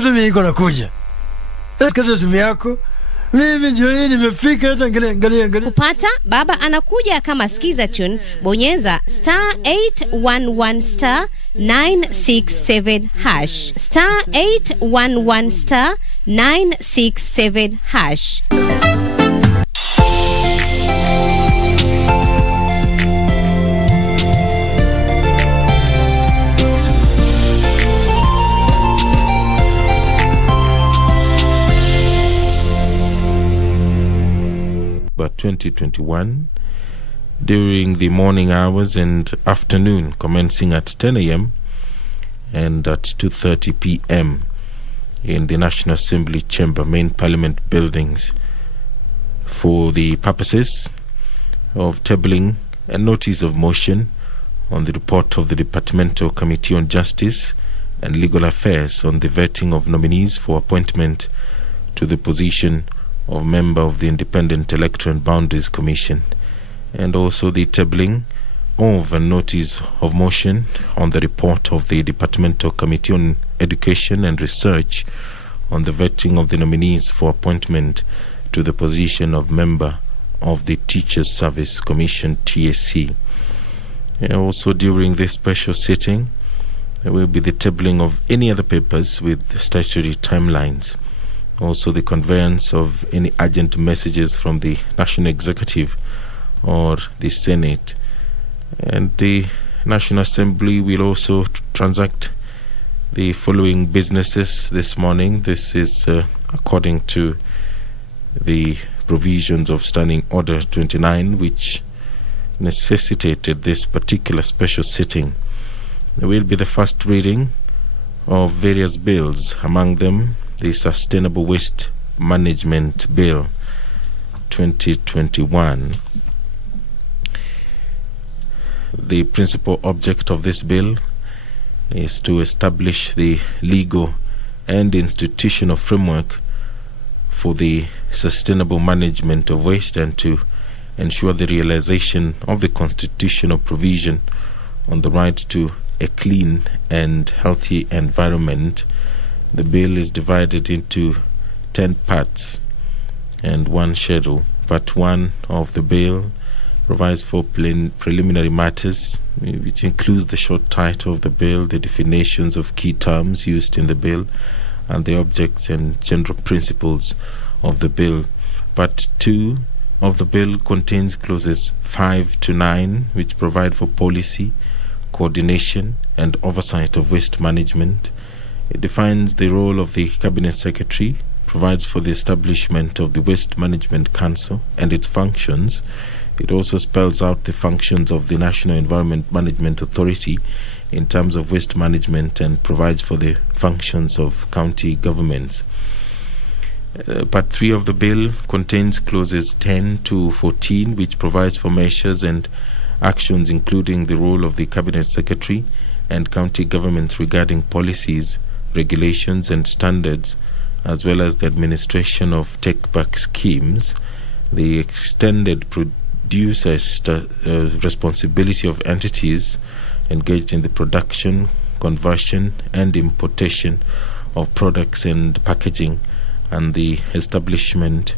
Unaona tu mimi niko nakuja. Kata simu yako. Mimi ndio nimefika, hata angalia. Kupata baba anakuja kama skiza tune, bonyeza *811 *967 hash. *811 *967 hash. But 2021 during the morning hours and afternoon, commencing at 10 a.m. and at 2:30 p.m. in the National Assembly Chamber main Parliament buildings for the purposes of tabling a notice of motion on the report of the Departmental Committee on Justice and Legal Affairs on the vetting of nominees for appointment to the position of member of the Independent Electoral and Boundaries Commission, and also the tabling of a notice of motion on the report of the Departmental Committee on Education and Research on the vetting of the nominees for appointment to the position of member of the Teachers Service Commission, TSC. And also during this special sitting, there will be the tabling of any other papers with statutory timelines. Also the conveyance of any urgent messages from the National Executive or the Senate. And the National Assembly will also transact the following businesses this morning. This is according to the provisions of Standing Order 29, which necessitated this particular special sitting. There will be the first reading of various bills, among them the Sustainable Waste Management Bill 2021. The principal object of this bill is to establish the legal and institutional framework for the sustainable management of waste and to ensure the realization of the constitutional provision on the right to a clean and healthy environment. The bill is divided into 10 parts and one schedule. Part 1 of the bill provides for preliminary matters, which includes the short title of the bill, the definitions of key terms used in the bill, and the objects and general principles of the bill. Part 2 of the bill contains clauses 5 to 9, which provide for policy, coordination, and oversight of waste management. It defines the role of the Cabinet Secretary, provides for the establishment of the Waste Management Council and its functions. It also spells out the functions of the National Environment Management Authority in terms of waste management and provides for the functions of county governments. Part 3 of the bill contains clauses 10 to 14, which provides for measures and actions including the role of the Cabinet Secretary and county governments regarding policies, regulations and standards, as well as the administration of take-back schemes, the extended producer responsibility of entities engaged in the production, conversion and importation of products and packaging, and the establishment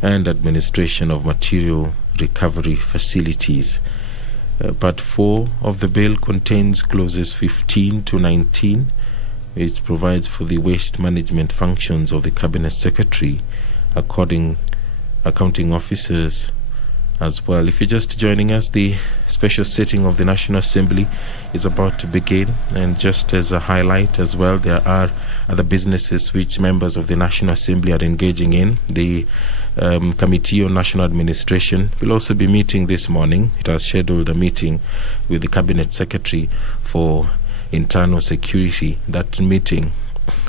and administration of material recovery facilities. Part 4 of the bill contains clauses 15 to 19, which provides for the waste management functions of the Cabinet Secretary, accounting officers as well. If you're just joining us, the special sitting of the National Assembly is about to begin, and just as a highlight as well, there are other businesses which members of the National Assembly are engaging in. The Committee on National Administration will also be meeting this morning. It has scheduled a meeting with the Cabinet Secretary for internal security. That meeting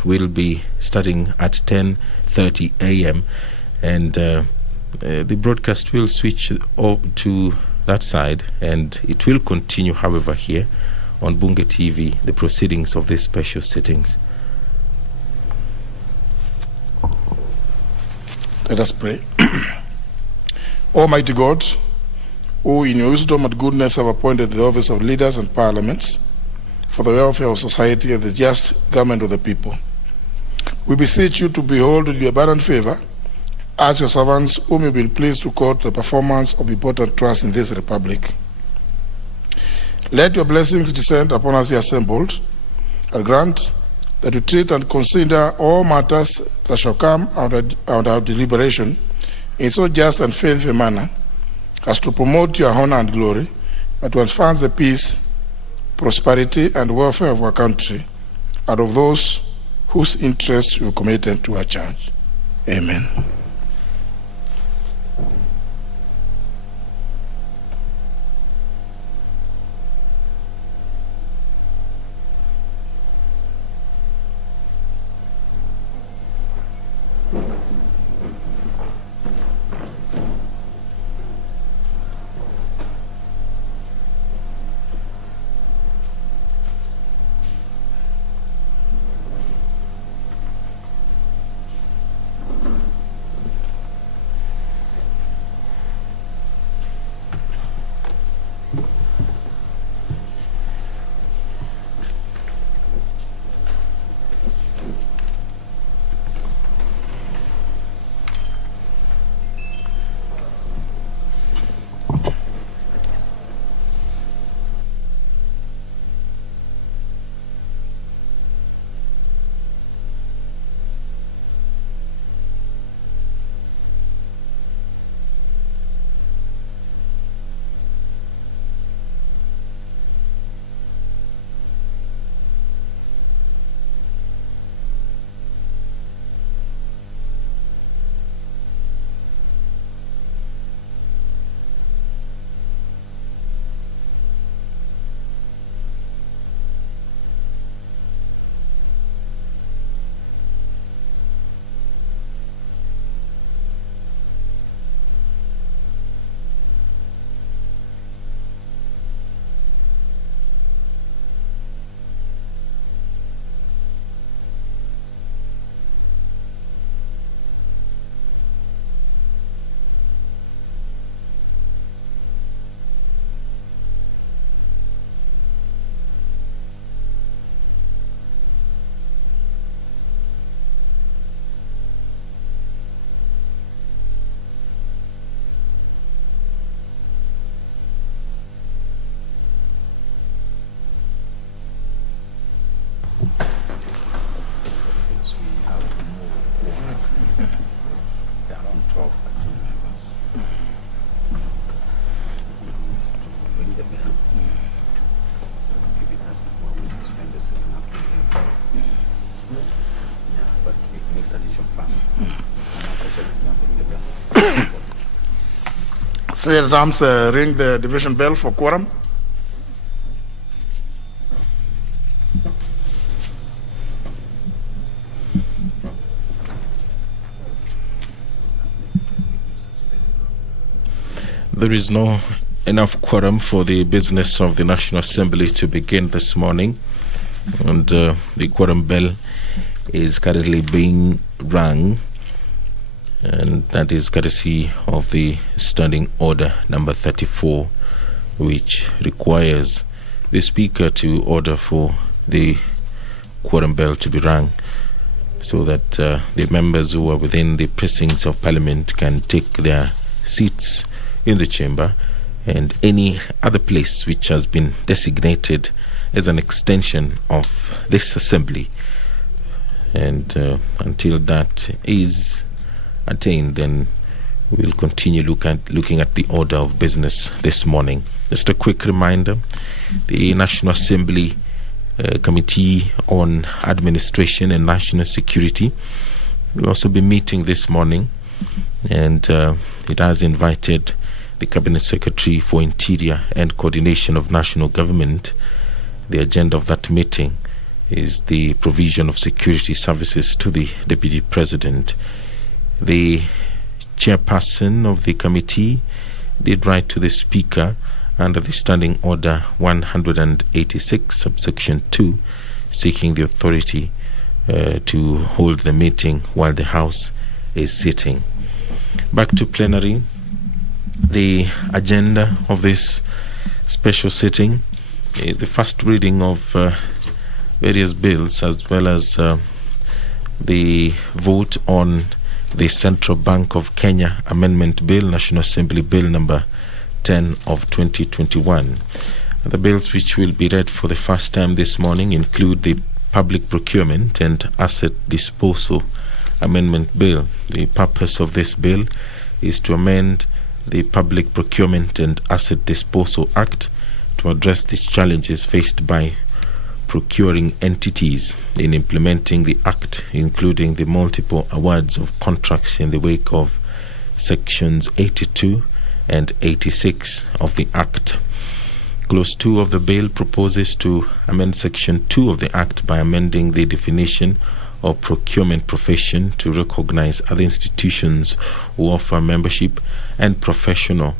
will be starting at 10:30 a.m. and the broadcast will switch to that side, and it will continue, however, here on Bunge TV, the proceedings of these special sittings. Let us pray. Almighty God, who in your wisdom and goodness have appointed the office of leaders and parliaments for the welfare of society and the just government of the people, We beseech you to behold with your abundant favor as your servants whom you've been pleased to court the performance of important trusts in this republic. Let your blessings descend upon us here assembled, and grant that we treat and consider all matters that shall come out of our deliberation in so just and faithful a manner as to promote your honor and glory, and to advance the peace, prosperity, and welfare of our country and of those whose interests you committed to our charge. Amen. Say the arms, ring the division bell for quorum. There is no enough quorum for the business of the National Assembly to begin this morning, and the quorum bell is currently being rung, and that is courtesy of the Standing Order number 34, which requires the Speaker to order for the quorum bell to be rung so that the members who are within the precincts of Parliament can take their seats in the chamber and any other place which has been designated as an extension of this assembly. And until that is attained, then we'll continue looking at the order of business this morning. Just a quick reminder, the National Assembly Committee on Administration and National Security will also be meeting this morning, and it has invited the Cabinet Secretary for Interior and Coordination of National Government. The agenda of that meeting is the provision of security services to the Deputy President. The chairperson of the committee did write to the Speaker under the Standing Order 186, subsection 2, seeking the authority to hold the meeting while the House is sitting. Back to plenary. The agenda of this special sitting is the first reading of various bills, as well as the vote on the Central Bank of Kenya Amendment Bill, National Assembly Bill number 10 of 2021. The bills which will be read for the first time this morning include the Public Procurement and Asset Disposal Amendment Bill. The purpose of this bill is to amend the Public Procurement and Asset Disposal Act to address the challenges faced by procuring entities in implementing the Act, including the multiple awards of contracts in the wake of Sections 82 and 86 of the Act. Clause 2 of the bill proposes to amend Section 2 of the Act by amending the definition of procurement profession to recognize other institutions who offer membership and professional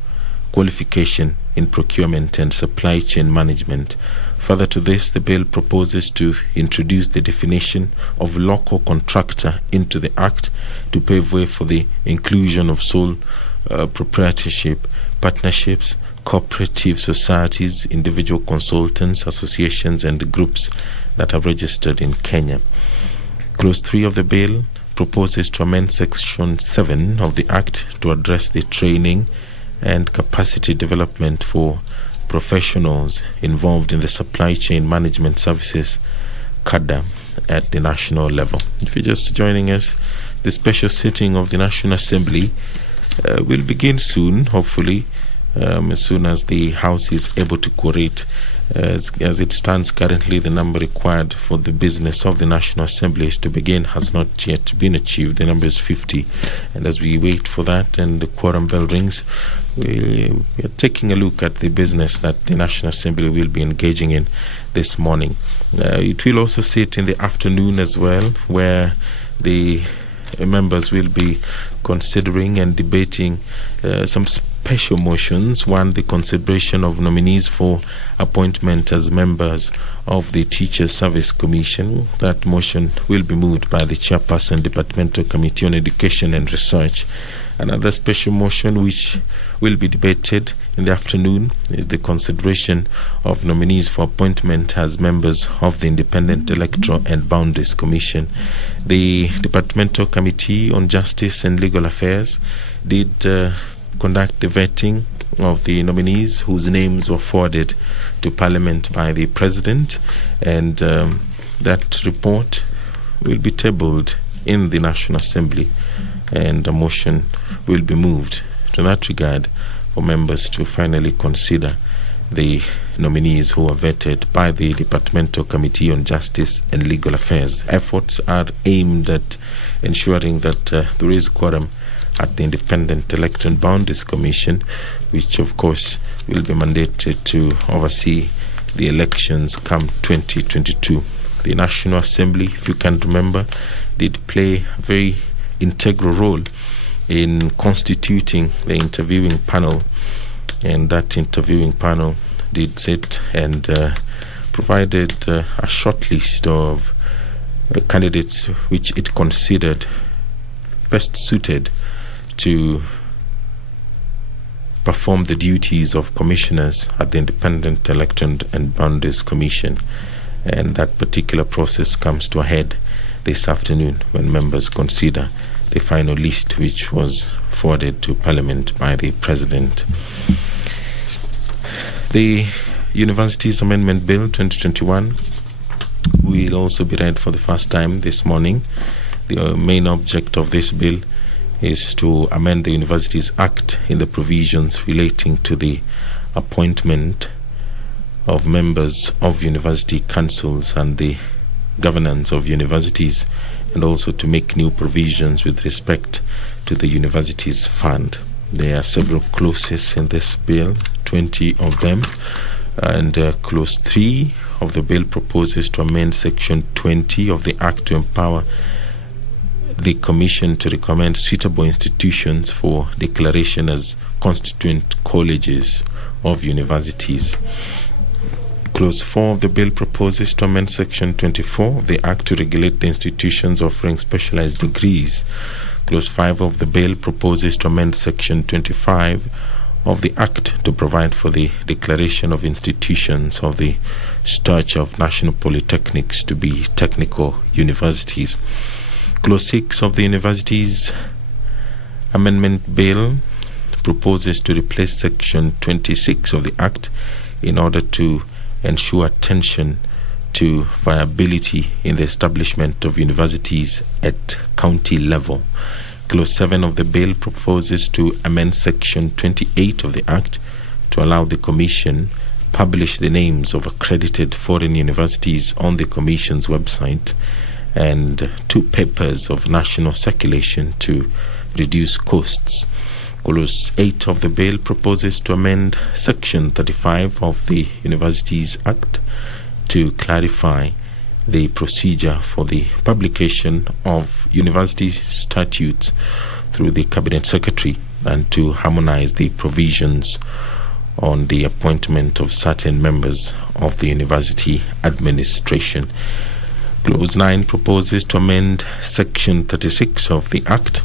qualification in procurement and supply chain management. Further to this, the bill proposes to introduce the definition of local contractor into the Act to pave way for the inclusion of sole proprietorship, partnerships, cooperative societies, individual consultants, associations, and groups that are registered in Kenya. Clause 3 of the bill proposes to amend Section 7 of the Act to address the training and capacity development for professionals involved in the supply chain management services CADA at the national level. If you're just joining us, the special sitting of the National Assembly will begin soon, hopefully, as soon as the House is able to quorate. As it stands currently, the number required for the business of the National Assembly is to begin has not yet been achieved. The number is 50. And as we wait for that and the quorum bell rings, we are taking a look at the business that the National Assembly will be engaging in this morning. It will also sit in the afternoon as well, where the members will be considering and debating some special motions. One, the consideration of nominees for appointment as members of the Teachers Service Commission. That motion will be moved by the Chairperson, Departmental Committee on Education and Research. Another special motion which will be debated in the afternoon is the consideration of nominees for appointment as members of the Independent Electoral and Boundaries Commission. The Departmental Committee on Justice and Legal Affairs did conduct the vetting of the nominees whose names were forwarded to Parliament by the President, and that report will be tabled in the National Assembly, and a motion will be moved to that regard for members to finally consider the nominees who are vetted by the Departmental Committee on Justice and Legal Affairs. Efforts are aimed at ensuring that there is quorum at the Independent Electoral and Boundaries Commission, which of course will be mandated to oversee the elections come 2022. The National Assembly, if you can remember, did play a very integral role in constituting the interviewing panel, and that interviewing panel did sit and provided a short list of candidates which it considered best suited to perform the duties of commissioners at the Independent Electoral and Boundaries Commission. And that particular process comes to a head this afternoon when members consider the final list which was forwarded to Parliament by the President. The Universities Amendment Bill 2021 will also be read for the first time this morning. The main object of this bill is to amend the Universities Act in the provisions relating to the appointment of members of university councils and the governance of universities, and also to make new provisions with respect to the universities fund. There are several clauses in this bill, 20 of them, and clause 3 of the bill proposes to amend section 20 of the Act to empower the Commission to recommend suitable institutions for declaration as constituent colleges of universities. Clause 4 of the bill proposes to amend Section 24 of the Act to regulate the institutions offering specialized degrees. Clause 5 of the bill proposes to amend Section 25 of the Act to provide for the declaration of institutions of the stature of national polytechnics to be technical universities. Clause 6 of the Universities Amendment Bill proposes to replace Section 26 of the Act in order to ensure attention to viability in the establishment of universities at county level. Clause 7 of the bill proposes to amend Section 28 of the Act to allow the Commission publish the names of accredited foreign universities on the Commission's website and 2 papers of national circulation to reduce costs. Clause 8 of the bill proposes to amend Section 35 of the Universities Act to clarify the procedure for the publication of university statutes through the Cabinet Secretary and to harmonize the provisions on the appointment of certain members of the university administration. Clause 9 proposes to amend Section 36 of the Act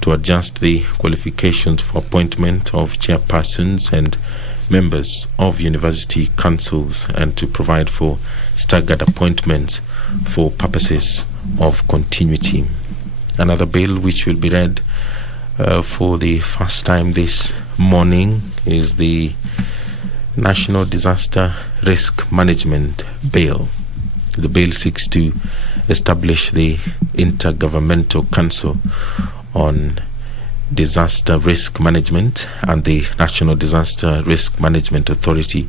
to adjust the qualifications for appointment of chairpersons and members of university councils and to provide for staggered appointments for purposes of continuity. Another bill which will be read for the first time this morning is the National Disaster Risk Management Bill. The bill seeks to establish the Intergovernmental Council on Disaster Risk Management and the National Disaster Risk Management Authority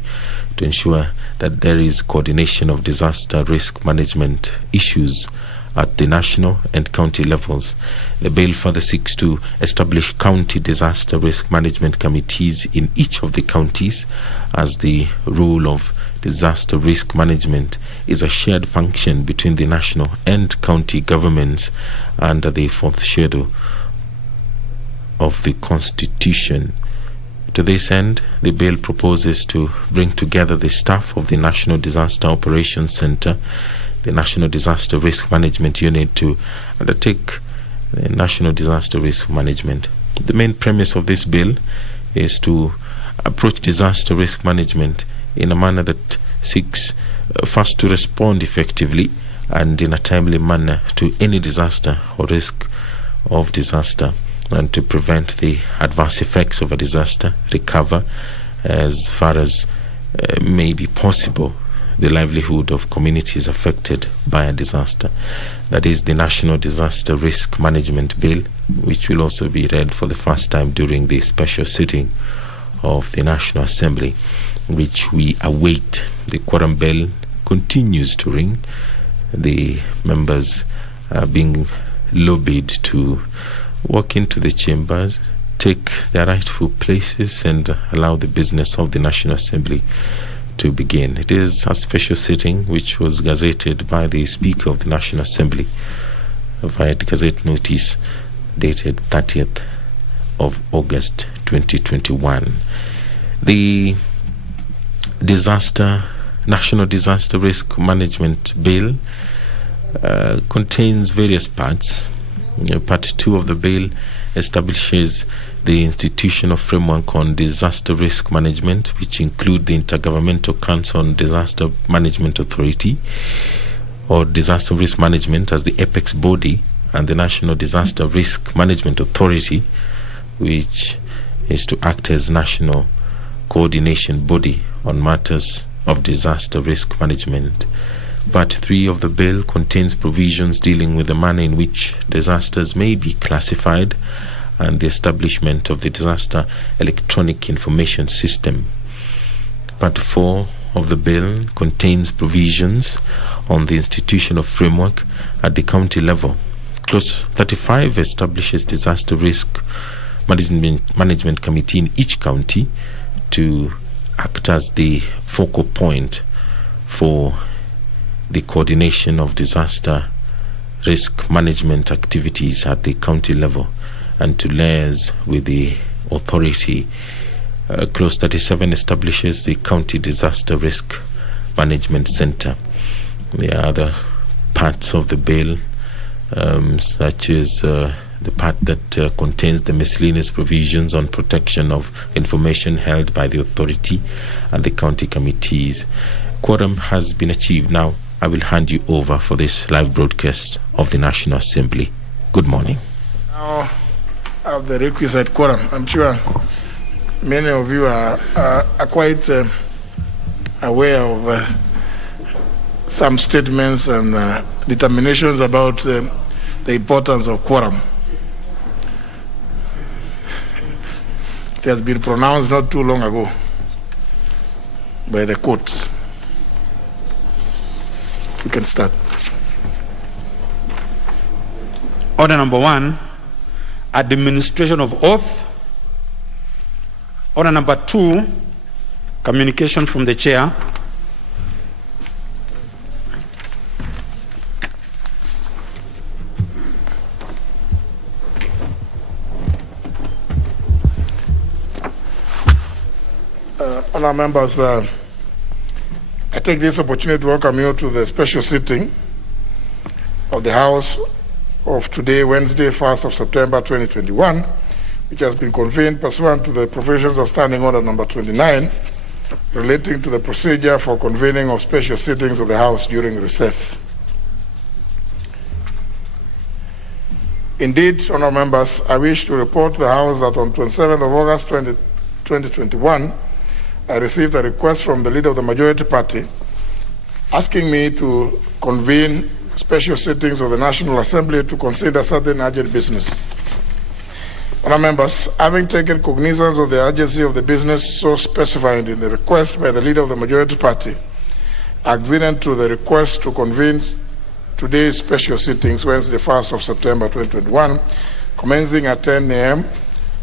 to ensure that there is coordination of disaster risk management issues at the national and county levels. The bill further seeks to establish county disaster risk management committees in each of the counties, as the role of disaster risk management is a shared function between the national and county governments under the 4th schedule of the Constitution. To this end, the bill proposes to bring together the staff of the National Disaster Operations Center, the National Disaster Risk Management Unit, to undertake the National Disaster Risk Management. The main premise of this bill is to approach disaster risk management in a manner that seeks first to respond effectively and in a timely manner to any disaster or risk of disaster, and to prevent the adverse effects of a disaster, recover as far as may be possible the livelihood of communities affected by a disaster. That is the National Disaster Risk Management Bill, which will also be read for the first time during the special sitting of the National Assembly, which we await. The quorum bell continues to ring. The members are being lobbied to walk into the chambers, take their rightful places, and allow the business of the National Assembly to begin. It is a special sitting which was gazetted by the Speaker of the National Assembly via Gazette Notice dated 30th of August 2021. The National Disaster Risk Management Bill contains various parts. Part 2 of the bill establishes the institutional framework on disaster risk management, which include the Intergovernmental Council on Disaster Management Authority, or Disaster Risk Management, as the apex body, and the National Disaster Risk Management Authority, which is to act as national coordination body on matters of disaster risk management. Part 3 of the bill contains provisions dealing with the manner in which disasters may be classified and the establishment of the Disaster Electronic Information System. Part 4 of the bill contains provisions on the institutional framework at the county level. Clause 35 establishes Disaster Risk Management Committee in each county to act as the focal point for the coordination of disaster risk management activities at the county level and to liaise with the authority. Clause 37 establishes the County Disaster Risk Management Center. There are other parts of the bill, such as the part that contains the miscellaneous provisions on protection of information held by the authority and the county committees. Quorum has been achieved. Now I will hand you over for this live broadcast of the National Assembly. Good morning. Now, of the requisite quorum, I'm sure many of you are quite aware of some statements and determinations about the importance of quorum. It has been pronounced not too long ago by the courts. You can start. Order number 1, administration of oath. Order number 2, communication from the chair. Honourable members, I take this opportunity to welcome you to the special sitting of the House of today, Wednesday, 1st of September 2021, which has been convened pursuant to the provisions of Standing Order number 29, relating to the procedure for convening of special sittings of the House during recess. Indeed, honourable members, I wish to report to the House that on 27th of August 2021, I received a request from the leader of the majority party asking me to convene special sittings of the National Assembly to consider certain urgent business. Honourable members, having taken cognizance of the urgency of the business so specified in the request by the leader of the majority party, acceding to the request to convene today's special sittings, Wednesday, 1st of September 2021, commencing at 10 a.m.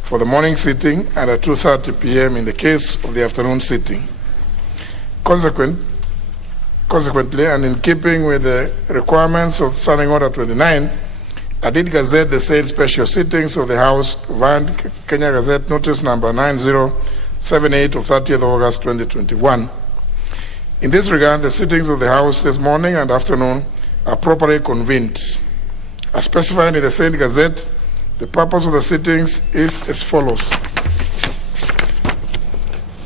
for the morning sitting and at 2:30 p.m. in the case of the afternoon sitting. Consequently, and in keeping with the requirements of Standing Order 29, I did gazette the said special sittings of the House via Kenya Gazette Notice number 9078 of 30th of August 2021. In this regard, the sittings of the House this morning and afternoon are properly convened. As specified in the said gazette, the purpose of the sittings is as follows.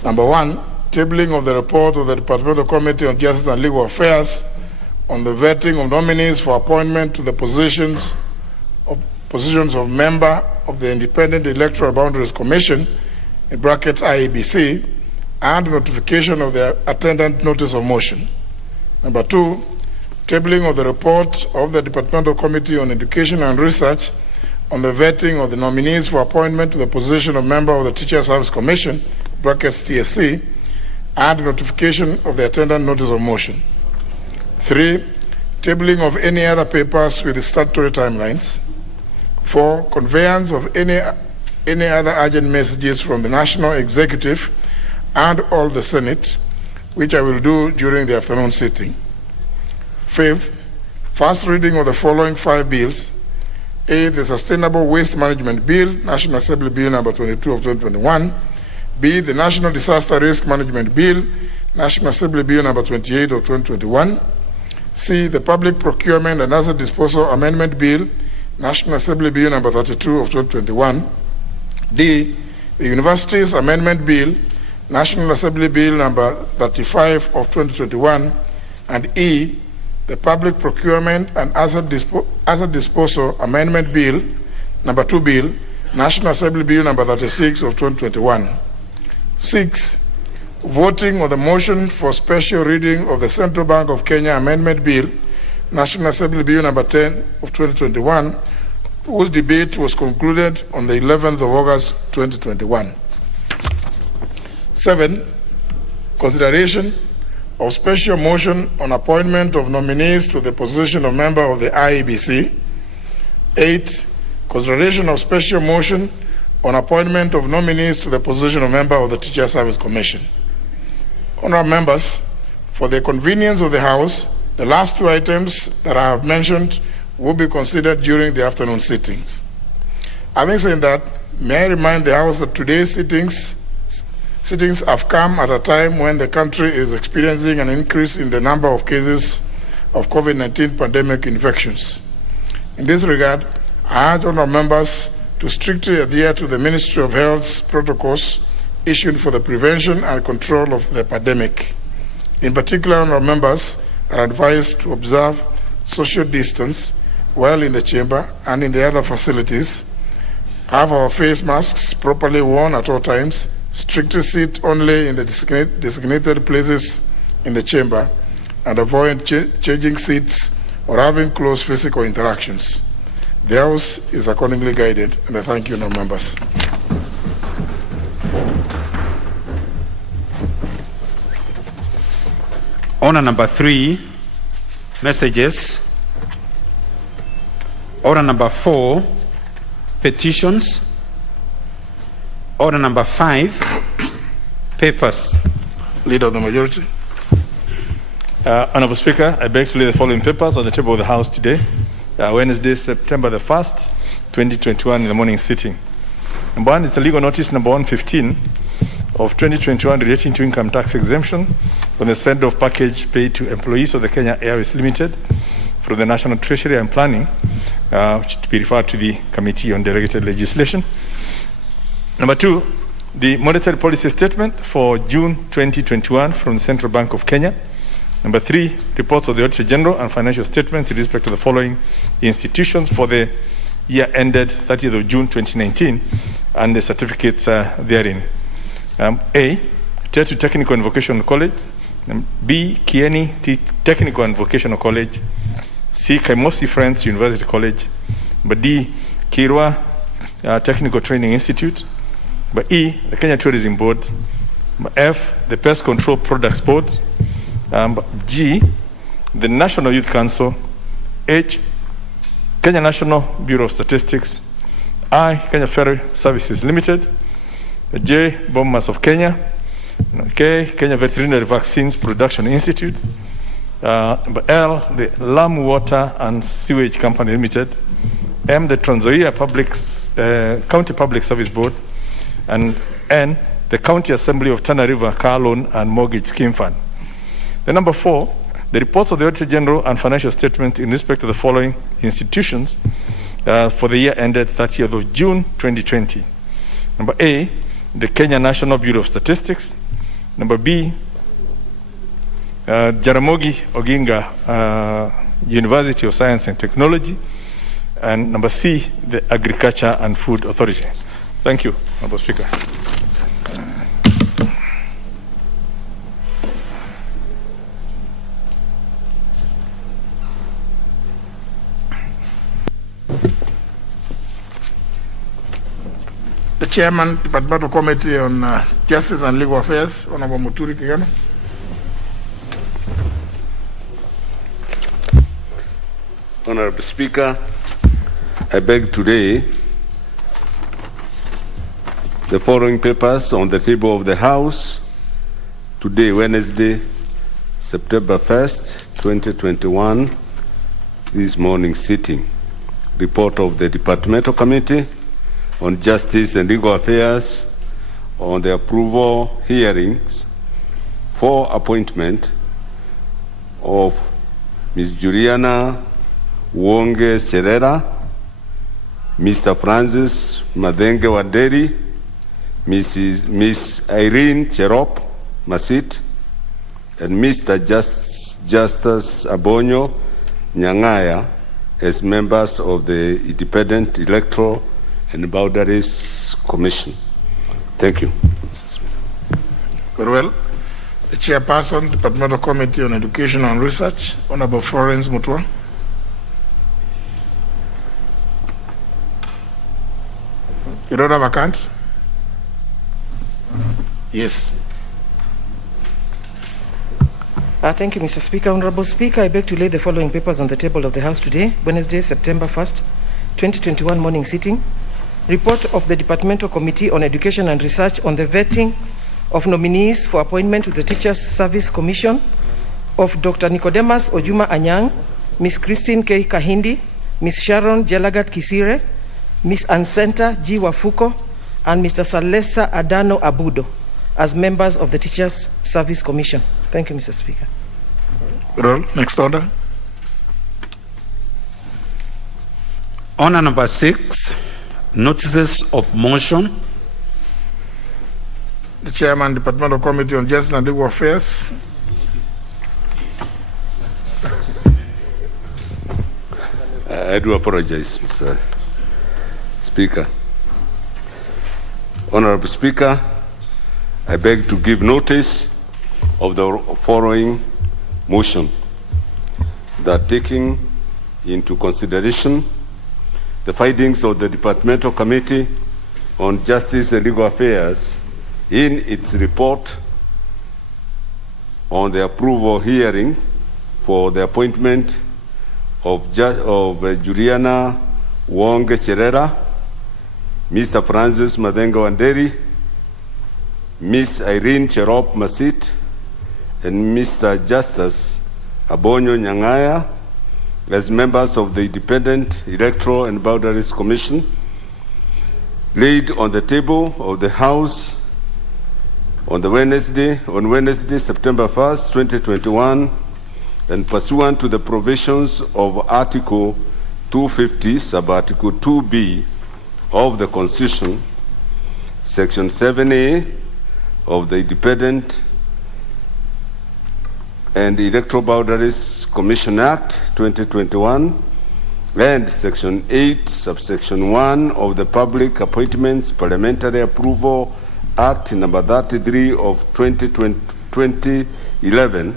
Number 1, tabling of the report of the Departmental Committee on Justice and Legal Affairs on the vetting of nominees for appointment to the positions of member of the Independent Electoral Boundaries Commission, in brackets IEBC, and notification of the attendant notice of motion. Number 2, tabling of the report of the Departmental Committee on Education and Research on the vetting of the nominees for appointment to the position of member of the Teacher Service Commission, brackets TSC, and notification of the attendant notice of motion. 3, tabling of any other papers with the statutory timelines. 4, conveyance of any other urgent messages from the National Executive and all the Senate, which I will do during the afternoon sitting. 5th, first reading of the following 5 bills. A, the Sustainable Waste Management Bill, National Assembly Bill number 22 of 2021. B, the National Disaster Risk Management Bill, National Assembly Bill number 28 of 2021. C, the Public Procurement and Asset Disposal Amendment Bill, National Assembly Bill number 32 of 2021. D, the Universities Amendment Bill, National Assembly Bill number 35 of 2021. And E, the Public Procurement and Asset Disposal Amendment Bill, number 2 Bill, National Assembly Bill number 36 of 2021. 6, voting on the motion for special reading of the Central Bank of Kenya Amendment Bill, National Assembly Bill number 10 of 2021, whose debate was concluded on the 11th of August 2021. 7, consideration of special motion on appointment of nominees to the position of member of the IEBC. 8, consideration of special motion on appointment of nominees to the position of member of the Teacher Service Commission. Honourable members, for the convenience of the House, the last 2 items that I have mentioned will be considered during the afternoon sittings. Having said that, may I remind the House that today's sittings have come at a time when the country is experiencing an increase in the number of cases of COVID-19 pandemic infections. In this regard, I urge honourable members to strictly adhere to the Ministry of Health's protocols issued for the prevention and control of the pandemic. In particular, honourable members are advised to observe social distance while in the chamber and in the other facilities, have our face masks properly worn at all times, strictly sit only in the designated places in the chamber, and avoid changing seats or having close physical interactions. The House is accordingly guided, and I thank you now, members. Order number 3, messages. Order number 4, petitions. Order number 5, papers. Leader of the majority. Honorable Speaker, I beg to lay the following papers on the table of the House today, Wednesday, September the 1st, 2021, in the morning sitting. Number 1 is the legal notice number 115 of 2021 relating to income tax exemption on the send-off package paid to employees of the Kenya Airways Limited from the National Treasury and Planning, which to be referred to the Committee on Delegated Legislation. Number 2, the monetary policy statement for June 2021 from the Central Bank of Kenya. Number 3, reports of the Auditor General and financial statements in respect to the following institutions for the year ended 30th of June 2019 and the certificates therein. A, Tetu Technical and Vocational College. B, Kieni Technical and Vocational College. C, Kaimosi Friends University College. But D, Kirwa Technical Training Institute. But E, the Kenya Tourism Board. But F, the Pest Control Products Board. G, the National Youth Council. H, Kenya National Bureau of Statistics. I, Kenya Ferry Services Limited. J, Bombers of Kenya. K, Kenya Veterinary Vaccines Production Institute. L, the Lamu Water and Sewage Company Limited. M, the Trans Nzoia County Public Service Board. And N, the County Assembly of Tana River Car Loan and Mortgage Scheme Fund. The number 4, the reports of the Auditor General and financial statements in respect to the following institutions for the year ended 30th of June 2020. Number A, the Kenya National Bureau of Statistics. Number B, Jaramogi Oginga University of Science and Technology. And number C, the Agriculture and Food Authority. Thank you, Honorable Speaker. The Chairman, Departmental Committee on Justice and Legal Affairs, Honorable Muturi Kigano. Honorable Speaker, I beg today the following papers on the table of the House today, Wednesday, September 1st, 2021, this morning sitting. Report of the Departmental Committee on Justice and Legal Affairs on the approval hearings for appointment of Ms. Juliana Wonge Cherera, Mr. Francis Madenge Waderi, Miss Irene Cherop Masit, and Mr. Justus Abonyo Nyangaya as members of the Independent Electoral and Boundaries Commission. Thank you. Very well. The Chairperson, Departmental Committee on Education and Research, Honorable Florence Mutua. You don't have a count? Yes. Thank you, Mr. Speaker. Honorable Speaker, I beg to lay the following papers on the table of the House today, Wednesday, September 1st, 2021, morning sitting. Report of the Departmental Committee on Education and Research on the vetting of nominees for appointment to the Teachers Service Commission of Dr. Nicodemus Ojuma Anyang, Ms. Christine K. Kahindi, Ms. Sharon Jelagat Kisire, Ms. Ansenta G. Wafuko, and Mr. Salesa Adano Abudo as members of the Teachers Service Commission. Thank you, Mr. Speaker. Well, next order. Order number 6, notices of motion. The Chairman, Departmental Committee on Justice and Legal Affairs. I do apologize, Mr. Speaker. Honorable Speaker, I beg to give notice of the following motion, that taking into consideration the findings of the Departmental Committee on Justice and Legal Affairs in its report on the approval hearing for the appointment of Juliana Wonge Cherera, Mr. Francis Madenga Wanderi, Ms. Irene Cherop Masit, and Mr. Justice Abonyo Nyangaya as members of the Independent Electoral and Boundaries Commission, laid on the table of the House on Wednesday, September 1st, 2021, and pursuant to the provisions of Article 250, Sub-Article 2B of the Constitution, Section 7A of the Independent and Electoral Boundaries Commission Act 2021, and Section 8, Subsection 1 of the Public Appointments Parliamentary Approval Act number 33 of 2011,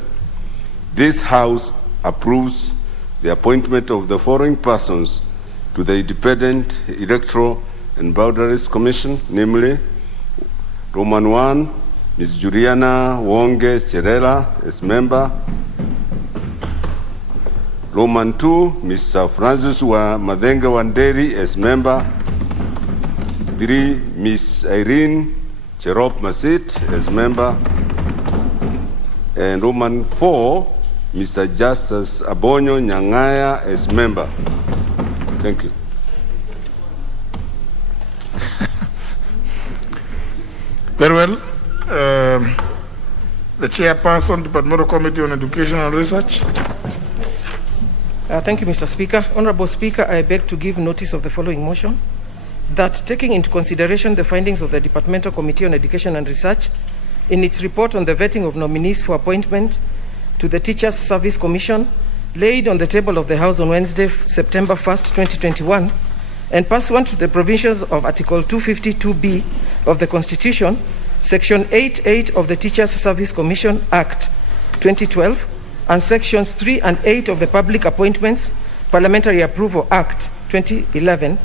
this House approves the appointment of the following persons to the Independent Electoral and Boundaries Commission, namely Roman 1, Ms. Juliana Wonge Cherera as member. Roman 2, Mr. Francis Madenga Wanderi as member. 3, Ms. Irene Cherop Masit as member. And Roman 4, Mr. Justice Abonyo Nyangaya as member. Thank you. Very well. The Chairperson, Departmental Committee on Education and Research. Thank you, Mr. Speaker. Honorable Speaker, I beg to give notice of the following motion, that taking into consideration the findings of the Departmental Committee on Education and Research in its report on the vetting of nominees for appointment to the Teachers Service Commission, laid on the table of the House on Wednesday, September 1st, 2021, and pursuant to the provisions of Article 252B of the Constitution, Section 8.8 of the Teachers Service Commission Act 2012, and Sections 3 and 8 of the Public Appointments Parliamentary Approval Act 2011,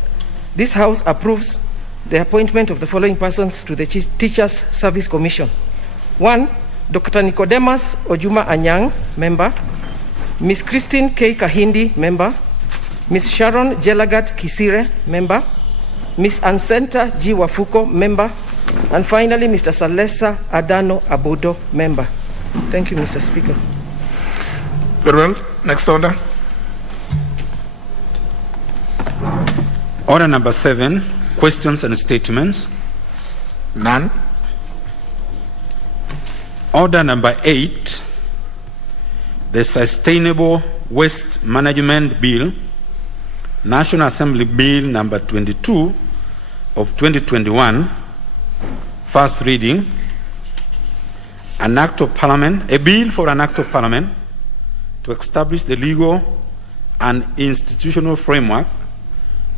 this House approves the appointment of the following persons to the Teachers Service Commission. 1, Dr. Nicodemus Ojuma Anyang, member. Ms. Christine K. Kahindi, member. Ms. Sharon Jelagat Kisire, member. Ms. Ansenta G. Wafuko, member. And finally, Mr. Salesa Adano Abudo, member. Thank you, Mr. Speaker. Very well. Next order. Order number 7, questions and statements. None. Order number 8, the Sustainable Waste Management Bill, National Assembly Bill number 22 of 2021, first reading, an act of parliament, a bill for an act of parliament to establish the legal and institutional framework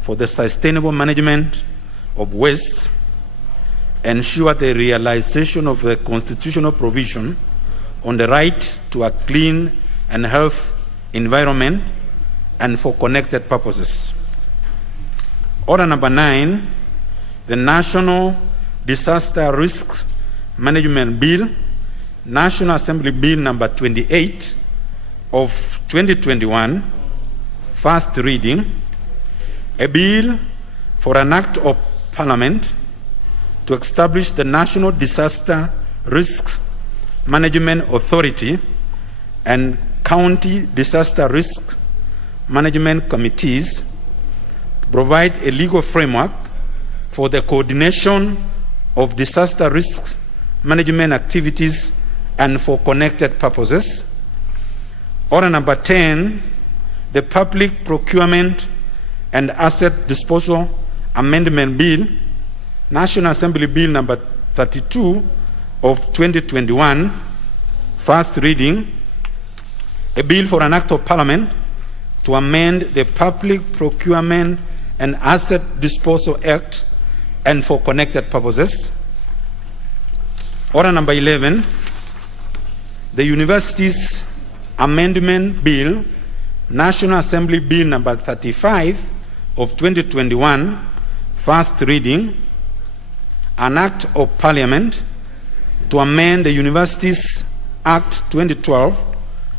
for the sustainable management of waste, ensure the realization of the constitutional provision on the right to a clean and healthy environment and for connected purposes. Order number 9, the National Disaster Risk Management Bill, National Assembly Bill number 28 of 2021, first reading, a bill for an act of parliament to establish the National Disaster Risk Management Authority and County Disaster Risk Management Committees to provide a legal framework for the coordination of disaster risk management activities and for connected purposes. Order number 10, the Public Procurement and Asset Disposal Amendment Bill, National Assembly Bill number 32 of 2021, first reading, a bill for an act of parliament to amend the Public Procurement and Asset Disposal Act and for connected purposes. Order number 11, the Universities Amendment Bill, National Assembly Bill number 35 of 2021, first reading, an Act of Parliament to amend the Universities Act 2012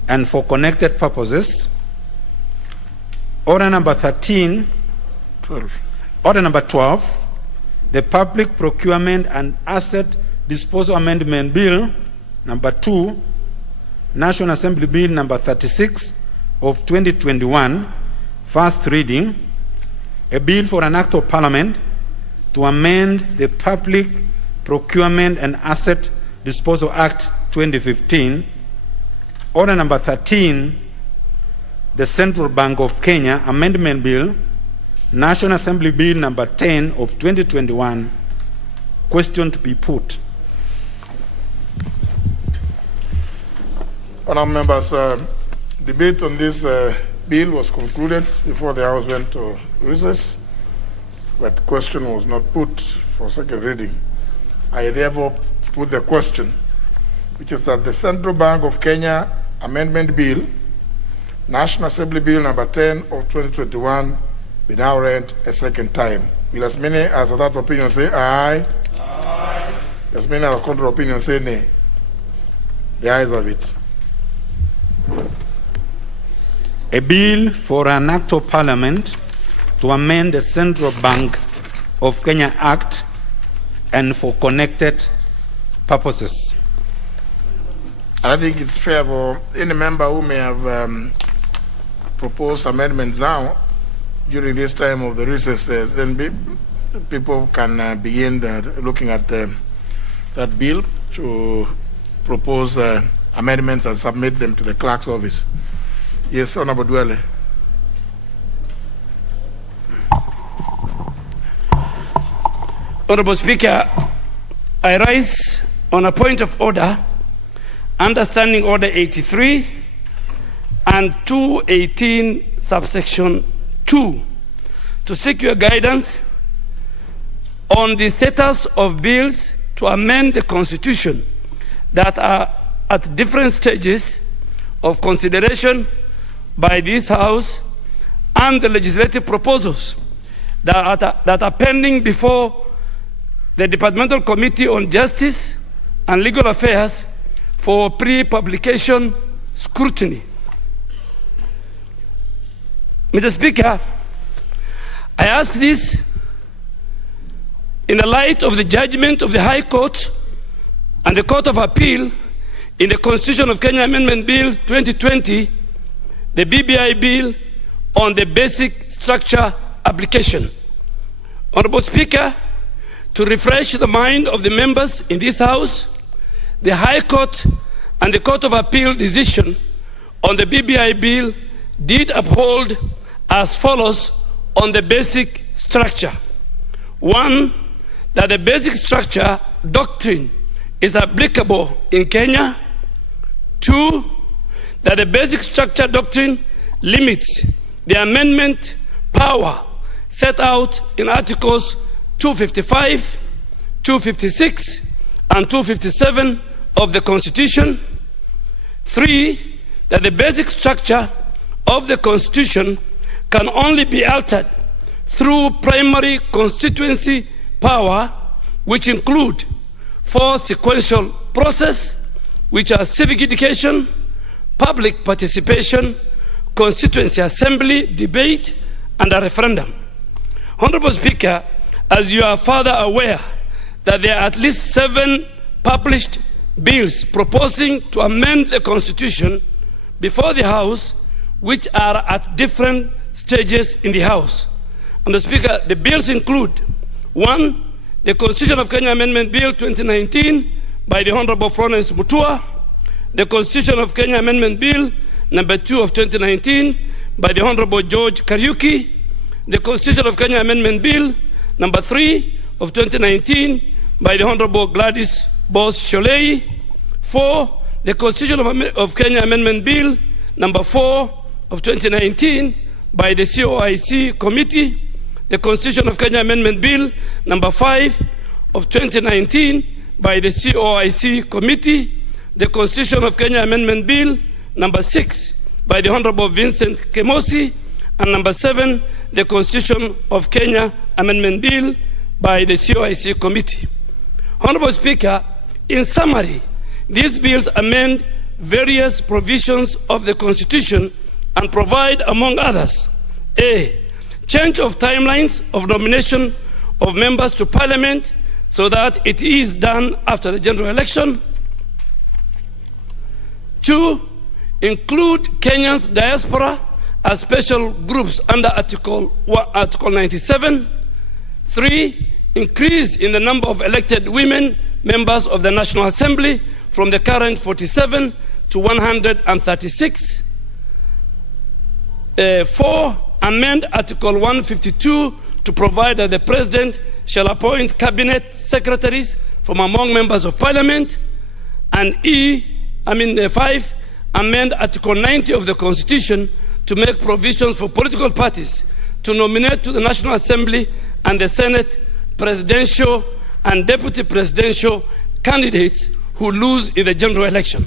and for connected purposes. Order number 12, the Public Procurement and Asset Disposal Amendment Bill number 2, National Assembly Bill number 36 of 2021, first reading, a bill for an Act of Parliament to amend the Public Procurement and Asset Disposal Act 2015. Order number 13, the Central Bank of Kenya Amendment Bill, National Assembly Bill number 10 of 2021. Question to be put. Honourable members, debate on this bill was concluded before the House went to recess, but question was not put for second reading. I therefore put the question, which is that the Central Bank of Kenya Amendment Bill, National Assembly Bill number 10 of 2021, be now read a second time. Will as many as of that opinion say aye? Aye. As many as of contrary opinion say nay? The ayes of it. A bill for an Act of Parliament to amend the Central Bank of Kenya Act and for connected purposes. And I think it's fair for any member who may have proposed amendments now during this time of the recess, then people can begin looking at that bill to propose amendments and submit them to the clerk's office. Yes, Honorable Dwele. Honorable Speaker, I rise on a point of order under Standing Order 83 and 218 subsection 2 to seek your guidance on the status of bills to amend the Constitution that are at different stages of consideration by this House and the legislative proposals that are pending before the Departmental Committee on Justice and Legal Affairs for pre-publication scrutiny. Mr. Speaker, I ask this in the light of the judgment of the High Court and the Court of Appeal in the Constitution of Kenya Amendment Bill 2020, the BBI Bill on the Basic Structure Application. Honorable Speaker, to refresh the mind of the members in this House, the High Court and the Court of Appeal decision on the BBI Bill did uphold as follows on the basic structure. 1, that the basic structure doctrine is applicable in Kenya. 2, that the basic structure doctrine limits the amendment power set out in Articles 255, 256, and 257 of the Constitution. 3, that the basic structure of the Constitution can only be altered through primary constituency power, which include 4 sequential processes, which are civic education, public participation, constituency assembly, debate, and a referendum. Honorable Speaker, as you are further aware that there are at least 7 published bills proposing to amend the Constitution before the House, which are at different stages in the House. And the Speaker, the bills include 1, the Constitution of Kenya Amendment Bill 2019 by the Honorable Florence Mutua, the Constitution of Kenya Amendment Bill number 2 of 2019 by the Honorable George Kariuki, the Constitution of Kenya Amendment Bill number 3 of 2019 by the Honorable Gladys Bos-Sholei. 4, the Constitution of Kenya Amendment Bill number 4 of 2019 by the COIC Committee, the Constitution of Kenya Amendment Bill number 5 of 2019 by the COIC Committee, the Constitution of Kenya Amendment Bill number 6 by the Honorable Vincent Kemosi, and number 7, the Constitution of Kenya Amendment Bill by the COIC Committee. Honorable Speaker, in summary, these bills amend various provisions of the Constitution and provide, among others, A, change of timelines of nomination of members to Parliament so that it is done after the general election. 2, include Kenyans diaspora as special groups under Article 97. 3, increase in the number of elected women members of the National Assembly from the current 47 to 136. 4, amend Article 152 to provide that the President shall appoint cabinet secretaries from among members of Parliament. And 5, amend Article 90 of the Constitution to make provisions for political parties to nominate to the National Assembly and the Senate presidential and deputy presidential candidates who lose in the general election.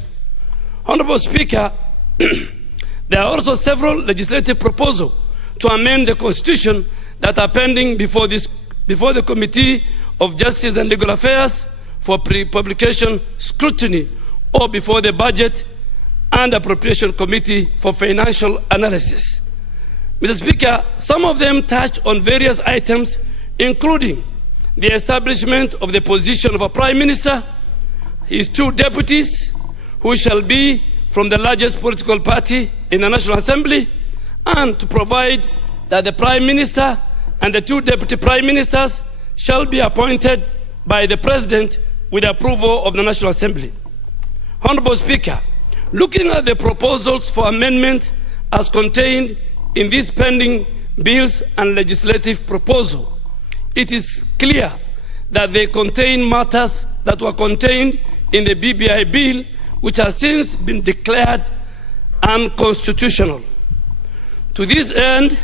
Honorable Speaker, there are also several legislative proposals to amend the Constitution that are pending before the Committee of Justice and Legal Affairs for pre-publication scrutiny, or before the Budget and Appropriation Committee for financial analysis. Mr. Speaker, some of them touch on various items, including the establishment of the position of a Prime Minister, his 2 deputies, who shall be from the largest political party in the National Assembly, and to provide that the Prime Minister and the 2 deputy Prime Ministers shall be appointed by the President with approval of the National Assembly. Honorable Speaker, looking at the proposals for amendment as contained in these pending bills and legislative proposal, it is clear that they contain matters that were contained in the BBI bill, which has since been declared unconstitutional. To this end,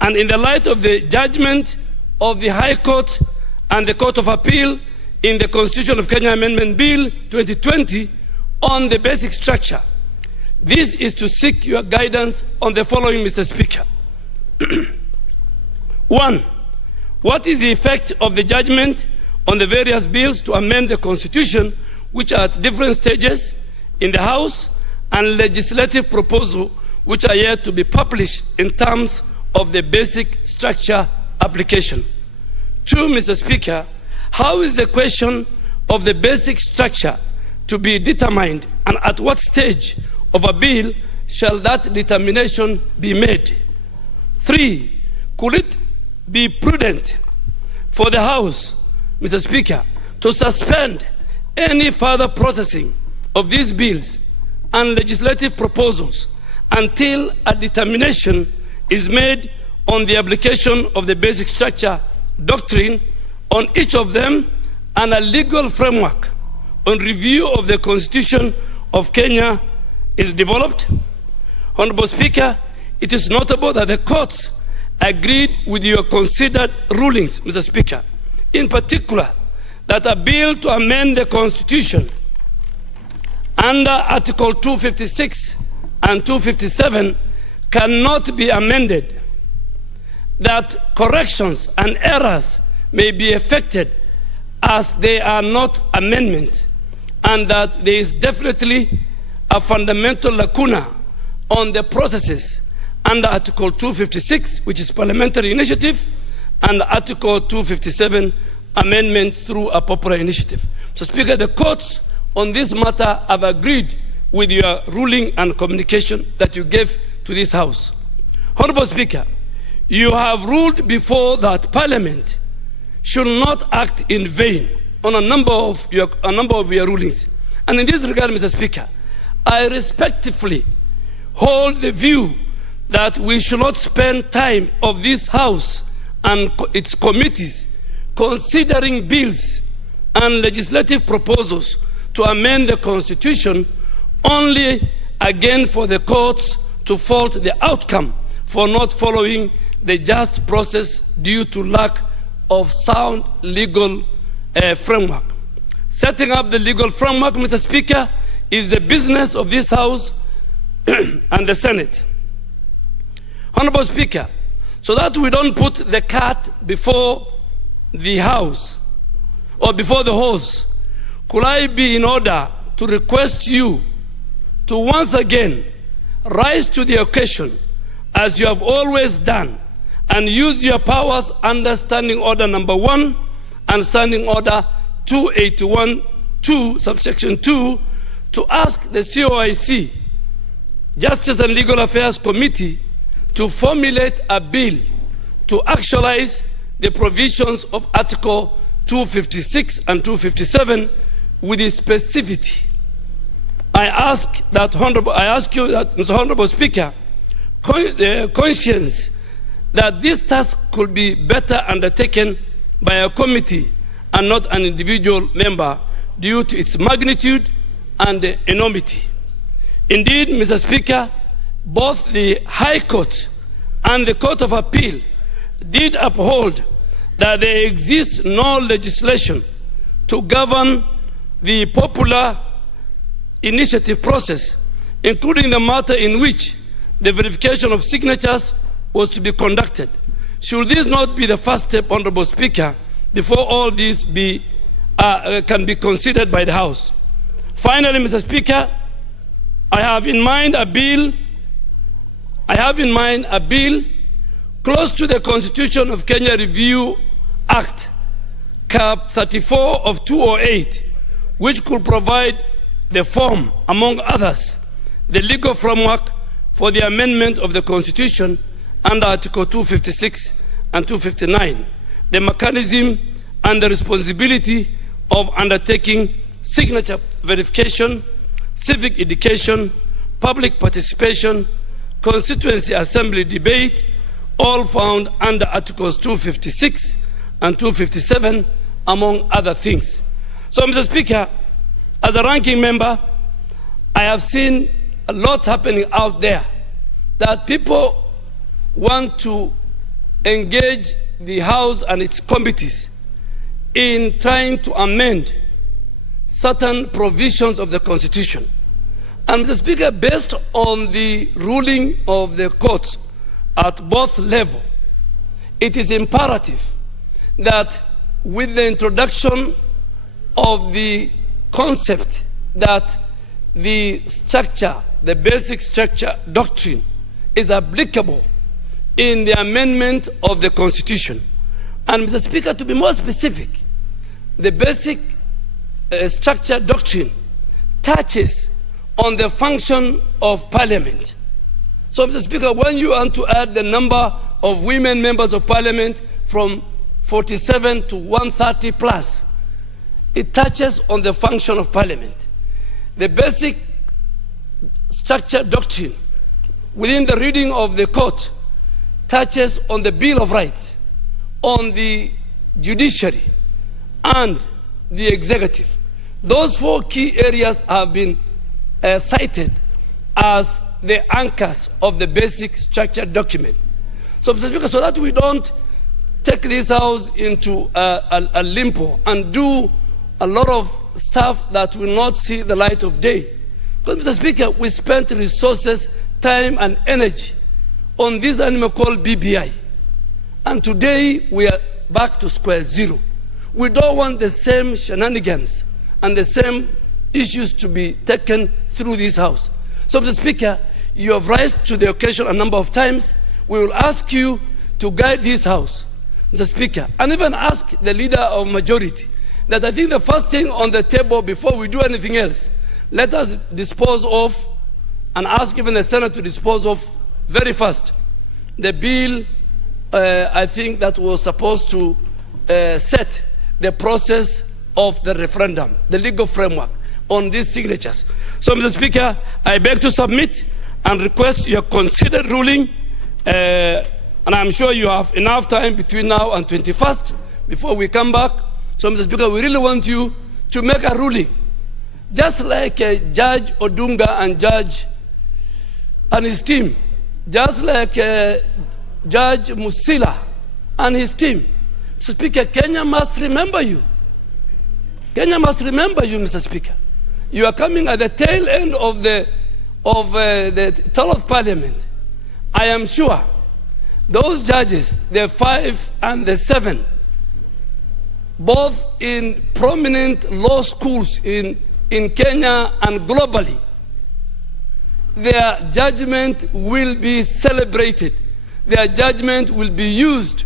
and in the light of the judgment of the High Court and the Court of Appeal in the Constitution of Kenya Amendment Bill 2020 on the basic structure, this is to seek your guidance on the following, Mr. Speaker. 1, what is the effect of the judgment on the various bills to amend the Constitution, which are at different stages in the House, and legislative proposals which are yet to be published in terms of the basic structure application? 2, Mr. Speaker, how is the question of the basic structure to be determined, and at what stage of a bill shall that determination be made? 3, could it be prudent for the House, Mr. Speaker, to suspend any further processing of these bills and legislative proposals until a determination is made on the application of the basic structure doctrine on each of them, and a legal framework on review of the Constitution of Kenya is developed? Honorable Speaker, it is notable that the courts agreed with your considered rulings, Mr. Speaker, in particular that a bill to amend the Constitution under Article 256 and 257 cannot be amended, that corrections and errors may be effected as they are not amendments, and that there is definitely a fundamental lacuna on the processes under Article 256, which is parliamentary initiative, and Article 257, amendment through a popular initiative. So, Speaker, the courts on this matter have agreed with your ruling and communication that you gave to this House. Honorable Speaker, you have ruled before that Parliament should not act in vain on a number of your rulings. And in this regard, Mr. Speaker, I respectfully hold the view that we should not spend time of this House and its committees considering bills and legislative proposals to amend the Constitution only again for the courts to fault the outcome for not following the just process due to lack of sound legal framework. Setting up the legal framework, Mr. Speaker, is the business of this House and the Senate. Honorable Speaker, so that we don't put the cart before the House or before the horse, could I be in order to request you to once again rise to the occasion as you have always done and use your powers under Standing Order number 1 and Standing Order 281-2, subsection 2, to ask the COIC, Justice and Legal Affairs Committee, to formulate a bill to actualize the provisions of Article 256 and 257 with its specificity. I ask you that, Mr. Honorable Speaker, conscious that this task could be better undertaken by a committee and not an individual member due to its magnitude and enormity. Indeed, Mr. Speaker, both the High Court and the Court of Appeal did uphold that there exists no legislation to govern the popular initiative process, including the matter in which the verification of signatures was to be conducted. Should this not be the first step, Honorable Speaker, before all this can be considered by the House? Finally, Mr. Speaker, I have in mind a bill close to the Constitution of Kenya Review Act, Cap 34 of 208, which could provide the form, among others, the legal framework for the amendment of the Constitution under Article 256 and 259, the mechanism and the responsibility of undertaking signature verification, civic education, public participation, constituency assembly debate, all found under Articles 256 and 257, among other things. So, Mr. Speaker, as a ranking member, I have seen a lot happening out there that people want to engage the House and its committees in trying to amend certain provisions of the Constitution. And Mr. Speaker, based on the ruling of the courts at both levels, it is imperative that with the introduction of the concept that the structure, the basic structure doctrine, is applicable in the amendment of the Constitution. And Mr. Speaker, to be more specific, the basic structure doctrine touches on the function of Parliament. So, Mr. Speaker, when you want to add the number of women members of Parliament from 47 to 130 plus, it touches on the function of Parliament. The basic structure doctrine within the reading of the court touches on the Bill of Rights, on the judiciary, and the executive. Those four key areas have been cited as the anchors of the basic structure document. So, Mr. Speaker, so that we don't take this House into a limbo and do a lot of stuff that will not see the light of day. Because, Mr. Speaker, we spent resources, time, and energy on this animal called BBI. And today, we are back to square zero. We don't want the same shenanigans and the same issues to be taken through this House. So, Mr. Speaker, you have risen to the occasion a number of times. We will ask you to guide this House, Mr. Speaker, and even ask the leader of majority that I think the first thing on the table before we do anything else, let us dispose of and ask even the Senate to dispose of very fast the bill, I think, that was supposed to set the process of the referendum, the legal framework on these signatures. So, Mr. Speaker, I beg to submit and request your considered ruling, and I'm sure you have enough time between now and 21st before we come back. So, Mr. Speaker, we really want you to make a ruling, just like Judge Odunga and Judge and his team, just like Judge Musila and his team. Mr. Speaker, Kenya must remember you. Kenya must remember you, Mr. Speaker. You are coming at the tail end of the term of Parliament. I am sure those judges, the 5 and the 7, both in prominent law schools in Kenya and globally, their judgment will be celebrated. Their judgment will be used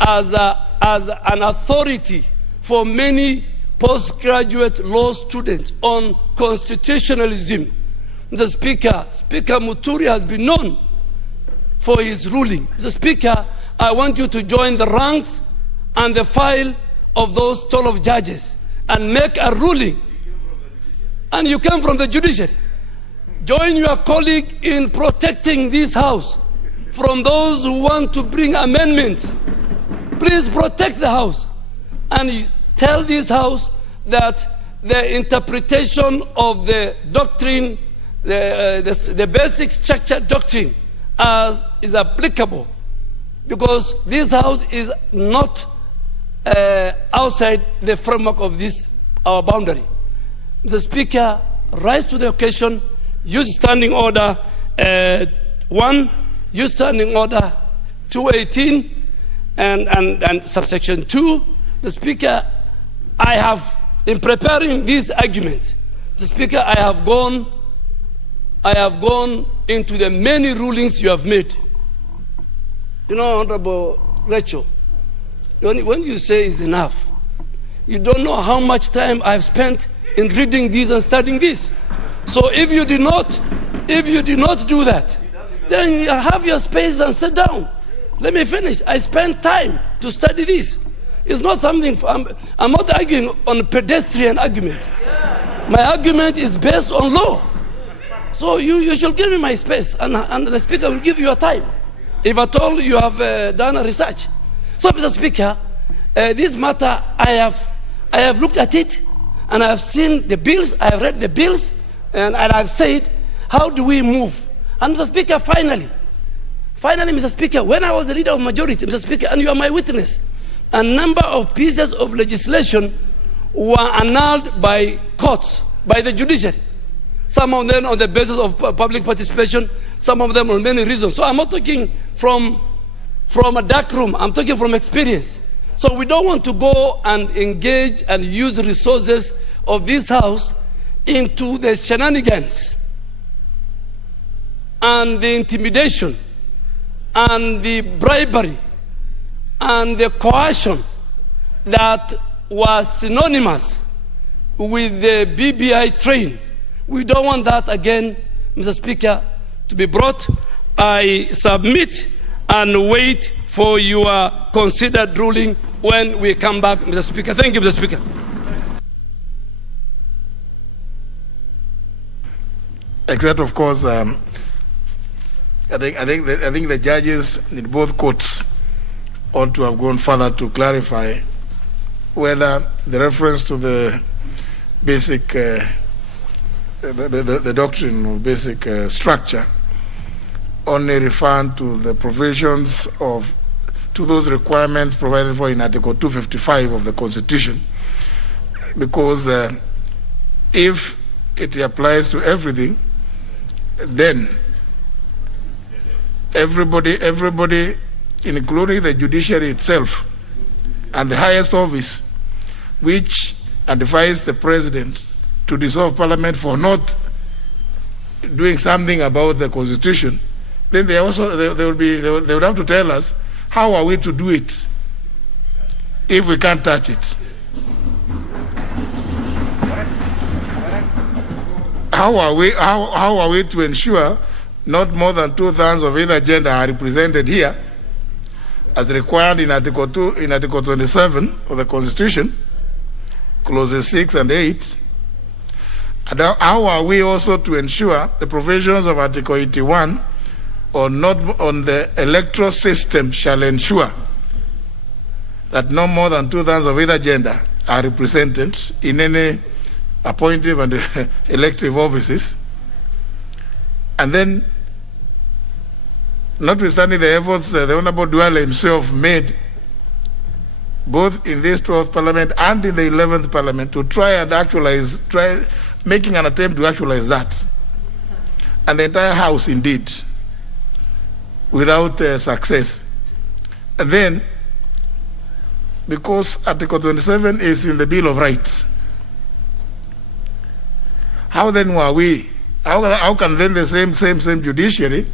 as an authority for many postgraduate law students on constitutionalism. Mr. Speaker, Speaker Muturi has been known for his ruling. Mr. Speaker, I want you to join the ranks and the file of those 12 judges and make a ruling. And you come from the judiciary. Join your colleague in protecting this house from those who want to bring amendments. Please protect the house and tell this house that the interpretation of the doctrine, the basic structure doctrine is applicable, because this house is not outside the framework of this our boundary. Mr. Speaker, rise to the occasion, use standing order 1, use standing order 218 and subsection 2. The Speaker, I have, in preparing these arguments, the Speaker, I have gone into the many rulings you have made. You know, Honorable Rachel, when you say it's enough, you don't know how much time I've spent in reading this and studying this. So if you did not do that, then you have your space and sit down. Let me finish. I spent time to study this. It's not something, I'm not arguing on a pedestrian argument. My argument is based on law. So you should give me my space, and the Speaker will give you a time, if at all you have done a research. So, Mr. Speaker, this matter, I have looked at it, and I have seen the bills, I have read the bills, and I have said, how do we move? And Mr. Speaker, finally, Mr. Speaker, when I was the leader of majority, Mr. Speaker, and you are my witness, a number of pieces of legislation were annulled by courts, by the judiciary. Some of them on the basis of public participation, some of them on many reasons. So I'm not talking from a dark room, I'm talking from experience. So we don't want to go and engage and use resources of this house into the shenanigans and the intimidation and the bribery and the coercion that was synonymous with the BBI train. We don't want that again, Mr. Speaker, to be brought. I submit and wait for your considered ruling when we come back, Mr. Speaker. Thank you, Mr. Speaker. Except, of course, I think the judges in both courts ought to have gone further to clarify whether the reference to the basic the doctrine or basic structure only referring to the provisions to those requirements provided for in Article 255 of the Constitution, because if it applies to everything, then everybody, including the judiciary itself and the highest office, which advised the president to dissolve Parliament for not doing something about the Constitution, then they would have to tell us, how are we to do it if we can't touch it? How are we to ensure not more than 2/3 of either gender are represented here, as required in Article 27 of the Constitution, clauses 6 and 8? And how are we also to ensure the provisions of Article 81 on the electoral system shall ensure that no more than 2/3 of either gender are represented in any appointive and elective offices? And then notwithstanding the efforts the Honorable Duale himself made, both in this 12th Parliament and in the 11th Parliament, to try and making an attempt to actualize that. And the entire House, indeed, without success. And then, because Article 27 is in the Bill of Rights, how then were we, how can then the same judiciary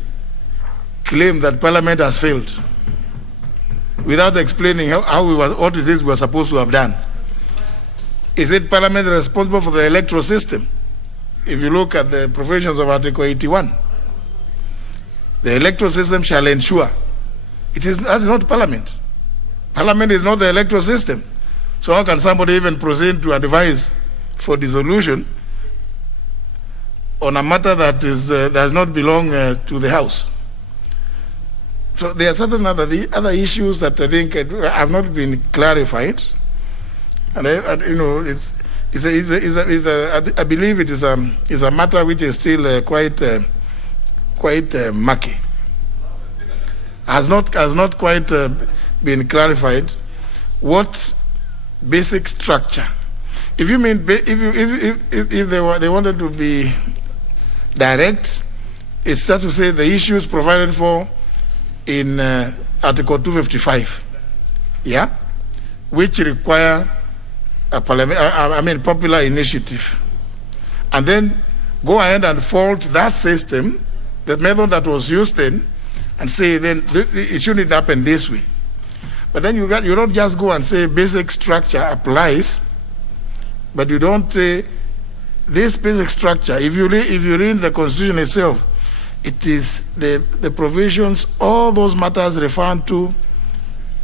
claim that Parliament has failed without explaining what it is we were supposed to have done? Is it Parliament responsible for the electoral system? If you look at the provisions of Article 81, the electoral system shall ensure. That is not Parliament. Parliament is not the electoral system. So how can somebody even proceed to advise for dissolution on a matter that does not belong to the House? So there are certain other issues that I think have not been clarified, and I believe it is a matter which is still quite murky. Has not quite been clarified. What basic structure? If you mean if they wanted to be direct, it's that to say the issues provided for in Article 255, yeah, which require a popular initiative, and then go ahead and fault that system, the method that was used then, and say then it shouldn't happen this way. But then you don't just go and say basic structure applies, but you don't say this basic structure. If you read the Constitution itself, it is the provisions, all those matters referred to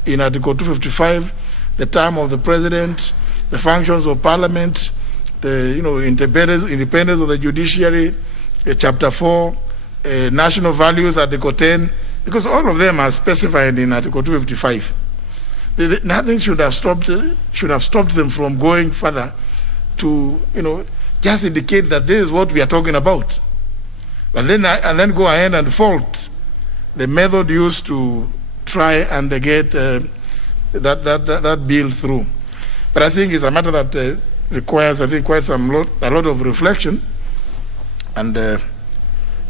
in Article 255, the term of the President, the functions of Parliament, the independence of the judiciary, Chapter 4, national values, Article 10, because all of them are specified in Article 255. Nothing should have stopped them from going further to just indicate that this is what we are talking about. But then go ahead and fault the method used to try and get that bill through. But I think it's a matter that requires, I think, a lot of reflection, and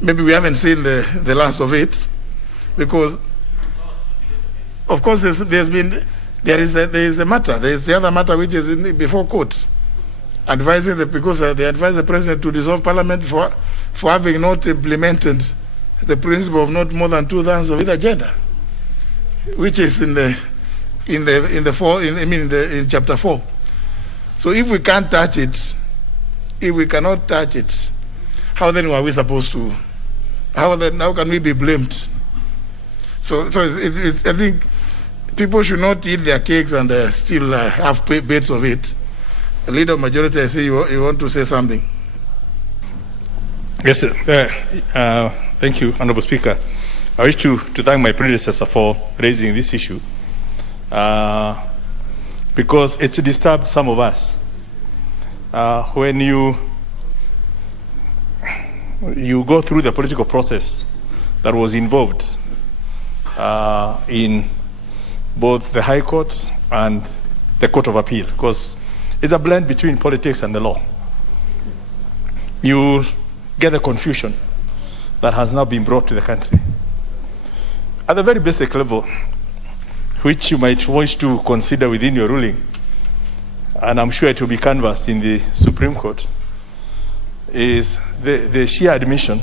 maybe we haven't seen the last of it, because, of course, there is a matter. There is the other matter which is before court, advising because they advise the president to dissolve Parliament for having not implemented the principle of not more than 2/3 of either gender, which is in Chapter 4. So if we can't touch it, if we cannot touch it, how then are we supposed to? How can we be blamed? So it's I think people should not eat their cakes and still have bits of it. The leader of majority, I see you want to say something. Yes, sir. Thank you, Honorable Speaker. I wish to thank my predecessor for raising this issue, because it's disturbed some of us. When you go through the political process that was involved in both the High Court and the Court of Appeal, because it's a blend between politics and the law, you get a confusion that has now been brought to the country. At the very basic level, which you might wish to consider within your ruling, and I'm sure it will be canvassed in the Supreme Court, is the sheer admission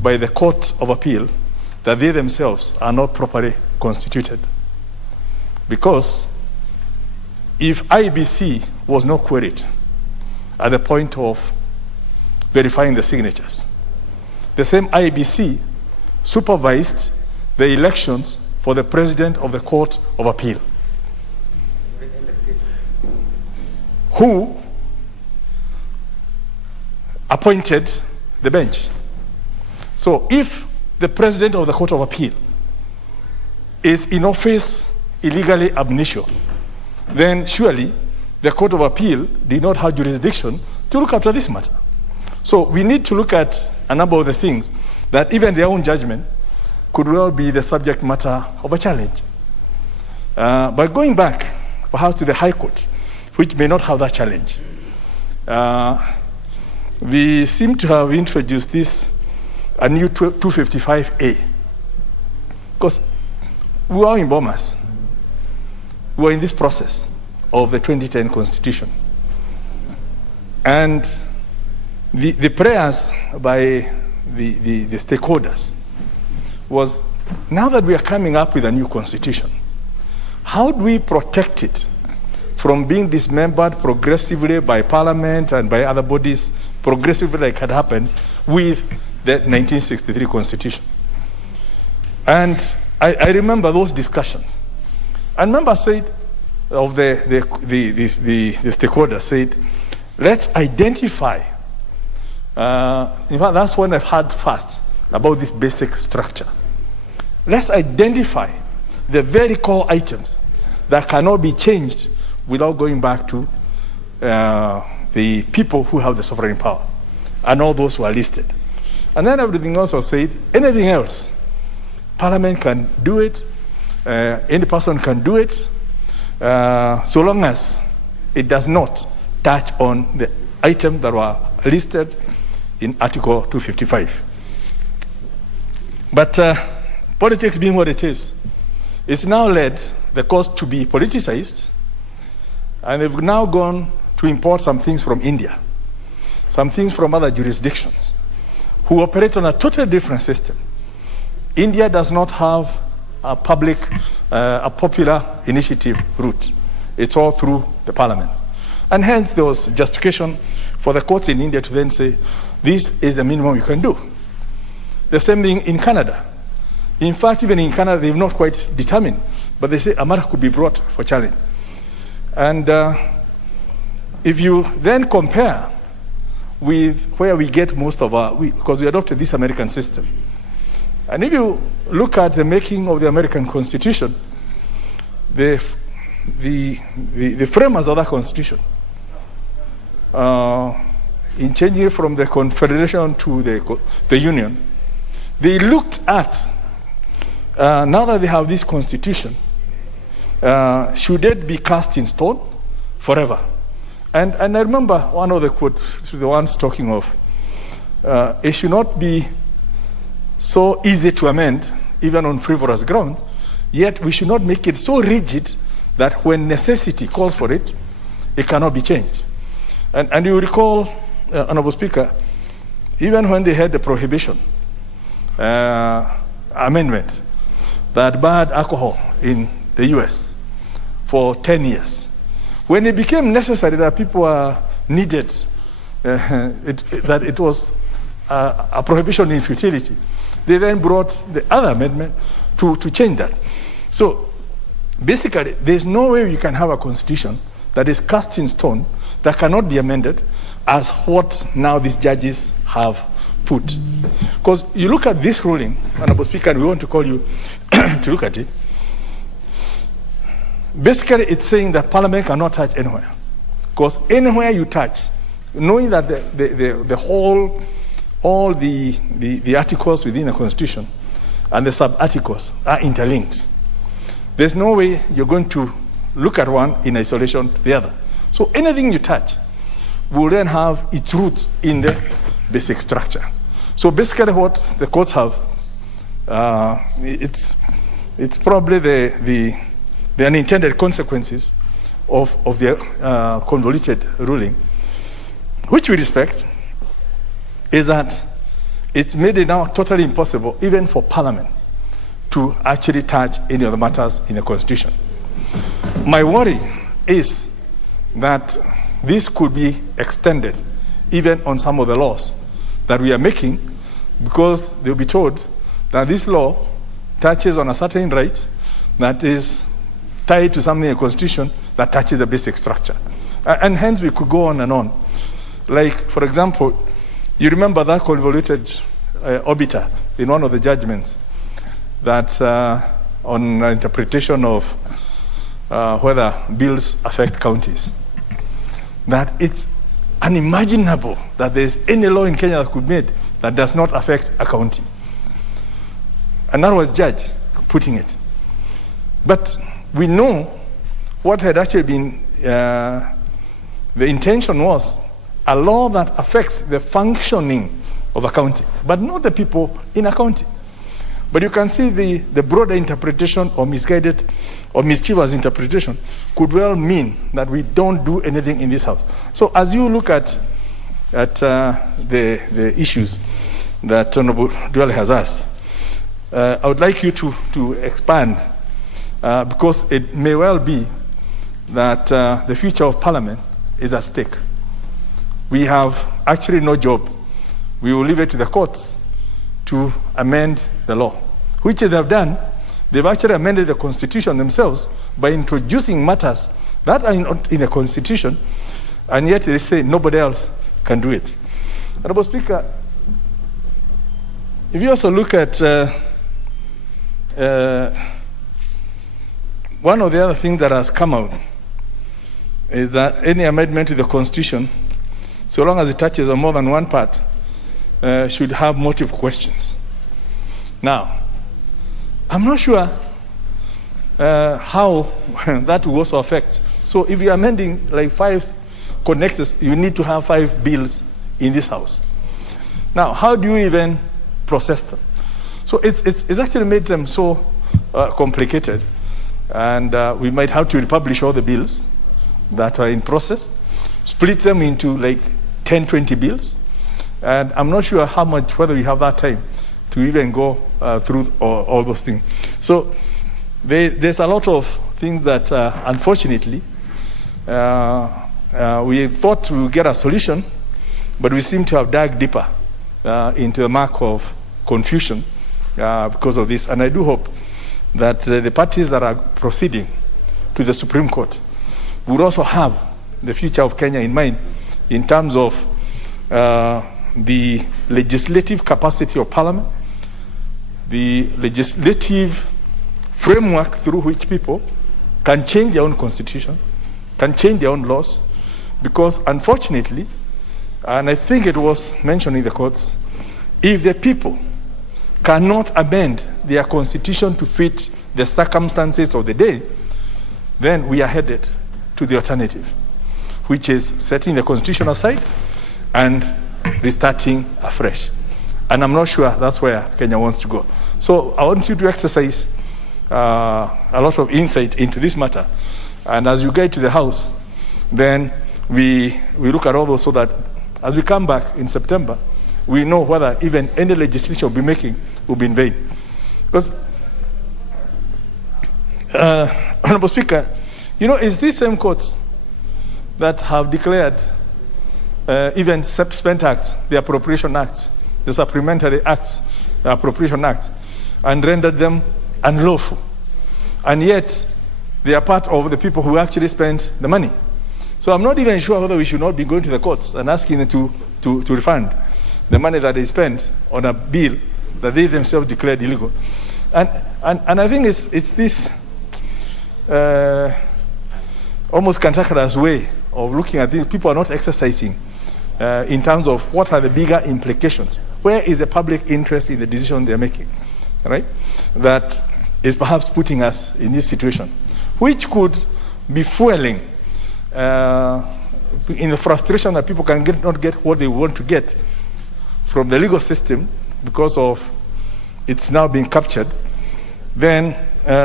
by the Court of Appeal that they themselves are not properly constituted. Because if IBC was not queried at the point of verifying the signatures, the same IBC supervised the elections for the President of the Court of Appeal, who appointed the bench. So if the President of the Court of Appeal is in office illegally ab initio, then surely the Court of Appeal did not have jurisdiction to look after this matter. So we need to look at a number of the things that even their own judgment could well be the subject matter of a challenge. But going back, perhaps to the High Court, which may not have that challenge, we seem to have introduced a new 255A, because we are in Bomas. We are in this process of the 2010 Constitution. And the prayers by the stakeholders was, now that we are coming up with a new Constitution, how do we protect it from being dismembered progressively by Parliament and by other bodies, progressively like had happened with the 1963 Constitution? And I remember those discussions. And members said, of the stakeholders said, let's identify. In fact, that's when I've heard first about this basic structure. Let's identify the very core items that cannot be changed without going back to the people who have the sovereign power and all those who are listed. And then everything else was said, anything else, Parliament can do it, any person can do it, so long as it does not touch on the items that were listed in Article 255. But politics being what it is, it's now led the cause to be politicized, and they've now gone to import some things from India, some things from other jurisdictions, who operate on a totally different system. India does not have a popular initiative route. It's all through the Parliament. And hence there was justification for the courts in India to then say, this is the minimum you can do. The same thing in Canada. In fact, even in Canada, they've not quite determined, but they say a matter could be brought for challenge. And if you then compare with where we get most of because we adopted this American system. And if you look at the making of the American Constitution, the framers of that Constitution, in changing it from the Confederation to the Union, they looked at, now that they have this Constitution, should it be cast in stone forever? And I remember one of the quotes, the ones talking of, it should not be so easy to amend, even on frivolous grounds, yet we should not make it so rigid that when necessity calls for it, it cannot be changed. And you recall, Honorable Speaker, even when they had the prohibition amendment that barred alcohol in the US for 10 years, when it became necessary that people are needed, that it was a prohibition in futility, they then brought the other amendment to change that. So basically, there's no way you can have a constitution that is cast in stone, that cannot be amended, as what now these judges have put. Because you look at this ruling, Honorable Speaker, and we want to call you to look at it. Basically, it's saying that Parliament cannot touch anywhere. Because anywhere you touch, knowing that the whole, all the articles within the Constitution and the sub-articles are interlinked, there's no way you're going to look at one in isolation to the other. So anything you touch will then have its roots in the basic structure. So basically what the courts have, it's probably the unintended consequences of the convoluted ruling, which we respect, is that it's made it now totally impossible even for Parliament to actually touch any of the matters in the Constitution. My worry is that this could be extended even on some of the laws that we are making, because they'll be told that this law touches on a certain right that is tied to something in the Constitution that touches the basic structure. And hence we could go on and on. Like, for example, you remember that convoluted obiter in one of the judgments that on interpretation of whether bills affect counties, that it's unimaginable that there's any law in Kenya that could be made that does not affect a county. and that was judge putting it. But we know what had actually been, the intention was a law that affects the functioning of accounting, but not the people in accounting. But you can see the broader interpretation or misguided or mischievous interpretation could well mean that we don't do anything in this house. So as you look at the issues that Honorable Duale has asked, I would like you to expand, because it may well be that the future of Parliament is at stake. We have actually no job. We will leave it to the courts to amend the law, which they have done. They've actually amended the Constitution themselves by introducing matters that are not in the Constitution, and yet they say nobody else can do it. Honorable Speaker, if you also look at one of the other things that has come out is that any amendment to the Constitution, so long as it touches on more than one part, should have motive questions. Now, I'm not sure how that will also affect. So if you're amending like 5 connectors, you need to have 5 bills in this house. Now, how do you even process them? So it's actually made them so complicated, and we might have to republish all the bills that are in process, split them into like 10, 20 bills, and I'm not sure how much, whether we have that time to even go through all those things. So there's a lot of things that unfortunately we thought we would get a solution, but we seem to have dug deeper into the mark of confusion because of this. And I do hope that the parties that are proceeding to the Supreme Court would also have the future of Kenya in mind in terms of the legislative capacity of Parliament, the legislative framework through which people can change their own constitution, can change their own laws, because unfortunately, and I think it was mentioned in the courts, if the people cannot amend their constitution to fit the circumstances of the day, then we are headed to the alternative, which is setting the constitution aside and restarting afresh. And I'm not sure that's where Kenya wants to go. So I want you to exercise a lot of insight into this matter. And as you get to the House, then we look at all those so that as we come back in September, we know whether even any legislation we'll be making will be in vain. Because, Honorable Speaker, you know, it's these same courts that have declared even spent acts, the appropriation acts, the supplementary acts, the appropriation acts, and rendered them unlawful. And yet, they are part of the people who actually spent the money. So I'm not even sure whether we should not be going to the courts and asking them to refund the money that they spent on a bill that they themselves declared illegal. And I think it's this almost cantankerous way of looking at things. People are not exercising in terms of what are the bigger implications. Where is the public interest in the decision they're making, right? That is perhaps putting us in this situation, which could be fueling in the frustration that people can not get what they want to get from the legal system because of it's now being captured. Then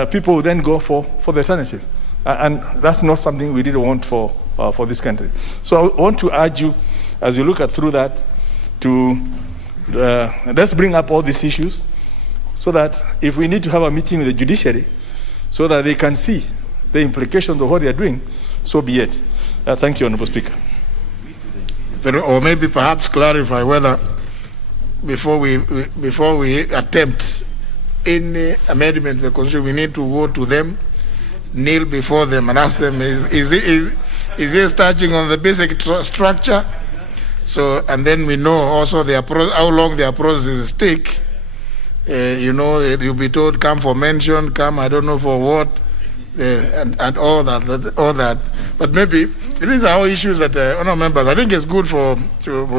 people will then go for the alternative, and that's not something we really want for this country. So I want to urge you, as you look at through that, to let's bring up all these issues, so that if we need to have a meeting with the judiciary, so that they can see the implications of what they are doing, so be it. Thank you, Honorable Speaker. Or maybe perhaps clarify whether before we attempt any amendment to the Constitution, we need to go to them, kneel before them, and ask them: Is this touching on the basic structure? So, and then we know also how long their processes take. You know, you'll be told, come for mention, come I don't know for what, and all that. But maybe these are all issues that honourable members, I think it's good for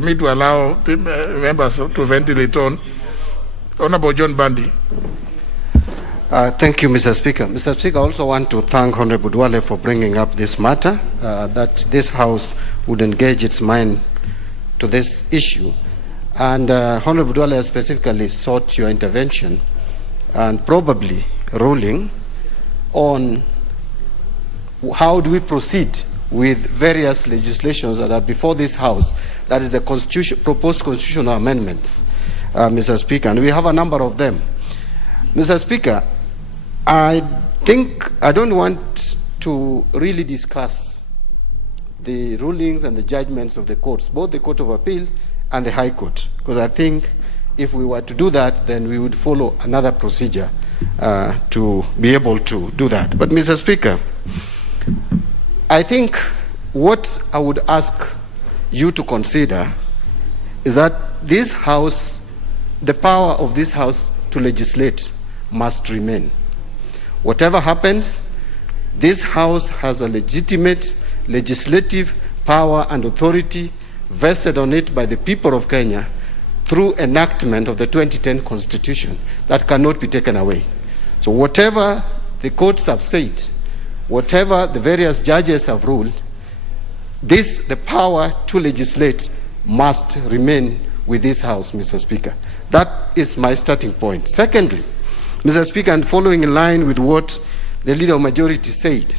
me to allow members to ventilate on. Honourable John Bundy. Thank you, Mr. Speaker. Mr. Speaker, I also want to thank Honorable Duale for bringing up this matter, that this House would engage its mind to this issue. And Honorable Duale has specifically sought your intervention and probably ruling on how do we proceed with various legislations that are before this House, that is the proposed constitutional amendments, Mr. Speaker, and we have a number of them. Mr. Speaker, I think I don't want to really discuss the rulings and the judgments of the courts, both the Court of Appeal and the High Court, because I think if we were to do that, then we would follow another procedure to be able to do that. But, Mr. Speaker, I think what I would ask you to consider is that this House, the power of this House to legislate must remain. Whatever happens, this House has a legitimate legislative power and authority vested on it by the people of Kenya through enactment of the 2010 Constitution that cannot be taken away. So whatever the courts have said, whatever the various judges have ruled, the power to legislate must remain with this House, Mr. Speaker. That is my starting point. Secondly, Mr. Speaker, and following in line with what the Leader of Majority said,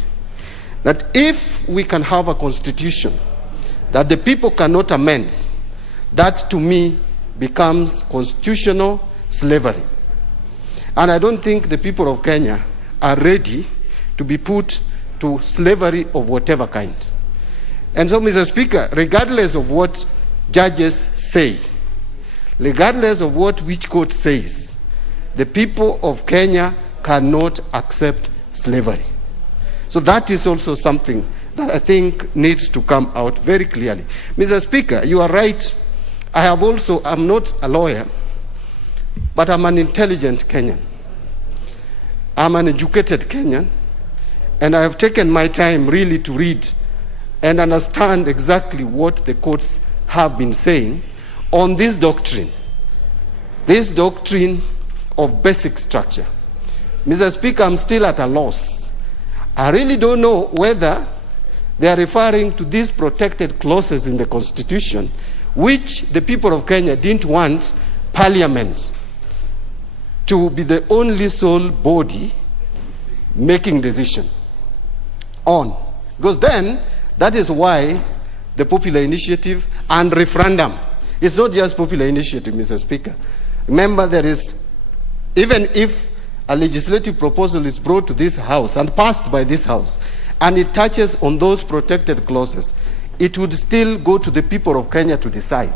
that if we can have a constitution that the people cannot amend, that to me becomes constitutional slavery. And I don't think the people of Kenya are ready to be put to slavery of whatever kind. And so, Mr. Speaker, regardless of what judges say, regardless of what which court says, the people of Kenya cannot accept slavery. So that is also something that I think needs to come out very clearly. Mr. Speaker, you are right. I'm not a lawyer, but I'm an intelligent Kenyan. I'm an educated Kenyan, and I have taken my time really to read and understand exactly what the courts have been saying on this doctrine of basic structure. Mr. Speaker, I'm still at a loss. I really don't know whether they are referring to these protected clauses in the Constitution, which the people of Kenya didn't want Parliament to be the only sole body making decision on. Because then, that is why the popular initiative and referendum, it's not just popular initiative, Mr. Speaker. Remember, there is, even if a legislative proposal is brought to this House and passed by this House, and it touches on those protected clauses, it would still go to the people of Kenya to decide.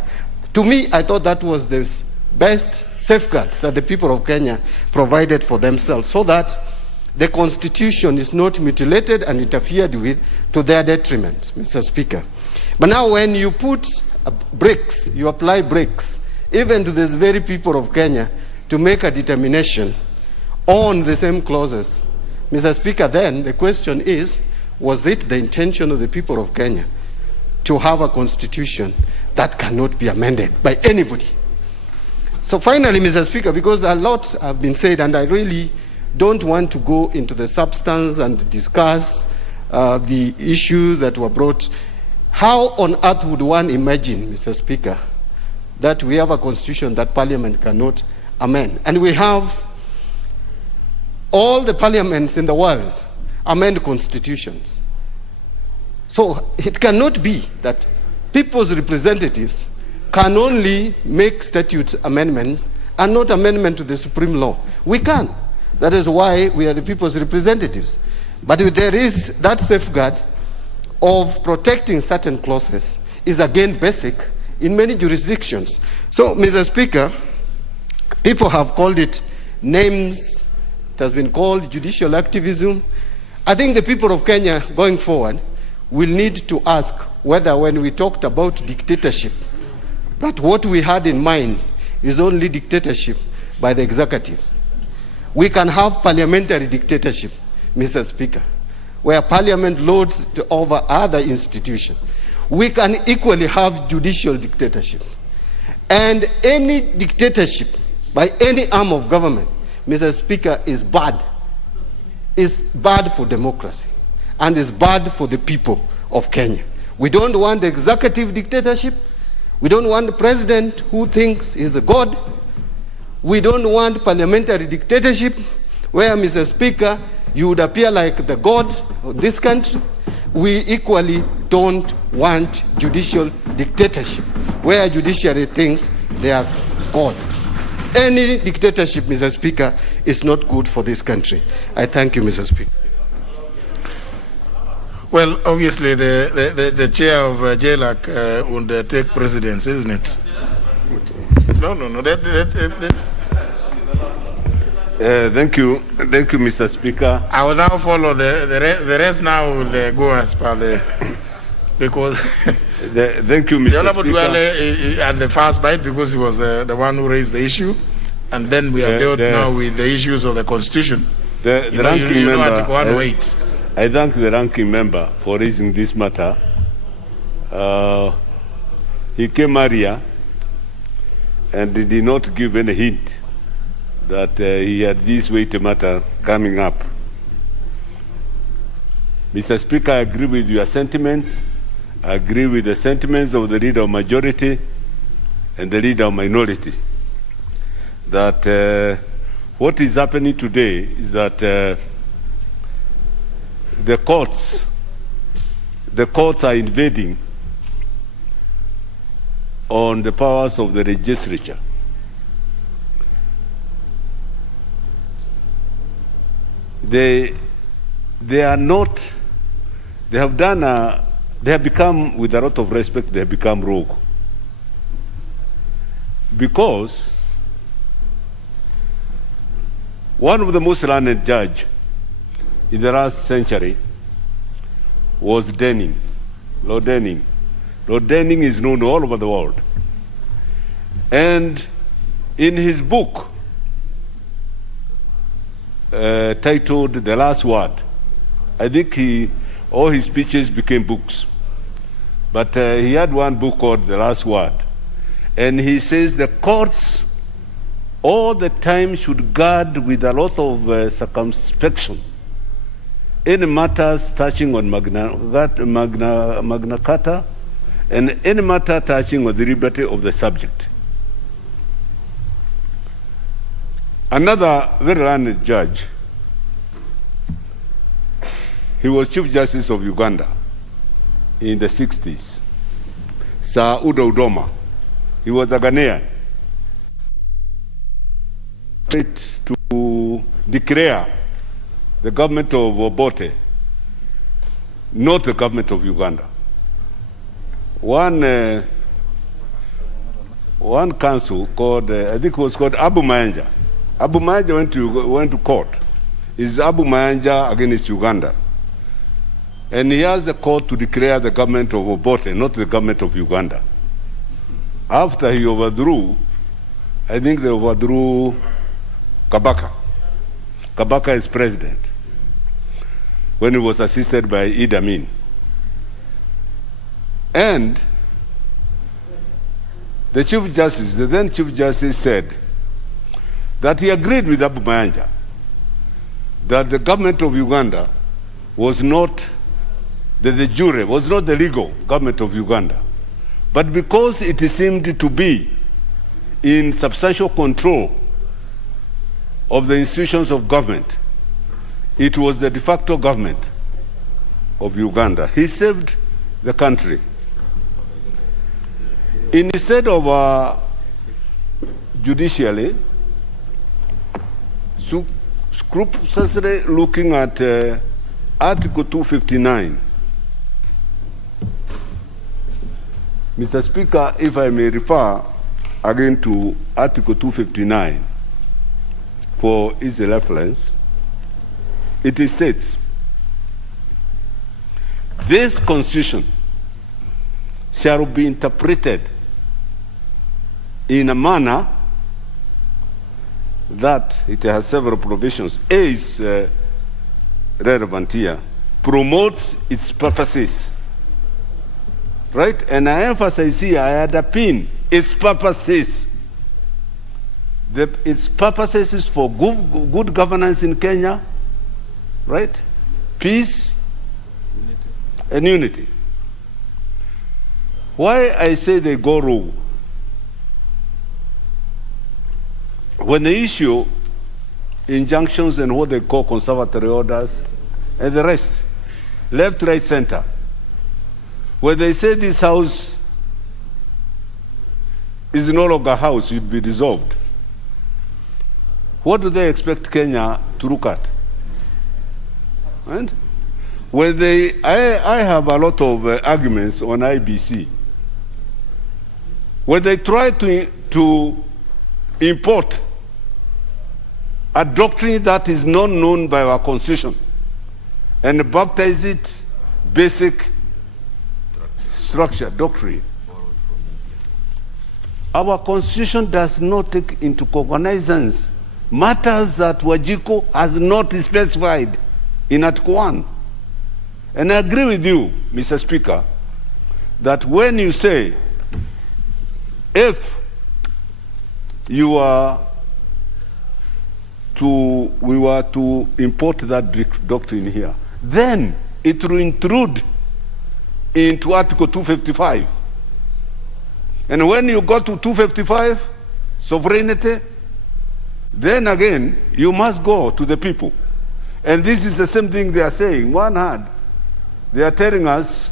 To me, I thought that was the best safeguards that the people of Kenya provided for themselves, so that the Constitution is not mutilated and interfered with to their detriment, Mr. Speaker. But now when you put brakes, you apply brakes, even to these very people of Kenya, to make a determination on the same clauses, Mr. Speaker, then the question is, was it the intention of the people of Kenya to have a constitution that cannot be amended by anybody? So finally, Mr. Speaker, because a lot have been said, and I really don't want to go into the substance and discuss the issues that were brought, how on earth would one imagine, Mr. Speaker, that we have a constitution that Parliament cannot amend? And we have all the parliaments in the world amend constitutions. So it cannot be that people's representatives can only make statute amendments and not amendment to the supreme law. We can. That is why we are the people's representatives. But if there is that safeguard of protecting certain clauses is again basic in many jurisdictions. So, Mr. Speaker, people have called it names. It has been called judicial activism. I think the people of Kenya going forward will need to ask whether when we talked about dictatorship, that what we had in mind is only dictatorship by the executive. We can have parliamentary dictatorship, Mr. Speaker, where Parliament lords over other institutions. We can equally have judicial dictatorship. And any dictatorship by any arm of government Mr. Speaker, is bad. It's bad for democracy and is bad for the people of Kenya. We don't want executive dictatorship. We don't want a president who thinks he's a god. We don't want parliamentary dictatorship where, Mr. Speaker, you would appear like the god of this country. We equally don't want judicial dictatorship where judiciary thinks they are god. Any dictatorship, Mr. Speaker, is not good for this country. I thank you, Mr. Speaker. Well, obviously, the chair of JLAC would take precedence, isn't it? No. Thank you, Mr. Speaker. I will now follow the rest. Now will go as per the because. Thank you, Mr. The Honourable Speaker. Duale at the first bite because he was the one who raised the issue, and then we have dealt now with the issues of the Constitution. The ranking member. Article 108. I thank the ranking member for raising this matter. He came earlier and did not give any hint that he had this weighty matter coming up. Mr. Speaker, I agree with your sentiments. I agree with the sentiments of the leader of majority and the leader of minority. That what is happening today is that the courts are invading on the powers of the legislature. They have become, with a lot of respect, they have become rogue. Because one of the most learned judge in the last century was Denning, Lord Denning. Lord Denning is known all over the world. And in his book titled The Last Word, I think all his speeches became books. But he had one book called The Last Word. And he says the courts all the time should guard with a lot of circumspection any matters touching on Magna Carta and any matter touching on the liberty of the subject. Another very learned judge, he was Chief Justice of Uganda in the 60s, Sir Udo Udoma. He was a Ghanaian. To declare the government of Obote, not the government of Uganda. One council called, I think it was called Abu Mayanja. Abu Mayanja went to court. It's Abu Mayanja against Uganda. And he asked the court to declare the government of Obote, not the government of Uganda. After he overthrew, I think they overthrew Kabaka. Kabaka is president when he was assisted by Idi Amin. And the Chief Justice, the then Chief Justice, said that he agreed with Abu Mayanja that the government of Uganda was not the jure, was not the legal government of Uganda. But because it seemed to be in substantial control of the institutions of government, it was the de facto government of Uganda. He saved the country. Instead of judicially scrupulously looking at Article 259, Mr. Speaker, if I may refer again to Article 259 for easy reference, it states, this Constitution shall be interpreted in a manner that it has several provisions. A is relevant here, promotes its purposes. Right? And I emphasize here, I had a pin, its purposes. its purposes is for good governance in Kenya, right? Peace and unity. Why I say they go wrong? When they issue injunctions and what they call conservatory orders and the rest, left, right, center, when they say this house is no longer a house, it will be dissolved, what do they expect Kenya to look at? Right? When I have a lot of arguments on IBC. When they try to import a doctrine that is not known by our constitution and baptize it basic structure, doctrine. Our constitution does not take into cognizance matters that Wajiko has not specified in Article 1. And I agree with you, Mr. Speaker, that when you say, if we were to import that doctrine here, then it will intrude into Article 255. And when you go to 255, sovereignty, then again, you must go to the people. And this is the same thing they are saying. One hand, they are telling us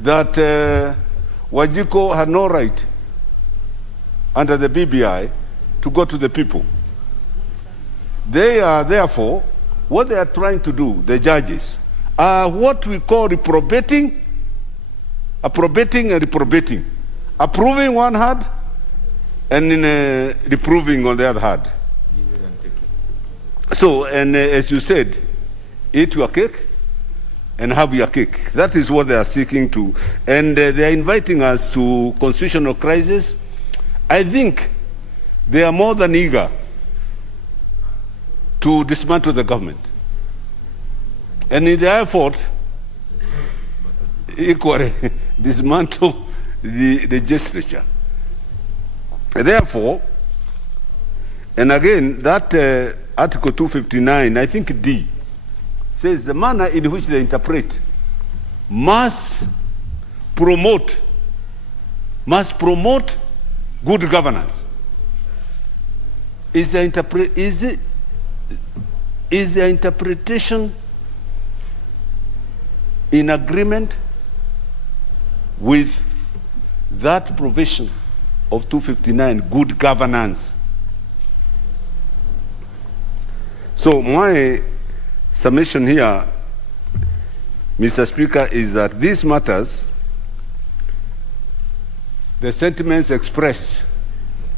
that Wajiko had no right under the BBI to go to the people. They are therefore, what they are trying to do, the judges, are what we call approbating and reprobating. Approving one hand and reproving on the other hand. So, and as you said, eat your cake and have your cake. That is what they are seeking to. And they are inviting us to constitutional crisis. I think they are more than eager to dismantle the government. And in the effort, equally dismantle the legislature. Therefore, and again, that Article 259, I think D, says the manner in which they interpret must promote good governance. Is the interpretation in agreement with that provision of 259, good governance? So my submission here, Mr. Speaker, is that these matters, the sentiments expressed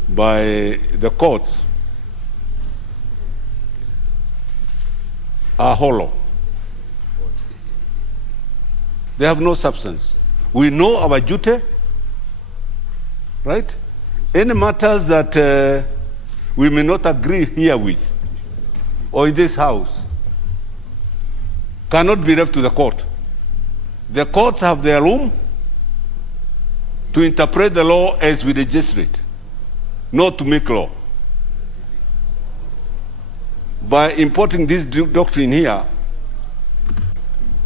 by the courts, are hollow. They have no substance. We know our duty, right? Any matters that we may not agree here with or in this house cannot be left to the court. The courts have their room to interpret the law as we legislate, not to make law. By importing this doctrine here,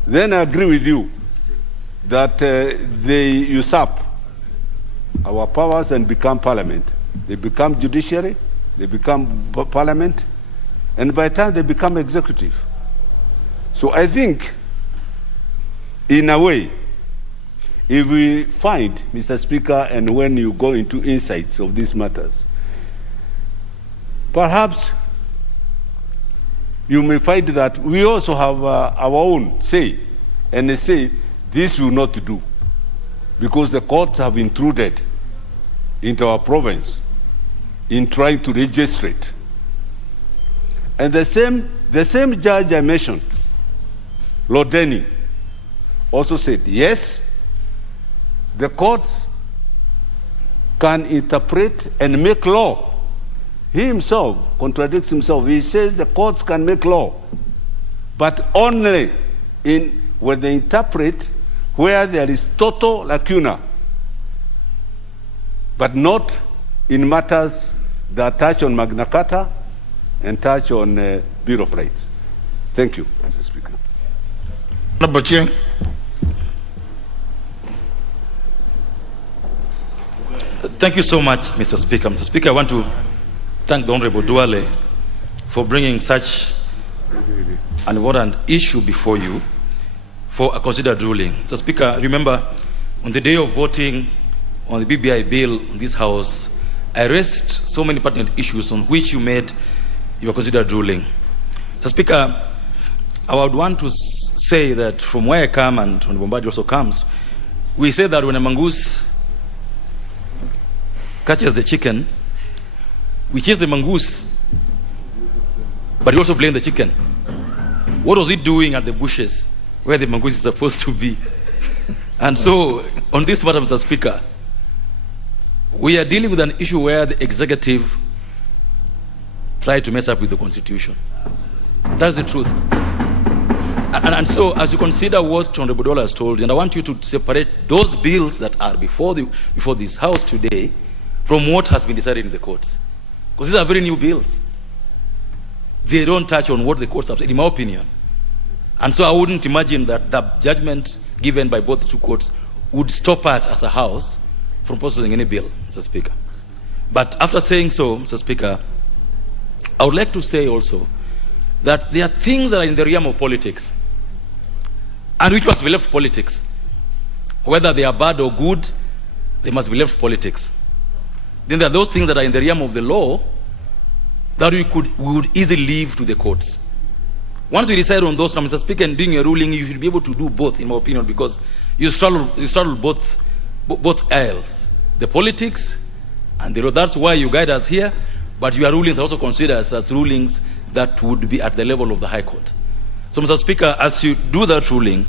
then I agree with you that they usurp our powers and become parliament. They become judiciary, they become parliament, and by the time they become executive. So I think, in a way, if we find, Mr. Speaker, and when you go into insights of these matters, perhaps you may find that we also have our own say, and they say, this will not do, because the courts have intruded into our province in trying to legislate. And the same judge I mentioned, Lord Denny, also said, yes, the courts can interpret and make law. He himself contradicts himself. He says the courts can make law, but only when they interpret where there is total lacuna, but not in matters that touch on Magna Carta and touch on Bill of Rights. Thank you, Mr. Speaker. Honorable Chair. Thank you so much, Mr. Speaker. Mr. Speaker, I want to thank the Honorable Duale for bringing such an important issue before you for a considered ruling. Mr. Speaker, remember, on the day of voting on the BBI bill in this House, I raised so many pertinent issues on which you made your considered ruling. Mr. Speaker, I would want to say that from where I come, and when Bombadi also comes, we say that when a mongoose catches the chicken, we chase the mongoose, but we also blame the chicken. What was it doing at the bushes where the mongoose is supposed to be? And so, on this matter, Mr. Speaker, we are dealing with an issue where the executive tried to mess up with the Constitution. That's the truth. And so, as you consider what Honorable Dola has told you, and I want you to separate those bills that are before this House today from what has been decided in the courts. Because these are very new bills. They don't touch on what the courts have said, in my opinion. And so I wouldn't imagine that the judgment given by both the two courts would stop us as a House from processing any bill, Mr. Speaker. But after saying so, Mr. Speaker, I would like to say also that there are things that are in the realm of politics and which must be left politics. Whether they are bad or good, they must be left politics. Then there are those things that are in the realm of the law that we would easily leave to the courts. Once we decide on those, Mr. Speaker, and doing a ruling, you should be able to do both, in my opinion, because you straddle both aisles, the politics and the law. That's why you guide us here, but your rulings are also considered as rulings that would be at the level of the High Court. So, Mr. Speaker, as you do that ruling,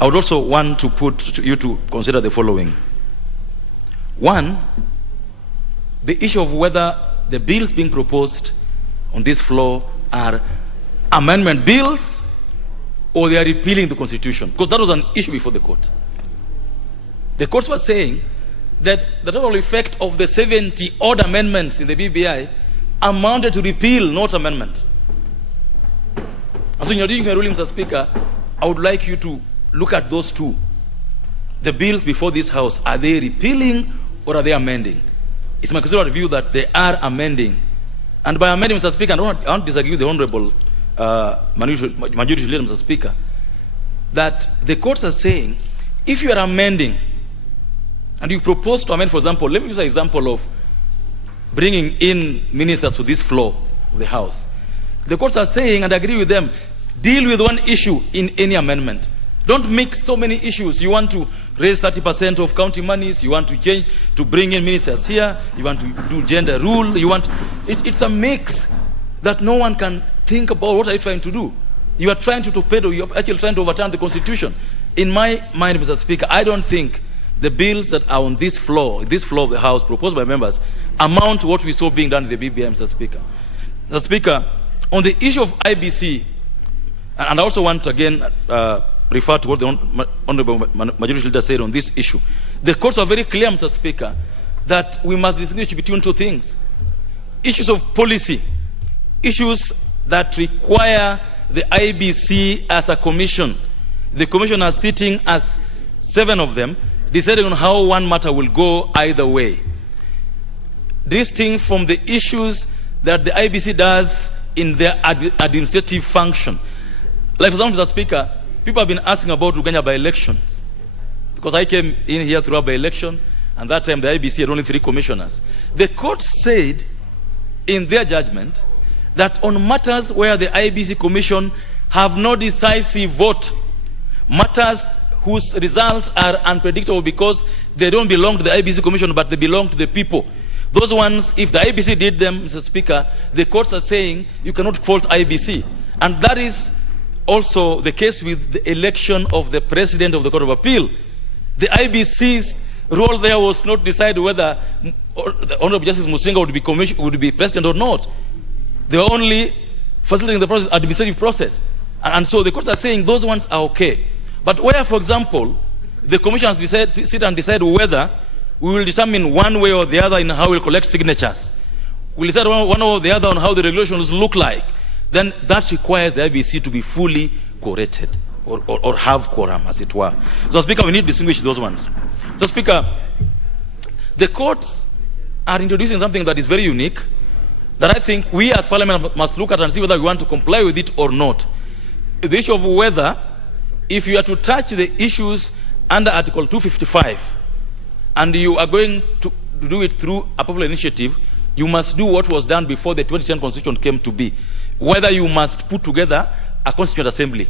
I would also want to put you to consider the following. One, the issue of whether the bills being proposed on this floor are amendment bills or they are repealing the Constitution, because that was an issue before the court. The courts were saying that the total effect of the 70 odd amendments in the BBI amounted to repeal, not amendment. And so in your doing your ruling, Mr. Speaker, I would like you to look at those two. The bills before this House, are they repealing or are they amending? It's my considered view that they are amending. And by amending, Mr. Speaker, I don't disagree with the Honorable Majority Leader, Mr. Speaker, that the courts are saying, if you are amending and you propose to amend, for example, let me use an example of bringing in ministers to this floor of the House. The courts are saying, and I agree with them, deal with one issue in any amendment. Don't mix so many issues. You want to raise 30% of county monies, you want to change, to bring in ministers here, you want to do gender rule, it's a mix that no one can think about. What are you trying to do? You are trying to torpedo, you're actually trying to overturn the Constitution. In my mind, Mr. Speaker, I don't think the bills that are on this floor of the House, proposed by members, amount to what we saw being done in the BBI, Mr. Speaker. Mr. Speaker, on the issue of IBC, and I also want to again refer to what the Honorable Majority Leader said on this issue. The courts are very clear, Mr. Speaker, that we must distinguish between two things. Issues of policy, issues that require the IBC as a commission. The commissioners sitting as 7 of them, deciding on how one matter will go either way. Distinct from the issues that the IBC does in their administrative function. Like, for example, Mr. Speaker, people have been asking about Uganda by elections. Because I came in here throughout by election, and that time the IBC had only 3 commissioners. The court said in their judgment that on matters where the IBC commission have no decisive vote, matters whose results are unpredictable because they don't belong to the IBC commission but they belong to the people, those ones, if the IBC did them, Mr. Speaker, the courts are saying you cannot fault IBC. And that is also the case with the election of the President of the Court of Appeal. The IBC's role there was not decide whether the Honorable Justice Musinga would be President or not. They were only facilitating the process, administrative process. And so the courts are saying those ones are okay. But where, for example, the commissioners sit and decide whether we will determine one way or the other in how we'll collect signatures, will decide one or the other on how the regulations look like, then that requires the IBC to be fully corrected or have quorum, as it were. So, Speaker, we need to distinguish those ones. So, Speaker, the courts are introducing something that is very unique, that I think we as Parliament must look at and see whether we want to comply with it or not. The issue of whether, if you are to touch the issues under Article 255, and you are going to do it through a popular initiative, you must do what was done before the 2010 Constitution came to be. Whether you must put together a Constituent Assembly.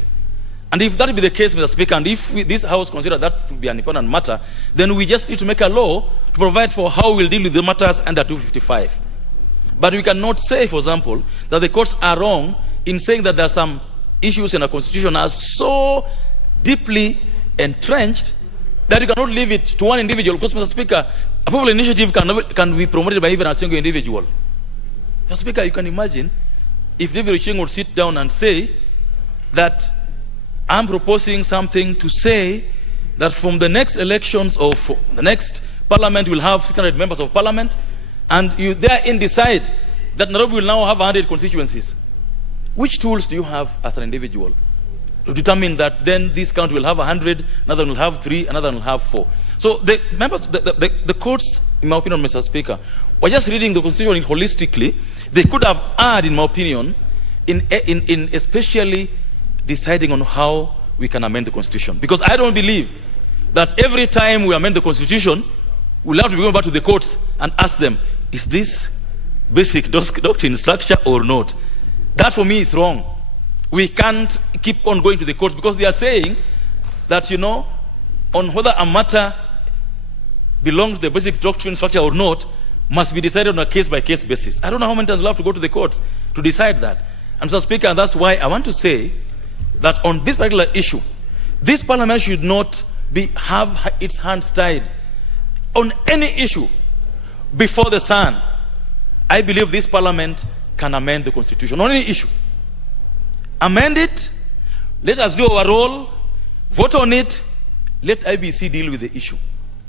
And if that be the case, Mr. Speaker, and if this House considers that to be an important matter, then we just need to make a law to provide for how we'll deal with the matters under 255. But we cannot say, for example, that the courts are wrong in saying that there are some issues in a constitution are so deeply entrenched that you cannot leave it to one individual. Because, Mr. Speaker, a popular initiative can be promoted by even a single individual. Mr. Speaker, you can imagine if David Ochieng would sit down and say that I'm proposing something to say that from the next elections of the next parliament will have 600 members of parliament, and you therein decide that Nairobi will now have 100 constituencies. Which tools do you have as an individual to determine that then this county will have 100, another will have 3, another will have 4? So the members, the courts, in my opinion, Mr. Speaker, were just reading the constitution holistically. They could have added, in my opinion, in especially deciding on how we can amend the constitution. Because I don't believe that every time we amend the constitution, we'll have to go back to the courts and ask them, is this basic doctrine structure or not? That for me is wrong. We can't keep on going to the courts because they are saying that, you know, on whether a matter belongs to the basic doctrine structure or not must be decided on a case-by-case basis. I don't know how many times we'll have to go to the courts to decide that. And Mr. Speaker, that's why I want to say that on this particular issue, this parliament should not have its hands tied on any issue before the sun. I believe this parliament can amend the constitution on any issue. Amend it, let us do our role, vote on it, let IBC deal with the issue.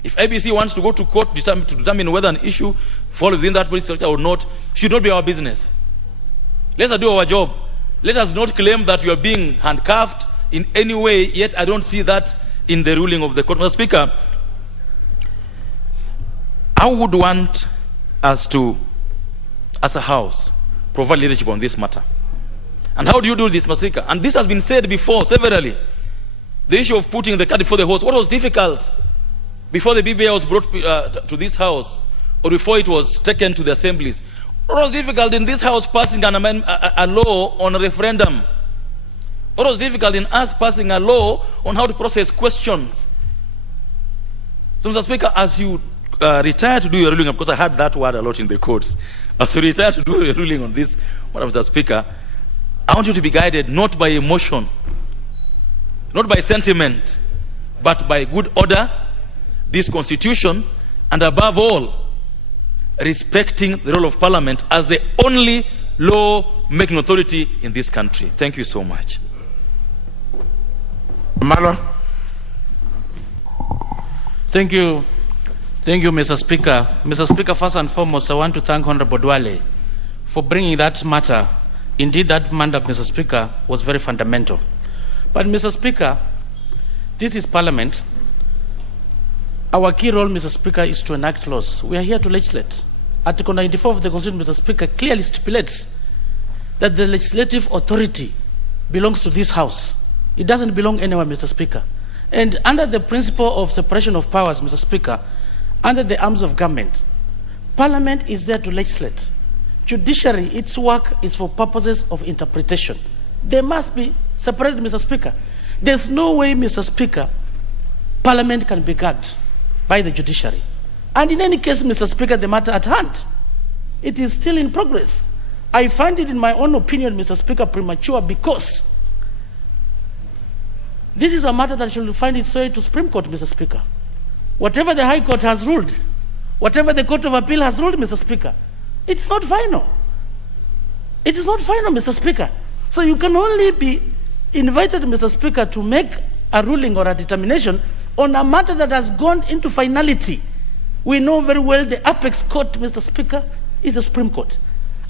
If IBC wants to go to court to determine whether an issue falls within that policy structure or not, should not be our business. Let us do our job. Let us not claim that you are being handcuffed in any way, yet I don't see that in the ruling of the court. Mr. Speaker, I would want us to, as a House, provide leadership on this matter. And how do you do this, Mr. Speaker? And this has been said before severally. The issue of putting the cart before the horse. What was difficult before the BBI was brought to this House, or before it was taken to the assemblies? What was difficult in this House passing a law on a referendum? What was difficult in us passing a law on how to process questions? So, Mr. Speaker, as you retire to do your ruling, of course I heard that word a lot in the courts. As you retire to do your ruling on this, Mr. Speaker, I want you to be guided not by emotion, not by sentiment, but by good order, this constitution, and above all, respecting the role of Parliament as the only law-making authority in this country. Thank you so much. Malo. Thank you. Thank you, Mr. Speaker. Mr. Speaker, first and foremost, I want to thank Honorable Dwale for bringing that matter. Indeed, that matter, Mr. Speaker, was very fundamental. But, Mr. Speaker, this is Parliament. Our key role, Mr. Speaker, is to enact laws. We are here to legislate. Article 94 of the Constitution, Mr. Speaker, clearly stipulates that the legislative authority belongs to this House. It doesn't belong anywhere, Mr. Speaker. And under the principle of separation of powers, Mr. Speaker, under the arms of government, Parliament is there to legislate. Judiciary, its work is for purposes of interpretation. They must be separated, Mr. Speaker. There's no way, Mr. Speaker, Parliament can be gagged by the judiciary. And in any case, Mr. Speaker, the matter at hand, it is still in progress. I find it, in my own opinion, Mr. Speaker, premature because this is a matter that should find its way to Supreme Court, Mr. Speaker. Whatever the High Court has ruled, whatever the Court of Appeal has ruled, Mr. Speaker, it's not final. It is not final, Mr. Speaker. So you can only be invited, Mr. Speaker, to make a ruling or a determination on a matter that has gone into finality. We know very well the apex court, Mr. Speaker, is the Supreme Court.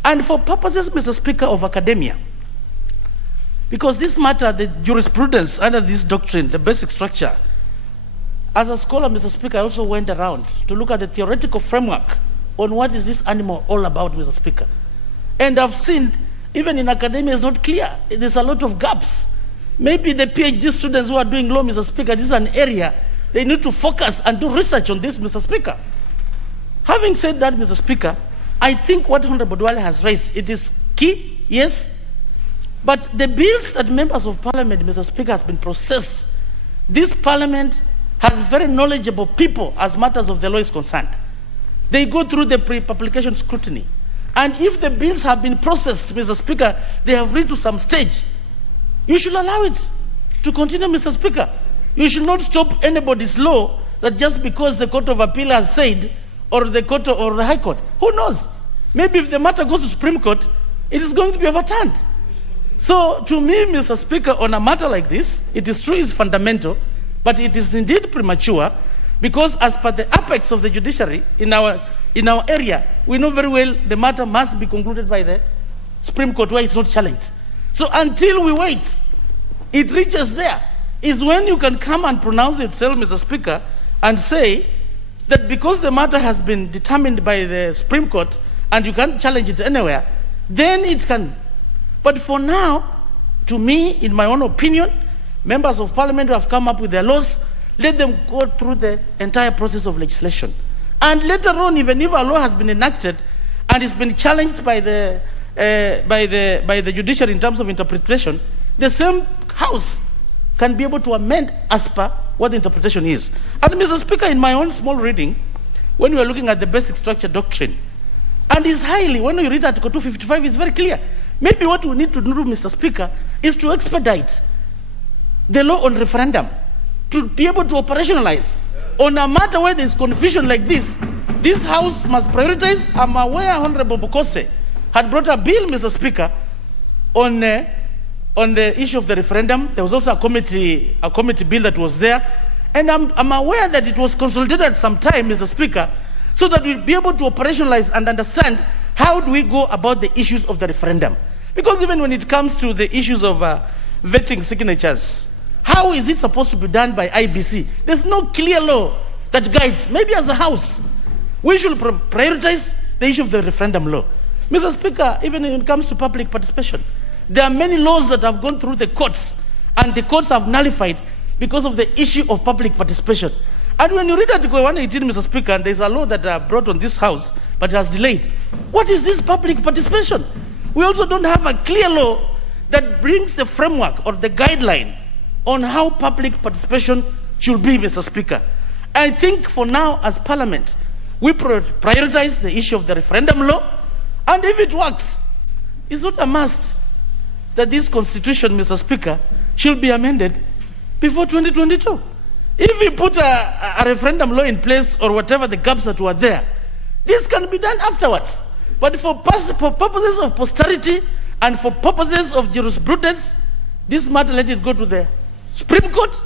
And for purposes, Mr. Speaker, of academia, because this matter, the jurisprudence under this doctrine, the basic structure, as a scholar, Mr. Speaker, I also went around to look at the theoretical framework on what is this animal all about, Mr. Speaker. And I've seen, even in academia, it's not clear. There's a lot of gaps. Maybe the PhD students who are doing law, Mr. Speaker, this is an area they need to focus and do research on this, Mr. Speaker. Having said that, Mr. Speaker, I think what Honorable Duale has raised, it is key, yes, but the bills that members of Parliament, Mr. Speaker, has been processed, this Parliament has very knowledgeable people as matters of the law is concerned. They go through the pre-publication scrutiny. And if the bills have been processed, Mr. Speaker, they have reached to some stage, you should allow it to continue, Mr. Speaker. You should not stop anybody's law that just because the Court of Appeal has said, or the Court or the High Court. Who knows? Maybe if the matter goes to Supreme Court, it is going to be overturned. So to me, Mr. Speaker, on a matter like this, it is true it's fundamental, but it is indeed premature, because as per the apex of the judiciary in our area, we know very well the matter must be concluded by the Supreme Court where it's not challenged. So until we wait, it reaches there, is when you can come and pronounce yourself, Mr. Speaker, and say that because the matter has been determined by the Supreme Court and you can't challenge it anywhere, then it can. But for now, to me, in my own opinion, members of Parliament who have come up with their laws, let them go through the entire process of legislation. And later on, even if a law has been enacted and it's been challenged by the judiciary in terms of interpretation, the same House can be able to amend as per what the interpretation is. And Mr. Speaker, in my own small reading, when we are looking at the basic structure doctrine, and it's highly, when we read Article 255, it's very clear. Maybe what we need to do, Mr. Speaker, is to expedite the law on referendum, to be able to operationalize. On a matter where there's confusion like this House must prioritize. I'm aware Honorable Bokose had brought a bill, Mr. Speaker, on the issue of the referendum. There was also a committee bill that was there. And I'm aware that it was consolidated at some time, Mr. Speaker, so that we'll be able to operationalize and understand how do we go about the issues of the referendum. Because even when it comes to the issues of vetting signatures, how is it supposed to be done by IBC? There's no clear law that guides. Maybe as a House, we should prioritize the issue of the referendum law. Mr. Speaker, even when it comes to public participation, there are many laws that have gone through the courts, and the courts have nullified because of the issue of public participation. And when you read Article 118, Mr. Speaker, and there's a law that brought on this House, but has delayed. What is this public participation? We also don't have a clear law that brings the framework or the guideline on how public participation should be, Mr. Speaker. I think for now, as Parliament, we prioritize the issue of the referendum law, and if it works, it's not a must that this constitution, Mr. Speaker, should be amended before 2022. If we put a referendum law in place, or whatever the gaps that were there, this can be done afterwards. But for purposes of posterity and for purposes of jurisprudence, this matter, let it go to the Supreme Court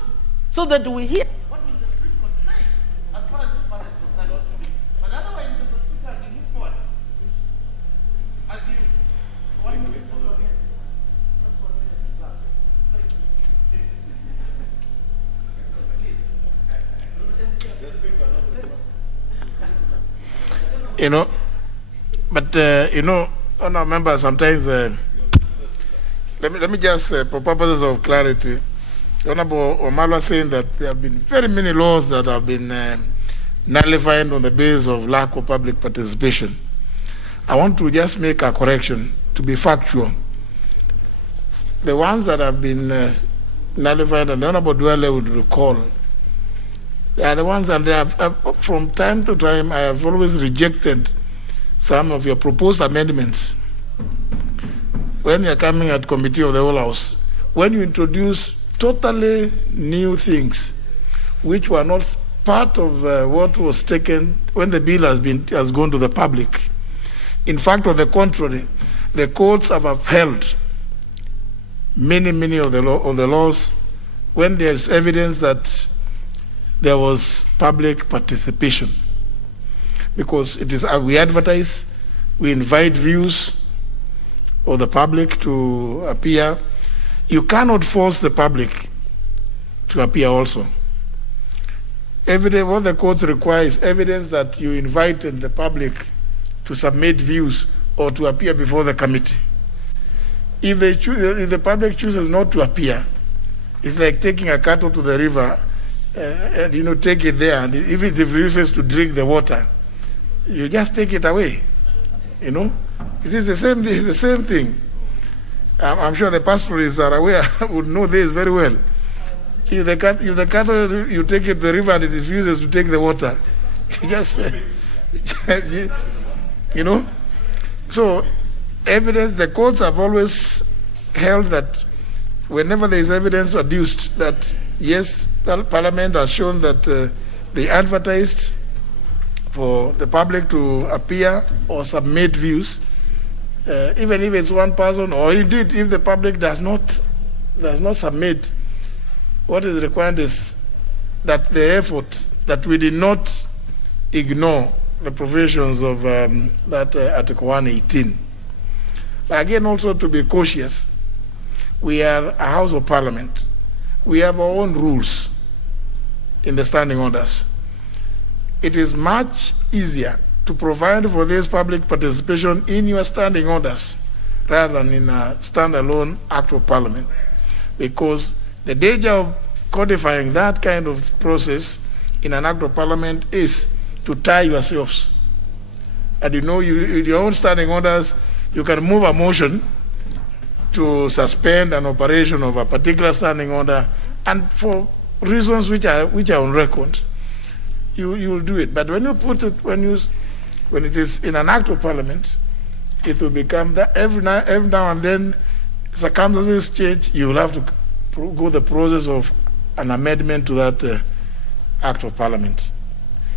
so that we hear what will the Supreme Court say as far as this matter is concerned. But otherwise, Mr. Speaker, as you move forward, as you want to move forward again, that's what You know, but you know, honourable members, sometimes let me just for purposes of clarity, Honourable Omalo saying that there have been very many laws that have been nullified on the basis of lack of public participation. I want to just make a correction to be factual. The ones that have been nullified, and the Honourable Duale would recall, they are the ones, and they have, from time to time, I have always rejected some of your proposed amendments. When you're coming at committee of the whole House, when you introduce totally new things, which were not part of what was taken when the bill has gone to the public. In fact, on the contrary, the courts have upheld many of the laws when there is evidence that there was public participation, because it is we advertise, we invite views, or the public to appear, you cannot force the public to appear also. What the courts require is evidence that you invited the public to submit views or to appear before the committee. If the public chooses not to appear, it's like taking a cattle to the river and take it there, and if it refuses to drink the water, you just take it away. It is the same thing. I'm sure the pastoralists are aware, would know this very well. If the cattle, you take it to the river and it refuses to take the water, you just, So, evidence, the courts have always held that whenever there is evidence adduced that, yes, Parliament has shown that they advertised for the public to appear or submit views, even if it's one person, or indeed if the public does not submit, what is required is that the effort, that we did not ignore the provisions of that Article 118. But again, also to be cautious, we are a House of Parliament. We have our own rules in the standing orders. It is much easier to provide for this public participation in your standing orders rather than in a standalone Act of Parliament, because the danger of codifying that kind of process in an Act of Parliament is to tie yourselves. And in your own standing orders, you can move a motion to suspend an operation of a particular standing order, and for reasons which are on record, you will do it. But when you put it, when it is in an Act of Parliament, it will become that every now and then circumstances change. You will have to go the process of an amendment to that Act of Parliament.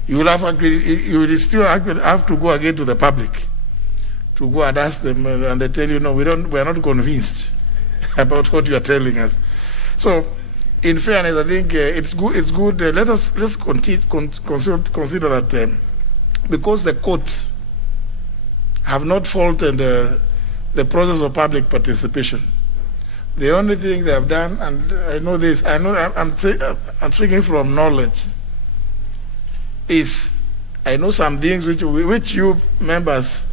You will still have to go again to the public to go and ask them, and they tell you, no, we are not convinced about what you are telling us. So, in fairness, I think it's good. Let's consider that because the courts have not faulted the process of public participation. The only thing they have done, and I know this, I'm speaking from knowledge, is I know some things which you members,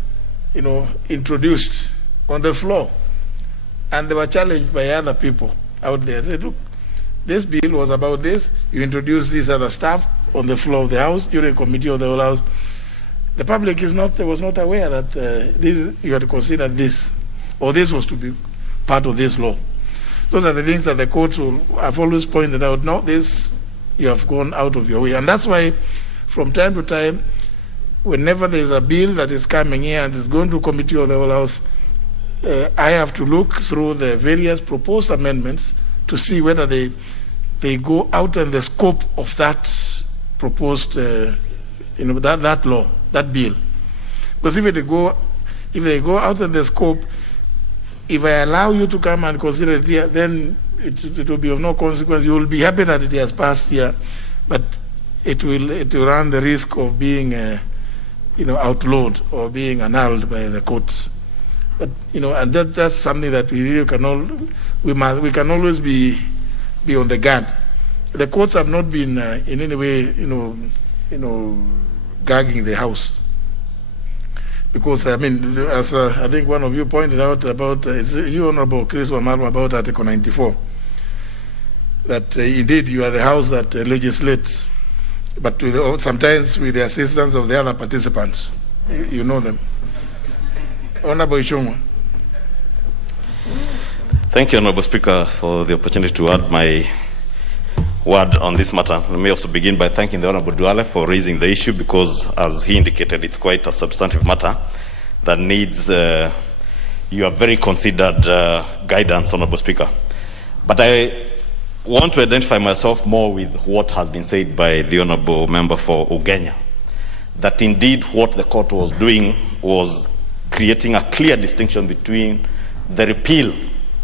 introduced on the floor, and they were challenged by other people out there. They said, look, this bill was about this. You introduced this other stuff on the floor of the House during committee of the whole House. The public was not aware that you had to consider this, or this was to be part of this law. Those are the things that the courts have always pointed out. No, this you have gone out of your way, and that's why, from time to time, whenever there is a bill that is coming here and is going to committee of the whole House, I have to look through the various proposed amendments to see whether they go out in the scope of that proposed, that law, that bill. Because if they go out in the scope, if I allow you to come and consider it here, then it will be of no consequence. You will be happy that it has passed here, but it will run the risk of being outlawed or being annulled by the courts. But and that's something that we really we can always be on the guard. The courts have not been in any way gagging the House, because as I think one of you pointed out about you, Honorable Chris Wamaru, about Article 94, that indeed you are the House that legislates, but sometimes with the assistance of the other participants. You know them. Honorable Ishongwa. Thank you, Honorable Speaker, for the opportunity to add my word on this matter. Let me also begin by thanking the Honorable Duale for raising the issue, because, as he indicated, it's quite a substantive matter that needs your very considered guidance, Honorable Speaker. But I want to identify myself more with what has been said by the Honorable Member for Ugenya, that indeed what the court was doing was creating a clear distinction between the repeal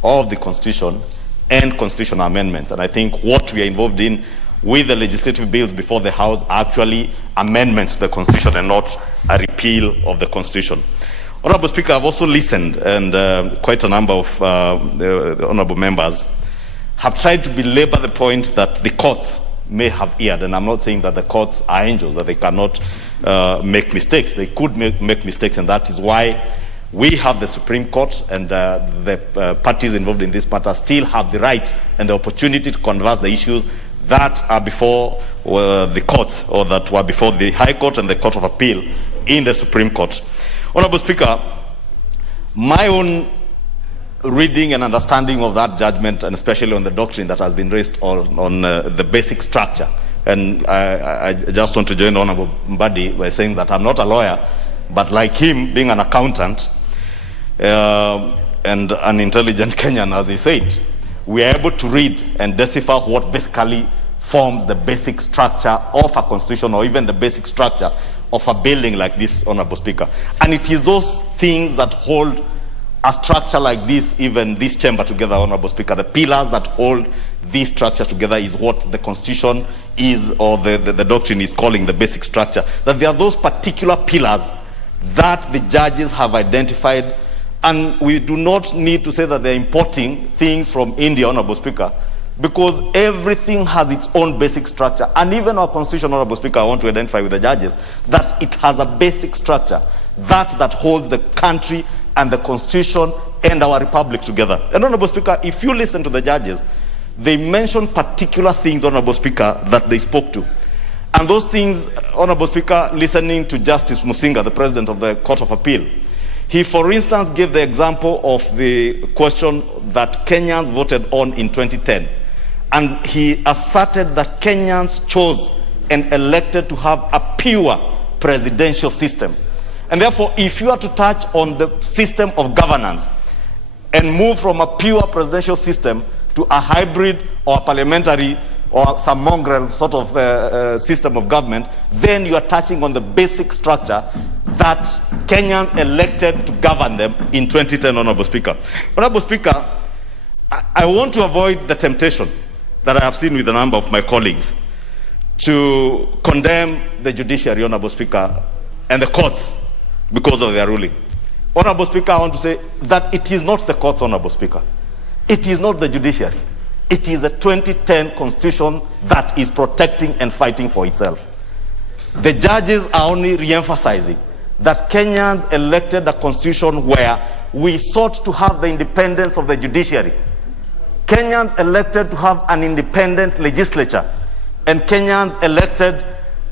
of the Constitution and constitutional amendments. And I think what we are involved in with the legislative bills before the House are actually amendments to the Constitution and not a repeal of the Constitution. Honorable Speaker, I've also listened, and quite a number of the honorable members have tried to belabor the point that the courts may have erred, and I'm not saying that the courts are angels, that they cannot make mistakes. They could make mistakes, and that is why we have the Supreme Court, and the parties involved in this matter still have the right and the opportunity to converse the issues that are before the courts, or that were before the High Court and the Court of Appeal in the Supreme Court. Honorable Speaker, my own reading and understanding of that judgment, and especially on the doctrine that has been raised on the basic structure, and I just want to join Honorable Mbadi by saying that I'm not a lawyer, but like him, being an accountant and an intelligent Kenyan, as he said, we are able to read and decipher what basically forms the basic structure of a constitution, or even the basic structure of a building like this, Honorable Speaker. And it is those things that hold a structure like this, even this chamber together, Honorable Speaker. The pillars that hold this structure together is what the Constitution is, or the doctrine is calling the basic structure. That there are those particular pillars that the judges have identified, and we do not need to say that they're importing things from India, Honorable Speaker, because everything has its own basic structure. And even our Constitution, Honorable Speaker, I want to identify with the judges that it has a basic structure that holds the country and the Constitution and our republic together. And Honorable Speaker, if you listen to the judges, they mention particular things, Honorable Speaker, that they spoke to. And those things, Honorable Speaker, listening to Justice Musinga, the President of the Court of Appeal, he, for instance, gave the example of the question that Kenyans voted on in 2010. And he asserted that Kenyans chose and elected to have a pure presidential system. And therefore, if you are to touch on the system of governance and move from a pure presidential system to a hybrid or a parliamentary or some mongrel sort of system of government, then you are touching on the basic structure that Kenyans elected to govern them in 2010, Honorable Speaker. Honorable Speaker, I want to avoid the temptation that I have seen with a number of my colleagues to condemn the judiciary, Honorable Speaker, and the courts because of their ruling. Honorable Speaker, I want to say that it is not the courts, Honorable Speaker. It is not the judiciary. It is a 2010 Constitution that is protecting and fighting for itself. The judges are only re-emphasizing that Kenyans elected a constitution where we sought to have the independence of the judiciary. Kenyans elected to have an independent legislature. And Kenyans elected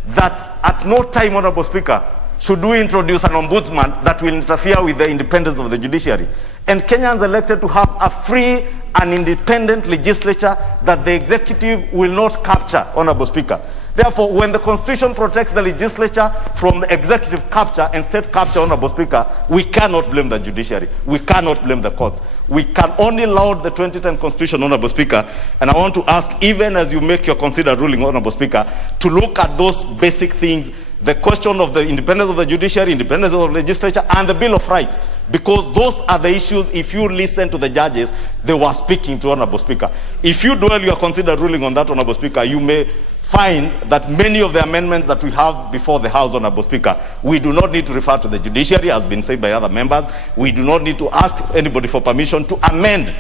that at no time, Honorable Speaker, should we introduce an ombudsman that will interfere with the independence of the judiciary. And Kenyans elected to have a free and independent legislature that the executive will not capture, Honorable Speaker. Therefore, when the Constitution protects the legislature from the executive capture and state capture, Honorable Speaker, we cannot blame the judiciary. We cannot blame the courts. We can only laud the 2010 Constitution, Honorable Speaker. And I want to ask, even as you make your considered ruling, Honorable Speaker, to look at those basic things, the question of the independence of the judiciary, independence of the legislature, and the Bill of Rights, because those are the issues, if you listen to the judges, they were speaking to, Honorable Speaker. If you dwell your considered ruling on that, Honorable Speaker, you may find that many of the amendments that we have before the House, Honorable Speaker, we do not need to refer to the judiciary, as been said by other members. We do not need to ask anybody for permission to amend.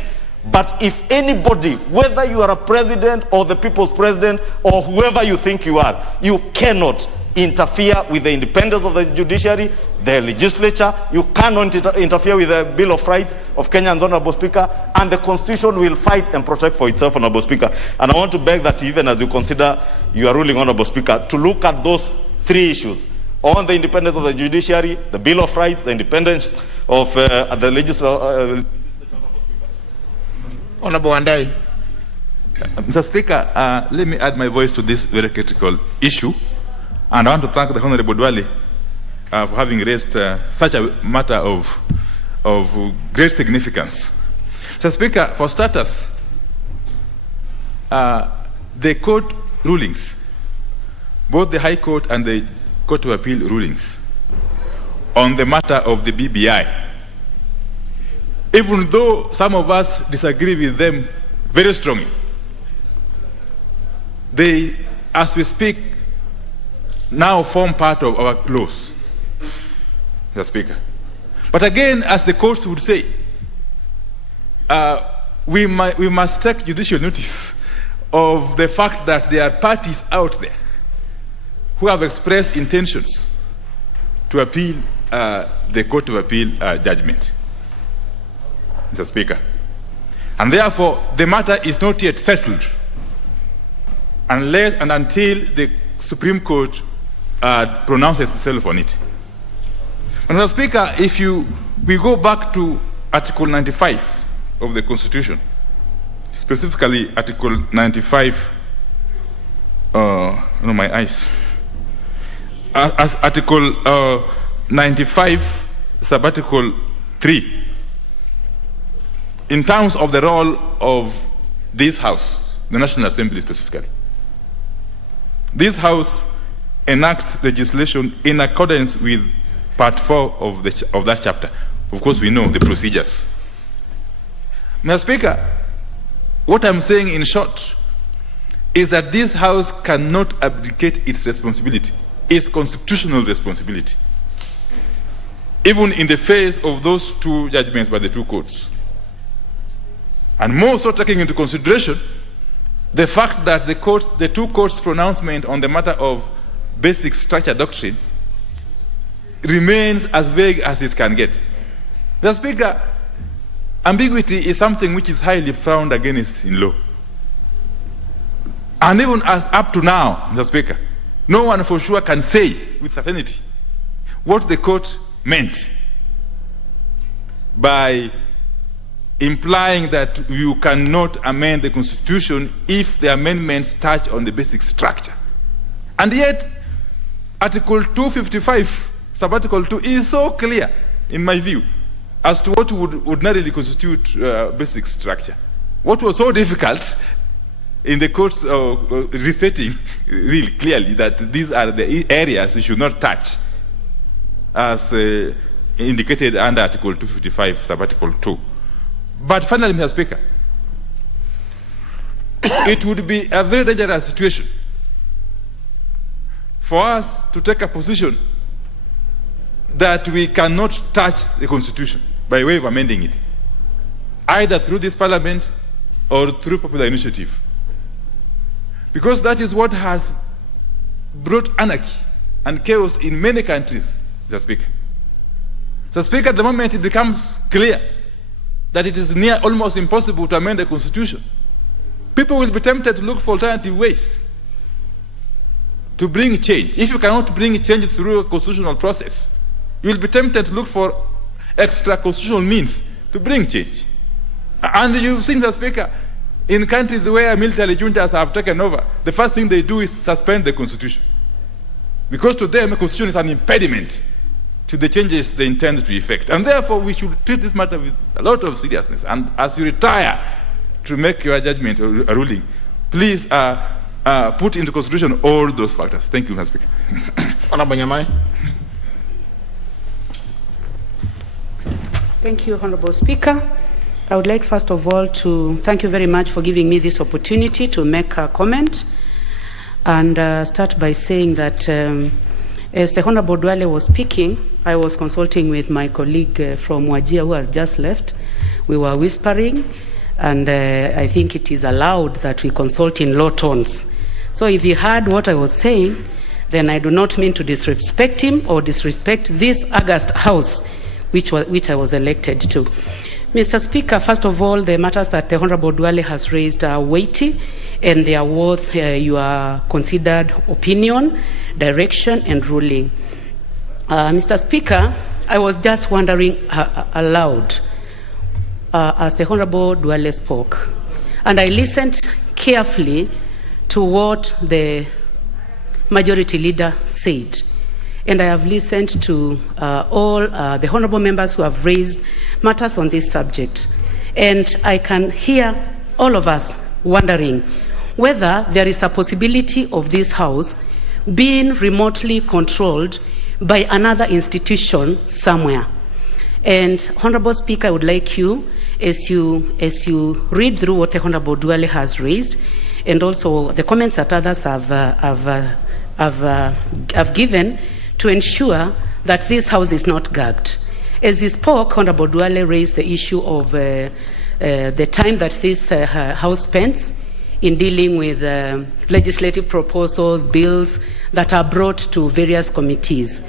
But if anybody, whether you are a president or the people's president or whoever you think you are, you cannot interfere with the independence of the judiciary, the legislature. You cannot interfere with the Bill of Rights of Kenyans, Honorable Speaker, and the Constitution will fight and protect for itself, Honorable Speaker. And I want to beg that even as you consider your ruling, Honorable Speaker, to look at those three issues: on the independence of the judiciary, the Bill of Rights, the independence of the legislature. Honorable Wandai. Mr. Speaker, let me add my voice to this very critical issue. And I want to thank the Honorable Dwale for having raised such a matter of great significance. Mr. Speaker, for starters, the court rulings, both the High Court and the Court of Appeal rulings on the matter of the BBI, even though some of us disagree with them very strongly, they, as we speak, now form part of our laws, Mr. Speaker. But again, as the courts would say, we must take judicial notice of the fact that there are parties out there who have expressed intentions to appeal the Court of Appeal judgment, Mr. Speaker. And therefore, the matter is not yet settled unless and until the Supreme Court pronounces itself on it. And Mr. Speaker, if we go back to Article 95 of the Constitution, specifically Article 95, my eyes, as Article 95, Subarticle 3, in terms of the role of this House, the National Assembly specifically. This House enacts legislation in accordance with Part 4 of that chapter. Of course, we know the procedures. Mr. Speaker, what I'm saying in short is that this House cannot abdicate its responsibility, its constitutional responsibility, even in the face of those two judgments by the two courts. And more so taking into consideration the fact that the two courts' pronouncement on the matter of basic structure doctrine remains as vague as it can get. Mr. Speaker, ambiguity is something which is highly frowned against in law. And even as up to now, Mr. Speaker, no one for sure can say with certainty what the court meant by implying that you cannot amend the Constitution if the amendments touch on the basic structure. And yet, Article 255, Subarticle 2, is so clear, in my view, as to what would ordinarily constitute basic structure. What was so difficult in the courts restating really clearly that these are the areas you should not touch, as indicated under Article 255, Subarticle 2. But finally, Mr. Speaker, it would be a very dangerous situation for us to take a position that we cannot touch the Constitution by way of amending it, either through this Parliament or through popular initiative. Because that is what has brought anarchy and chaos in many countries, Mr. Speaker. Mr. Speaker, at the moment it becomes clear that it is near almost impossible to amend the Constitution, people will be tempted to look for alternative ways to bring change. If you cannot bring change through a constitutional process, you will be tempted to look for extra constitutional means to bring change. And you've seen, Mr. Speaker, in countries where military juntas have taken over, the first thing they do is suspend the Constitution. Because to them, the Constitution is an impediment to the changes they intend to effect. And therefore, we should treat this matter with a lot of seriousness. And as you retire to make your judgment or a ruling, please put into consideration all those factors. Thank you, Mr. Speaker. Honorable Nyamai. Thank you, Honorable Speaker. I would like first of all to thank you very much for giving me this opportunity to make a comment, and start by saying that as the Honorable Duale was speaking, I was consulting with my colleague from Wajir who has just left. We were whispering, and I think it is allowed that we consult in low tones. So if he heard what I was saying, then I do not mean to disrespect him or disrespect this august house which I was elected to. Mr. Speaker, first of all, the matters that the Honorable Duale has raised are weighty, and they are worth your considered opinion, direction, and ruling. Mr. Speaker, I was just wondering aloud as the Honorable Duale spoke, and I listened carefully to what the Majority Leader said. And I have listened to all the honorable members who have raised matters on this subject. And I can hear all of us wondering whether there is a possibility of this House being remotely controlled by another institution somewhere. And Honorable Speaker, I would like you, as you read through what the Honorable Duale has raised, and also the comments that others have given, to ensure that this House is not gagged. As he spoke, Honorable Duale raised the issue of the time that this House spends in dealing with legislative proposals, bills that are brought to various committees.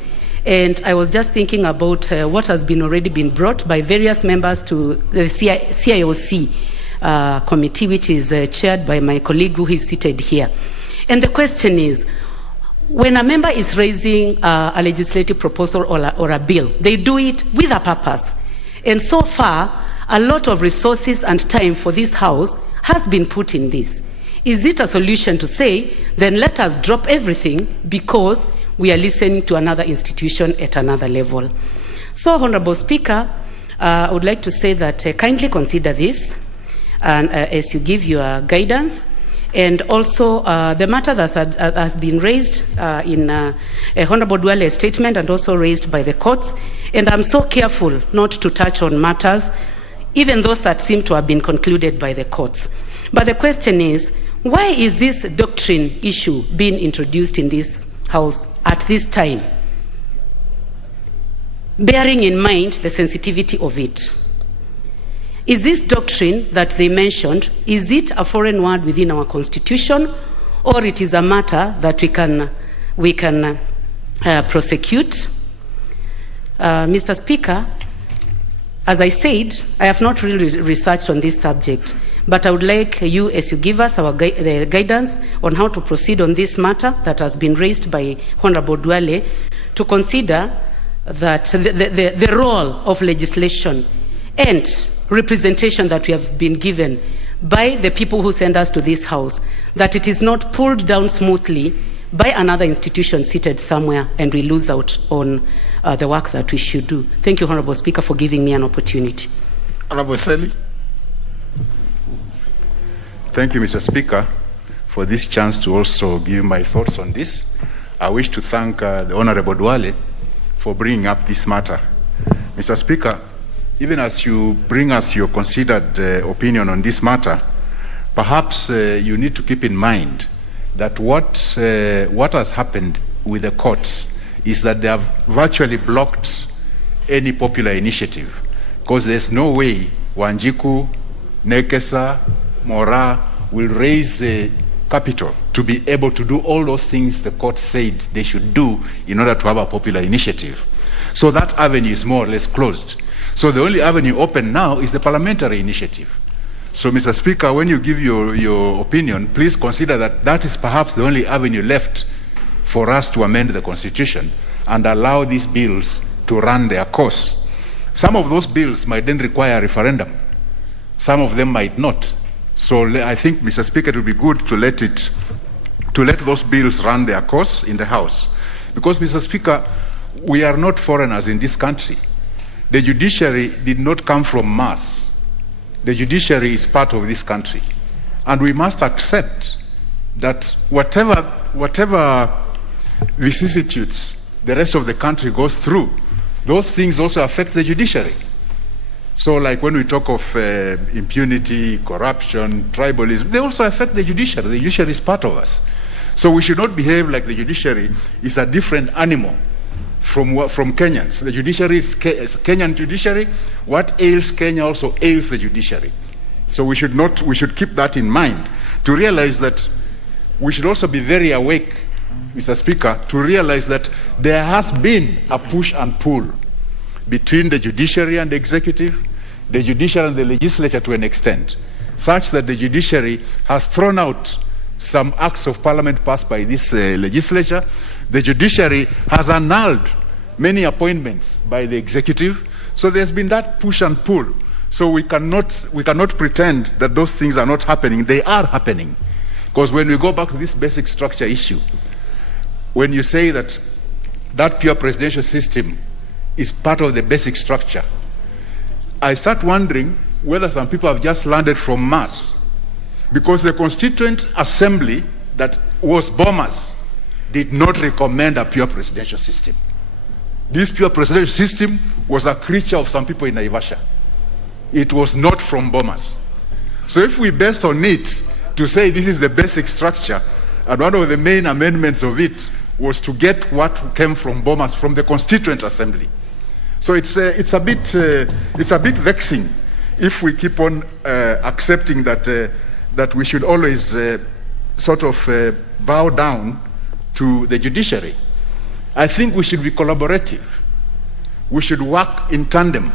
And I was just thinking about what has already been brought by various members to the CIOC committee, which is chaired by my colleague who is seated here. And the question is, when a member is raising a legislative proposal or a bill, they do it with a purpose. And so far, a lot of resources and time for this House has been put in this. Is it a solution to say, then let us drop everything because we are listening to another institution at another level? So, Honorable Speaker, I would like to say that kindly consider this and as you give your guidance. And also the matter that has been raised in Honorable Duale's statement and also raised by the courts. And I'm so careful not to touch on matters, even those that seem to have been concluded by the courts. But the question is, why is this doctrine issue being introduced in this House at this time, bearing in mind the sensitivity of it? Is this doctrine that they mentioned, is it a foreign word within our Constitution, or it is a matter that we can prosecute? Mr. Speaker, as I said, I have not really researched on this subject, but I would like you, as you give us the guidance on how to proceed on this matter that has been raised by Honorable Duale, to consider that the role of legislation and representation that we have been given by the people who send us to this House, that it is not pulled down smoothly by another institution seated somewhere and we lose out on the work that we should do. Thank you, Honorable Speaker, for giving me an opportunity. Honorable Seli. Thank you, Mr. Speaker, for this chance to also give my thoughts on this. I wish to thank the Honorable Duale for bringing up this matter. Mr. Speaker, even as you bring us your considered opinion on this matter, perhaps you need to keep in mind that what has happened with the courts is that they have virtually blocked any popular initiative, because there's no way Wanjiku, Nekesa, Mora will raise the capital to be able to do all those things the court said they should do in order to have a popular initiative. So that avenue is more or less closed. So the only avenue open now is the parliamentary initiative. So, Mr. Speaker, when you give your opinion, please consider that that is perhaps the only avenue left for us to amend the Constitution and allow these bills to run their course. Some of those bills might then require a referendum. Some of them might not. So I think, Mr. Speaker, it would be good to let those bills run their course in the House. Because, Mr. Speaker, we are not foreigners in this country. The judiciary did not come from Mars. The judiciary is part of this country. And we must accept that whatever vicissitudes the rest of the country goes through, those things also affect the judiciary. So like when we talk of impunity, corruption, tribalism, they also affect the judiciary. The judiciary is part of us. So we should not behave like the judiciary is a different animal from Kenyans. The judiciary is Kenyan judiciary. What ails Kenya also ails the judiciary. So we should keep that in mind, to realize that we should also be very awake, Mr. Speaker, to realize that there has been a push and pull between the judiciary and the executive, the judiciary and the legislature to an extent, such that the judiciary has thrown out some acts of parliament passed by this legislature. The judiciary has annulled many appointments by the executive. So there's been that push and pull. So we cannot pretend that those things are not happening. They are happening. Because when we go back to this basic structure issue, when you say that pure presidential system is part of the basic structure, I start wondering whether some people have just landed from Mars. Because the Constituent Assembly that was bombers did not recommend a pure presidential system. This pure presidential system was a creature of some people in Naivasha. It was not from bombers. So if we base on it to say this is the basic structure, and one of the main amendments of it was to get what came from bombers from the Constituent Assembly. So it's a bit vexing if we keep on accepting that we should always sort of bow down to the judiciary. I think we should be collaborative. We should work in tandem,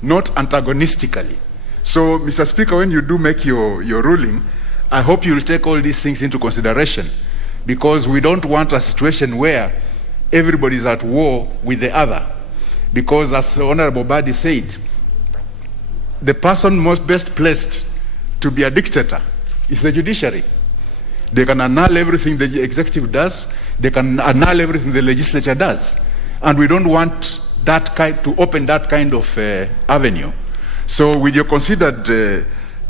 not antagonistically. So, Mr. Speaker, when you do make your ruling, I hope you will take all these things into consideration, because we don't want a situation where everybody is at war with the other. Because as Honorable Badi said, the person most best placed to be a dictator is the judiciary. They can annul everything the executive does. They can annul everything the legislature does. And we don't want that to open that kind of avenue. So with your considered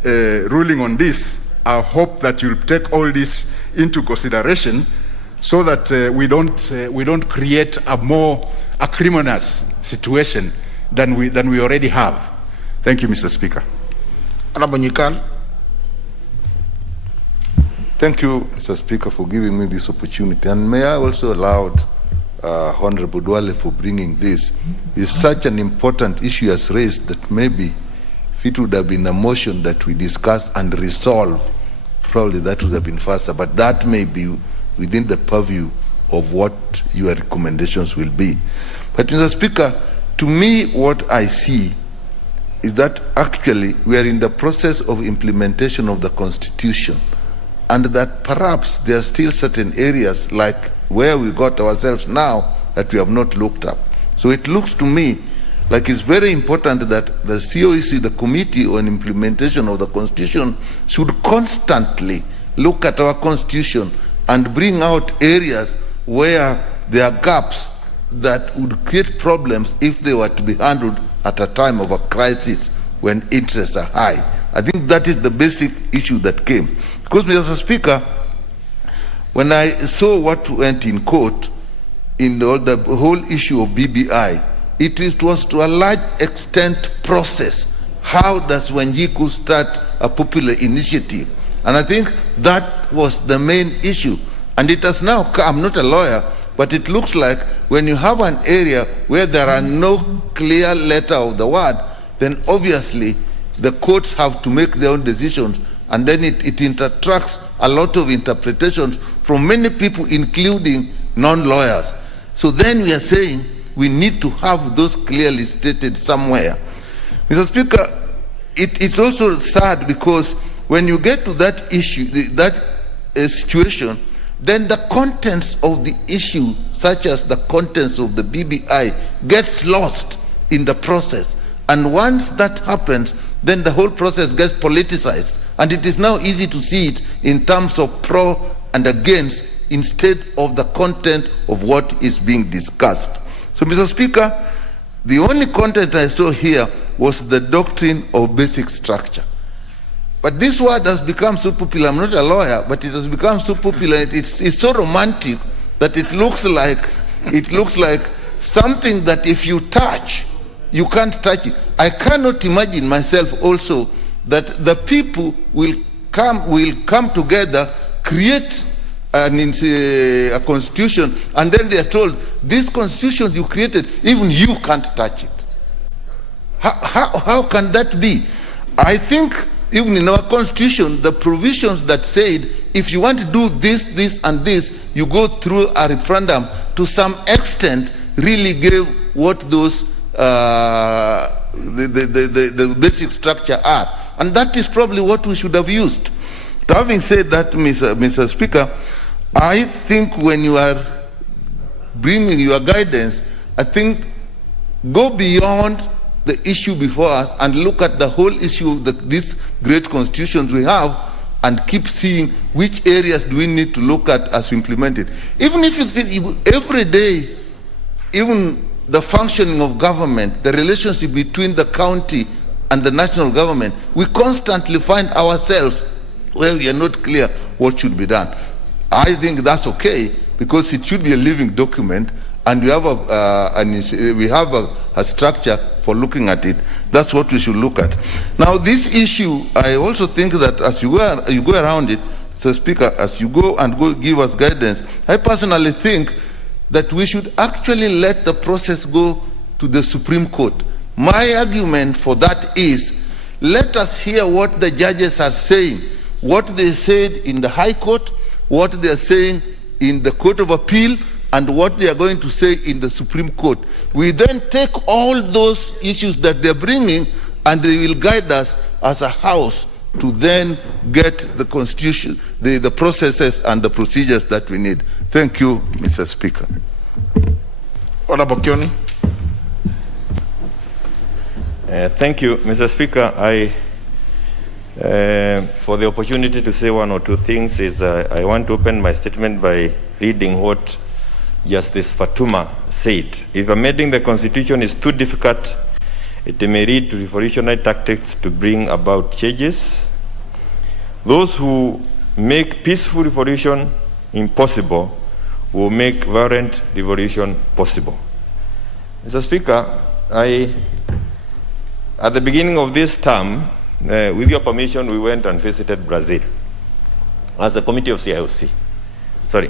ruling on this, I hope that you'll take all this into consideration so that we don't create a more acrimonious situation than we already have. Thank you, Mr. Speaker. Honorable Nyikal. Thank you, Mr. Speaker, for giving me this opportunity. And may I also allow Honorable Dwale for bringing this. It's such an important issue as raised that maybe if it would have been a motion that we discuss and resolve, probably that would have been faster. But that may be within the purview of what your recommendations will be. But Mr. Speaker, to me what I see is that actually we are in the process of implementation of the Constitution, and that perhaps there are still certain areas like where we got ourselves now that we have not looked up. So it looks to me like it's very important that the COEC, the Committee on Implementation of the Constitution, should constantly look at our Constitution and bring out areas where there are gaps that would create problems if they were to be handled at a time of a crisis when interests are high. I think that is the basic issue that came. Because, Mr. Speaker, when I saw what went in court in the whole issue of BBI, it was to a large extent process. How does Wanjiku start a popular initiative? And I think that was the main issue. And it has now come, I'm not a lawyer, but it looks like when you have an area where there are no clear letter of the word, then obviously the courts have to make their own decisions, and then it intertracts a lot of interpretations from many people, including non-lawyers. So then we are saying we need to have those clearly stated somewhere. Mr. Speaker, it's also sad because when you get to that issue, that situation, then the contents of the issue, such as the contents of the BBI, gets lost in the process. And once that happens, then the whole process gets politicized. And it is now easy to see it in terms of pro and against instead of the content of what is being discussed. So, Mr. Speaker, the only content I saw here was the doctrine of basic structure. But this word has become so popular. I'm not a lawyer, but it has become so popular. It's so romantic that it looks like something that if you touch, you can't touch it. I cannot imagine myself also that the people will come together, create a constitution, and then they are told, this constitution you created, even you can't touch it. How can that be? I think even in our constitution, the provisions that said, if you want to do this, this, and this, you go through a referendum, to some extent really gave what those the basic structure are. And that is probably what we should have used. Having said that, Mr. Speaker, I think when you are bringing your guidance, I think go beyond the issue before us and look at the whole issue of these great constitutions we have, and keep seeing which areas do we need to look at as we implement it. Even if you think every day, even the functioning of government, the relationship between the county and the national government, we constantly find ourselves where we are not clear what should be done. I think that's okay, because it should be a living document, and we have a structure for looking at it. That's what we should look at. Now, this issue, I also think that as you go around it, Mr. Speaker, as you go give us guidance, I personally think that we should actually let the process go to the Supreme Court. My argument for that is, let us hear what the judges are saying, what they said in the High Court, what they are saying in the Court of Appeal, and what they are going to say in the Supreme Court. We then take all those issues that they're bringing, and they will guide us as a house to then get the constitution, the processes and the procedures that we need. Thank you, Mr. Speaker. Honorable Kioni. Thank you, Mr. Speaker. For the opportunity to say one or two things, I want to open my statement by reading what Justice Fatuma said. If amending the Constitution is too difficult, it may lead to revolutionary tactics to bring about changes. Those who make peaceful revolution impossible will make violent revolution possible. Mr. Speaker, at the beginning of this term, with your permission, we went and visited Brazil as a committee of CIOC. Sorry.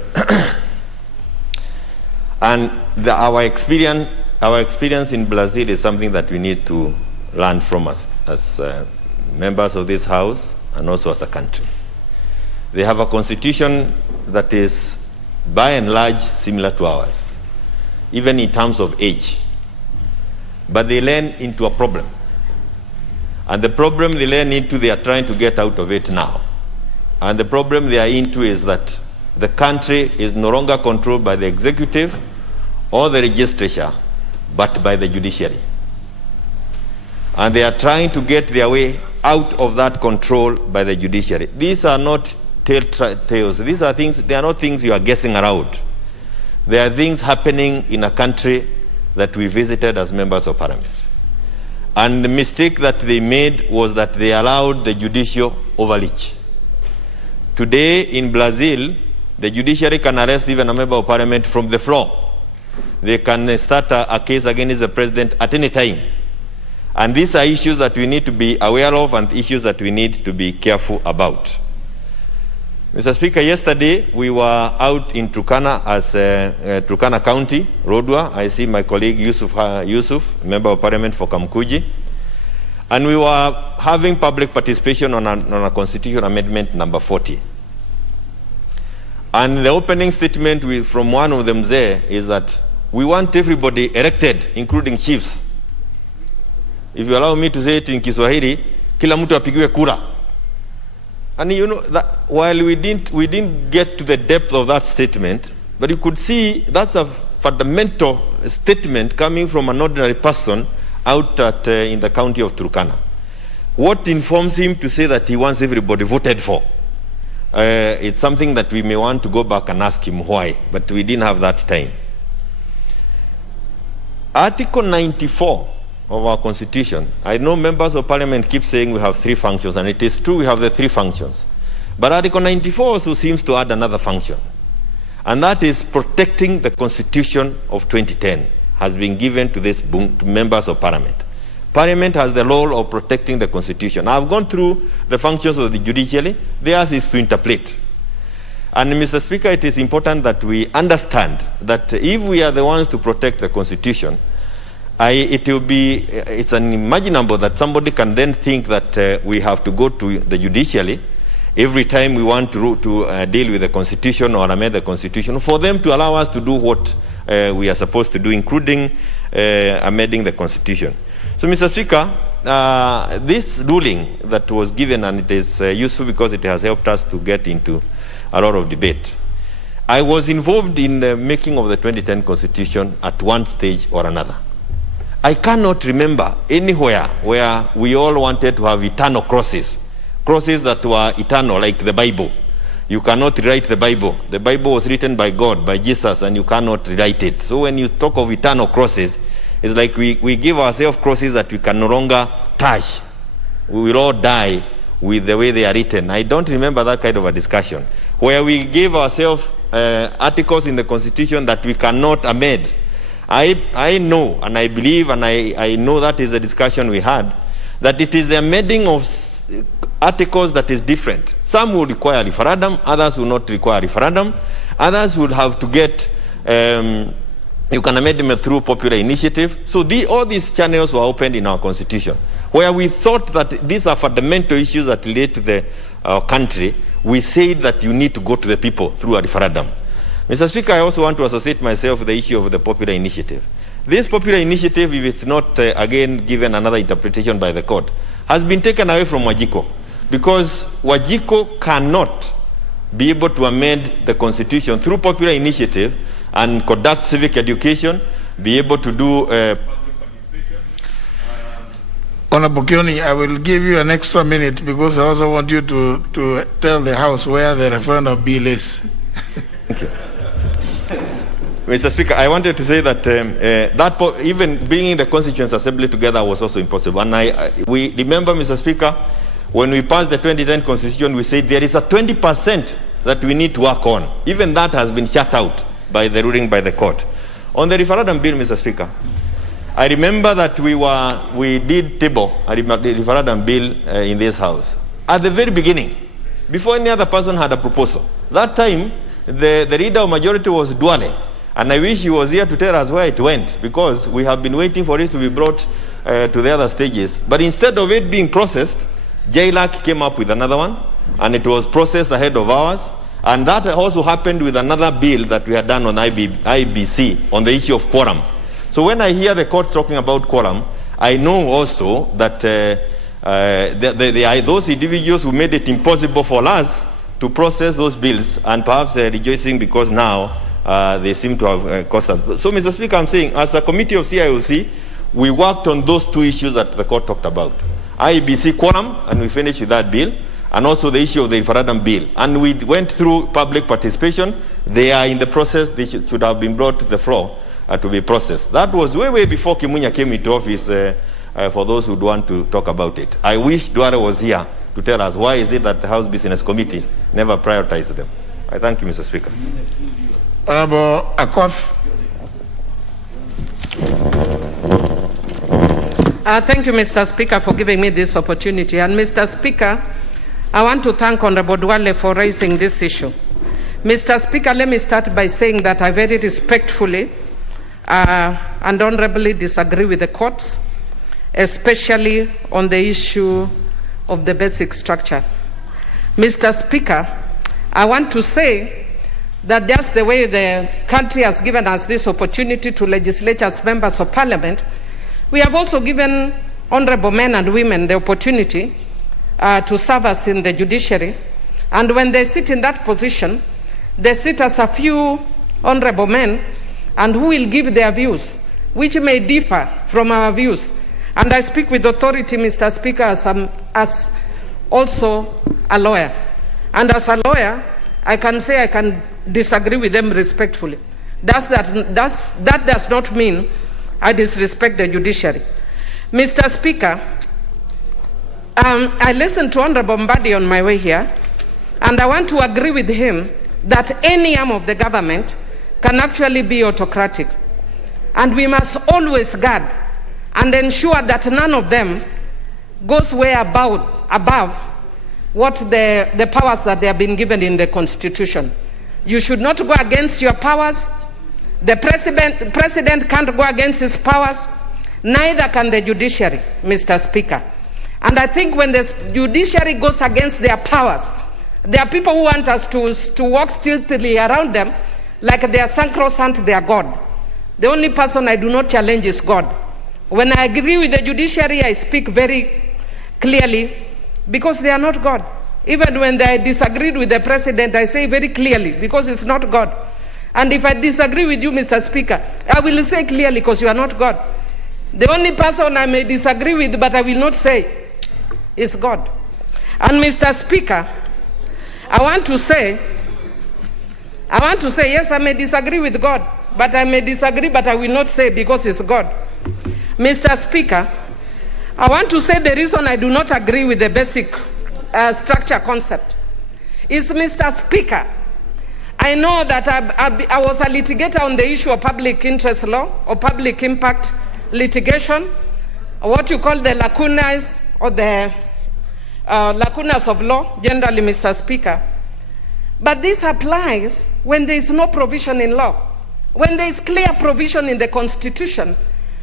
And our experience in Brazil is something that we need to learn from us as members of this House and also as a country. They have a constitution that is by and large similar to ours, even in terms of age. But they ran into a problem. And the problem they ran into, they are trying to get out of it now. And the problem they are into is that the country is no longer controlled by the executive or the legislature, but by the judiciary. And they are trying to get their way out of that control by the judiciary. These are not tales. These are things, they are not things you are guessing around. They are things happening in a country that we visited as members of parliament. And the mistake that they made was that they allowed the judicial overreach. Today in Brazil, the judiciary can arrest even a member of parliament from the floor. They can start a case against the president at any time. And these are issues that we need to be aware of and issues that we need to be careful about. Mr. Speaker, yesterday we were out in Turkana as Turkana County, Rodwa. I see my colleague Yusuf, Member of Parliament for Kamkuji. And we were having public participation on a constitution amendment number 40. And the opening statement from one of them there is that we want everybody elected, including chiefs. If you allow me to say it in Kiswahili, kila mtu apigiwe kura. And you know that while we didn't get to the depth of that statement, but you could see that's a fundamental statement coming from an ordinary person out in the county of Turkana. What informs him to say that he wants everybody voted for? It's something that we may want to go back and ask him why, but we didn't have that time. Article 94 of our constitution, I know members of parliament keep saying we have three functions, and it is true we have the three functions. But Article 94 also seems to add another function, and that is protecting the constitution of 2010 has been given to to members of parliament. Parliament has the role of protecting the constitution. I've gone through the functions of the judiciary. Theirs is to interpret. And Mr. Speaker, it is important that we understand that if we are the ones to protect the constitution, it's unimaginable that somebody can then think that we have to go to the judiciary every time we want to deal with the constitution or amend the constitution, for them to allow us to do what we are supposed to do, including amending the constitution. So, Mr. Speaker, this ruling that was given, and it is useful because it has helped us to get into a lot of debate. I was involved in the making of the 2010 constitution at one stage or another. I cannot remember anywhere where we all wanted to have eternal crosses that were eternal, like the Bible. You cannot rewrite the Bible. The Bible was written by God, by Jesus, and you cannot rewrite it. So when you talk of eternal crosses, it's like we give ourselves crosses that we can no longer touch. We will all die with the way they are written. I don't remember that kind of a discussion, where we give ourselves articles in the Constitution that we cannot amend. I know, and I believe, and I know that is a discussion we had, that it is the amending of articles that is different. Some will require referendum, others will not require referendum, others will have to get You can amend them through popular initiative. So all these channels were opened in our constitution, where we thought that these are fundamental issues that relate to our country. We said that you need to go to the people through a referendum. Mr. Speaker, I also want to associate myself with the issue of the popular initiative. This popular initiative, if it's not again given another interpretation by the court, has been taken away from Wajiko, because Wajiko cannot be able to amend the constitution through popular initiative and conduct civic education, be able to do Honorable Kioni, I will give you an extra minute because I also want you to tell the House where the referendum bill is. Thank you. Mr. Speaker, I wanted to say that even bringing the Constituent Assembly together was also impossible. And we remember, Mr. Speaker, when we passed the 2010 Constitution, we said there is a 20% that we need to work on. Even that has been shut out by the ruling by the court. On the referendum bill, Mr. Speaker, I remember that we did table a referendum bill in this House at the very beginning, before any other person had a proposal. That time, the leader of majority was Duale, and I wish he was here to tell us where it went, because we have been waiting for it to be brought to the other stages. But instead of it being processed, JLAC came up with another one, and it was processed ahead of ours. And that also happened with another bill that we had done on IBC on the issue of quorum. So when I hear the court talking about quorum, I know also that those individuals who made it impossible for us to process those bills, and perhaps they're rejoicing because now they seem to have caused us. So, Mr. Speaker, I'm saying, as a committee of CIOC, we worked on those two issues that the court talked about. IBC quorum, and we finished with that bill, and also the issue of the referendum bill. And we went through public participation. They are in the process. They should have been brought to the floor to be processed. That was way before Kimunya came into office, for those who want to talk about it. I wish Duare was here to tell us why is it that the House Business Committee never prioritized them. I thank you, Mr. Speaker. Honorable Akoth. Thank you, Mr. Speaker, for giving me this opportunity. And Mr. Speaker, I want to thank Honorable Duale for raising this issue. Mr. Speaker, let me start by saying that I very respectfully and honorably disagree with the courts, especially on the issue of the basic structure. Mr. Speaker, I want to say that just the way the country has given us this opportunity to legislate as members of parliament, we have also given honorable men and women the opportunity to serve us in the judiciary. And when they sit in that position, they sit as a few honorable men and who will give their views, which may differ from our views. And I speak with authority, Mr. Speaker, as also a lawyer. And as a lawyer, I can say I can disagree with them respectfully. That does not mean I disrespect the judiciary. Mr. Speaker, I listened to Honorable Mbadi on my way here, and I want to agree with him that any arm of the government can actually be autocratic. And we must always guard and ensure that none of them goes way above what the powers that they have been given in the Constitution. You should not go against your powers. The president can't go against his powers. Neither can the judiciary, Mr. Speaker. And I think when the judiciary goes against their powers, there are people who want us to walk stealthily around them like they are sacrosanct, they are God. The only person I do not challenge is God. When I agree with the judiciary, I speak very clearly because they are not God. Even when I disagreed with the president, I say very clearly because it's not God. And if I disagree with you, Mr. Speaker, I will say clearly because you are not God. The only person I may disagree with, but I will not say, is God. And Mr. Speaker, I want to say, yes, I may disagree with God, but I may disagree, but I will not say because it's God. Mr. Speaker, I want to say the reason I do not agree with the basic structure concept is, Mr. Speaker, I know that I was a litigator on the issue of public interest law or public impact litigation, or what you call the lacunas or the lacunas of law, generally, Mr. Speaker. But this applies when there is no provision in law when there is clear provision in the Constitution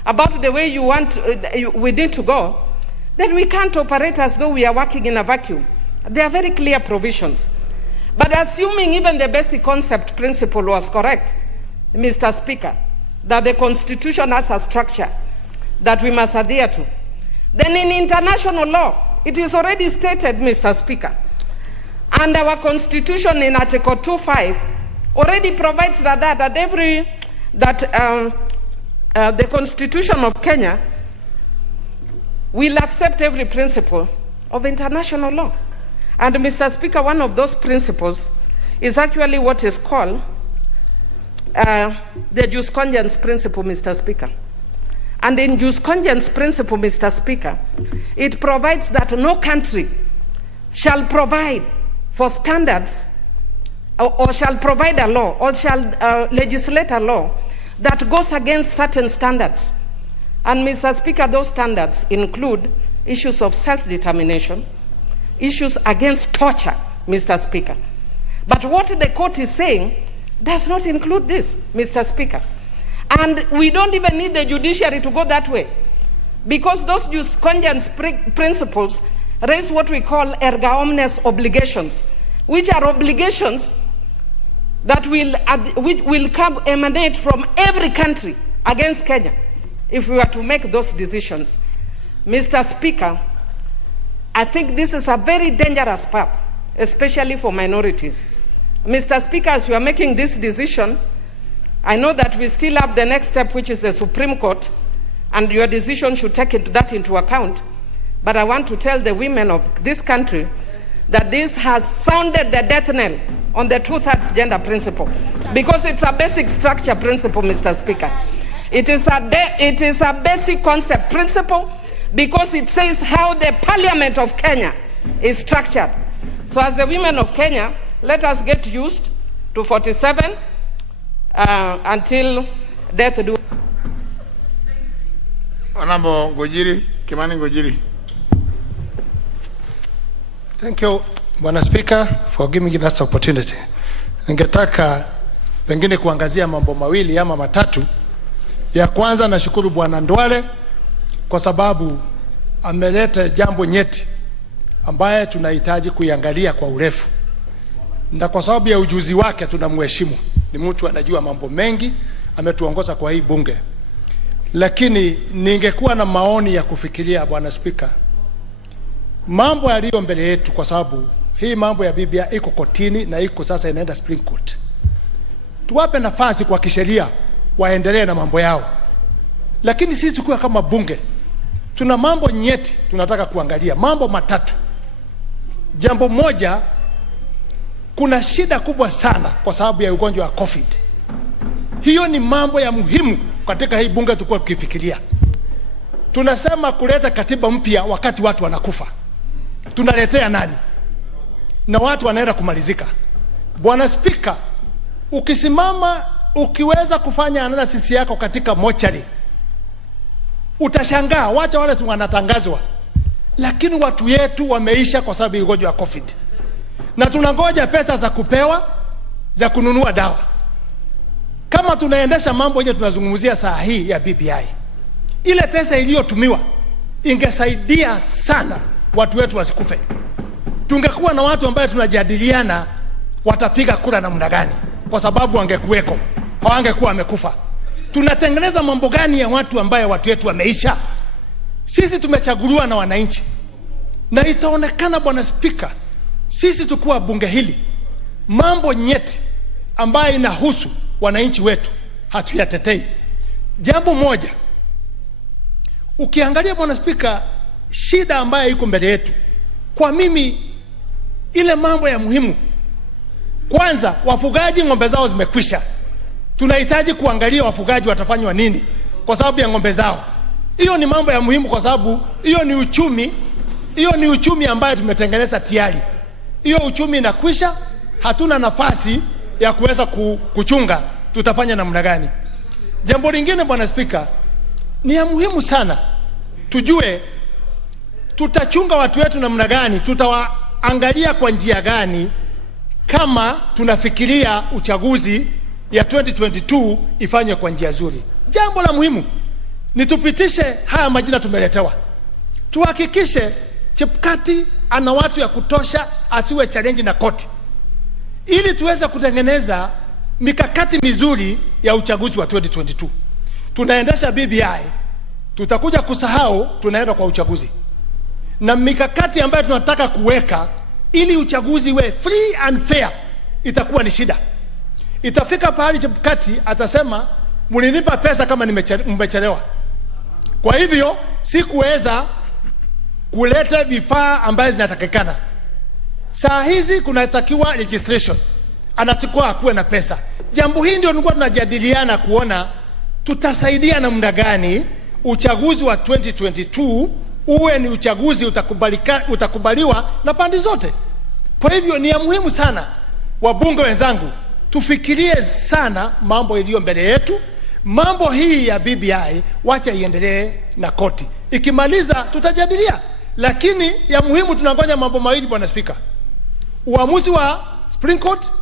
about the way you want, we need to go, then we can't operate as though we are working in a vacuum. There are very clear provisions. But assuming even the basic concept principle was correct, Mr. Speaker, that the Constitution has a structure that we must adhere to, then in international law, it is already stated, Mr. Speaker, and our Constitution in Article 2.5 already provides that the Constitution of Kenya will accept every principle of international law. And Mr. Speaker, one of those principles is actually what is called the jus cogens principle, Mr. Speaker. And in jus cogens principle, Mr. Speaker, it provides that no country shall provide for standards or shall provide a law or shall legislate a law that goes against certain standards. And Mr. Speaker, those standards include issues of self-determination, issues against torture, Mr. Speaker. But what the court is saying does not include this, Mr. Speaker. And we don't even need the judiciary to go that way, because those jus cogens principles raise what we call erga omnes obligations, which are obligations that will emanate from every country against Kenya if we were to make those decisions. Mr. Speaker, I think this is a very dangerous path, especially for minorities. Mr. Speaker, as you are making this decision, I know that we still have the next step, which is the Supreme Court, and your decision should take that into account. But I want to tell the women of this country that this has sounded the death knell on the 2/3 gender principle, because it's a basic structure principle, Mr. Speaker. It is a basic concept principle, because it says how the Parliament of Kenya is structured. So as the women of Kenya, let us get used to 47 until death do. Honorable Ngojiri, Kimani Ngojiri. Thank you, Bwana Speaker, for giving me that opportunity. Ningetaka pengine kuangazia mambo mawili ama matatu. Ya kwanza, nashukuru Bwana Ndwale kwa sababu ameleta jambo nyeti ambaye tunahitaji kuiangalia kwa urefu. Na kwa sababu ya ujuzi wake tunamheshimu. Ni mtu anajua mambo mengi, ametuongoza kwa hii bunge. Lakini ningekuwa na maoni ya kufikiria, Bwana Speaker, mambo yaliyo mbele yetu, kwa sababu hii mambo ya BBI iko kotini na iko sasa inaenda Supreme Court. Tuwape nafasi kwa kisheria waendelee na mambo yao. Lakini sisi tukiwa kama bunge, tuna mambo nyeti tunataka kuangalia, mambo matatu. Jambo moja, kuna shida kubwa sana kwa sababu ya ugonjwa wa COVID. Hiyo ni mambo ya muhimu katika hii bunge tukua tukifikiria. Tunasema kuleta katiba mpya wakati watu wanakufa. Tunaletea nani? Na watu wanaenda kumalizika. Bwana Speaker, ukisimama ukiweza kufanya analysis yako katika mochari, utashangaa wacha wale wanatangazwa, lakini watu yetu wameisha kwa sababu ya ugonjwa wa COVID. Na tunangoja pesa za kupewa za kununua dawa. Kama tunaendesha mambo yenye tunazungumzia saa hii ya BBI, ile pesa iliyotumiwa ingesaidia sana watu wetu wasikufe. Tungekuwa na watu ambao tunajadiliana watapiga kura namna gani, kwa sababu wangekuweko, hawangekuwa wamekufa. Tunatengeneza mambo gani ya watu ambao watu wetu wameisha? Sisi tumechaguliwa na wananchi. Na itaonekana, Bwana Speaker, sisi tukua bunge hili, mambo nyeti ambayo inahusu wananchi wetu hatuyatetei. Jambo moja, ukiangalia Bwana Speaker, shida ambayo iko mbele yetu, kwa mimi ile mambo ya muhimu, kwanza wafugaji ng'ombe zao zimekwisha. Tunahitaji kuangalia wafugaji watafanywa nini kwa sababu ya ng'ombe zao. Hiyo ni mambo ya muhimu, kwa sababu hiyo ni uchumi ambayo tumetengeneza tayari. Hiyo uchumi inakwisha, hatuna nafasi ya kuweza kuchunga, tutafanya namna gani? Jambo lingine Bwana Speaker, ni ya muhimu sana tujue tutachunga watu wetu namna gani, tutawaangalia kwa njia gani kama tunafikiria uchaguzi ya 2022 ifanywe kwa njia nzuri. Jambo la muhimu ni tupitishe haya majina tumeletewa. Tuhakikishe Chebukati ana watu ya kutosha, asiwe challenge na koti, ili tuweze kutengeneza mikakati mizuri ya uchaguzi wa 2022. Tunaendesha BBI, tutakuja kusahau tunaenda kwa uchaguzi. Na mikakati ambayo tunataka kuweka ili uchaguzi we free and fair itakuwa ni shida. Itafika pahali Chebukati atasema mlinipa pesa kama mmechelewa. Kwa hivyo sikuweza kuleta vifaa ambazo zinatakikana. Saa hizi kunatakiwa registration, anatakiwa akuwe na pesa. Jambo hili ndio tulikuwa tunajadiliana kuona tutasaidia namna gani uchaguzi wa 2022 uwe ni uchaguzi utakubaliwa na pande zote. Kwa hivyo ni ya muhimu sana, wabunge wenzangu, tufikirie sana mambo iliyo mbele yetu. Mambo hii ya BBI wacha iendelee na koti, ikimaliza tutajadilia. Lakini ya muhimu tunangoja mambo mawili, Bwana Speaker: uamuzi wa Supreme Court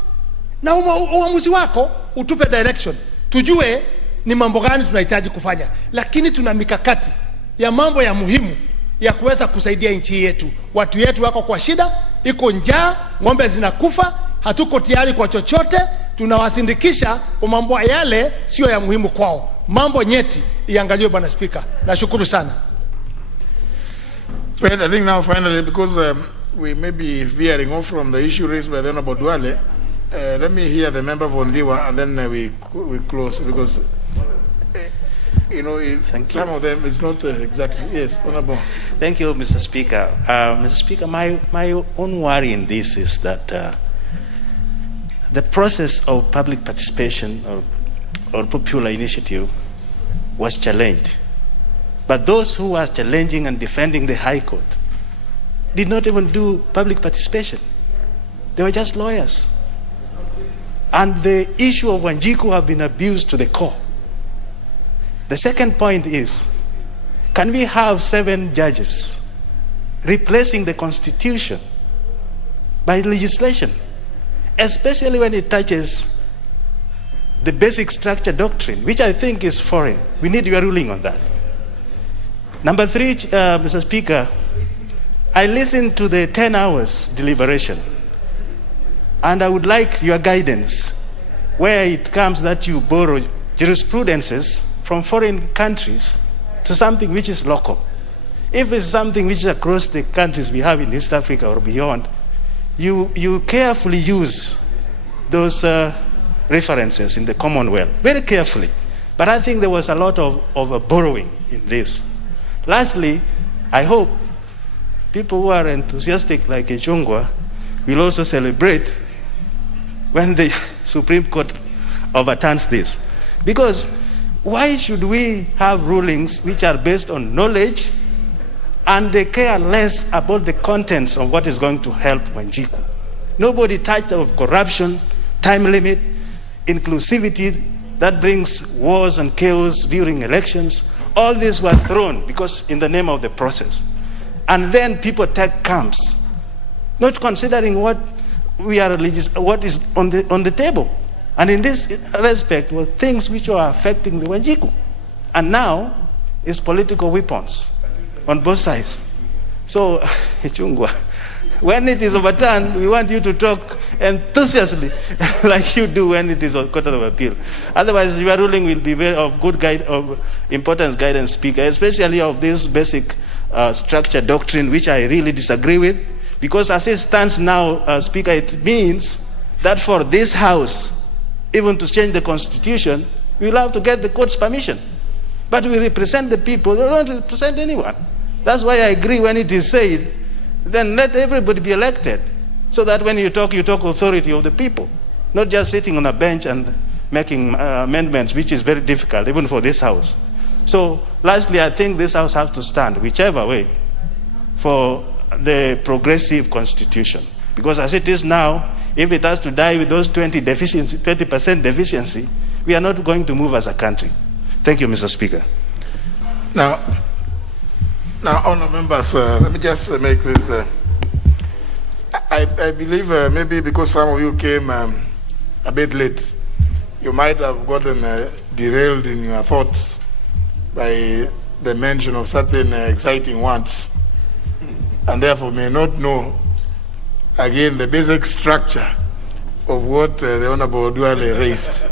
na uamuzi wako utupe direction, tujue ni mambo gani tunahitaji kufanya. Lakini tuna mikakati ya mambo ya muhimu ya kuweza kusaidia nchi yetu. Watu yetu wako kwa shida, iko njaa, ng'ombe zinakufa, hatuko tayari kwa chochote. Tunawasindikisha kwa mambo yale sio ya muhimu kwao. Mambo nyeti iangaliwe, Bwana Speaker. Nashukuru sana. Well, I think now finally, because we may be veering off from the issue raised by the Honorable Duale, let me hear the member for Ndiwa, and then we close, because you know, some of them it's not exactly. Yes, Honorable. Thank you, Mr. Speaker. Mr. Speaker, my own worry in this is that the process of public participation or popular initiative was challenged. But those who were challenging and defending the High Court did not even do public participation. They were just lawyers. And the issue of Wanjiku have been abused to the core. The second point is, can we have 7 judges replacing the Constitution by legislation, especially when it touches the basic structure doctrine, which I think is foreign? We need your ruling on that. Number 3, Mr. Speaker, I listened to the 10 hours deliberation, and I would like your guidance where it comes that you borrow jurisprudences from foreign countries to something which is local. If it's something which is across the countries we have in East Africa or beyond, you carefully use those references in the Commonwealth, very carefully. But I think there was a lot of borrowing in this. Lastly, I hope people who are enthusiastic like Echungwa will also celebrate when the Supreme Court overturns this. Because why should we have rulings which are based on knowledge and they care less about the contents of what is going to help Wanjiku? Nobody touched of corruption, time limit, inclusivity that brings wars and chaos during elections. All these were thrown because in the name of the process. And then people take camps, not considering what is on the table. And in this respect were things which were affecting the Wanjiku. And now it's political weapons on both sides. So, Chungwa, when it is overturned, we want you to talk enthusiastically like you do when it is on Court of Appeal. Otherwise, your ruling will be very of good of importance, guidance, Speaker, especially of this basic structure doctrine, which I really disagree with. Because as it stands now, Speaker, it means that for this House, even to change the Constitution, we will have to get the court's permission. But we represent the people, we don't represent anyone. That's why I agree when it is said, then let everybody be elected, so that when you talk authority of the people, not just sitting on a bench and making amendments, which is very difficult, even for this House. So, lastly, I think this House has to stand, whichever way, for the progressive constitution. Because as it is now, if it has to die with those 20% deficiency, we are not going to move as a country. Thank you, Mr. Speaker. Now, honourable members, let me just make this. I believe maybe because some of you came a bit late, you might have gotten derailed in your thoughts by the mention of certain exciting words, and therefore may not know, again, the basic structure of what the Honorable Duale raised.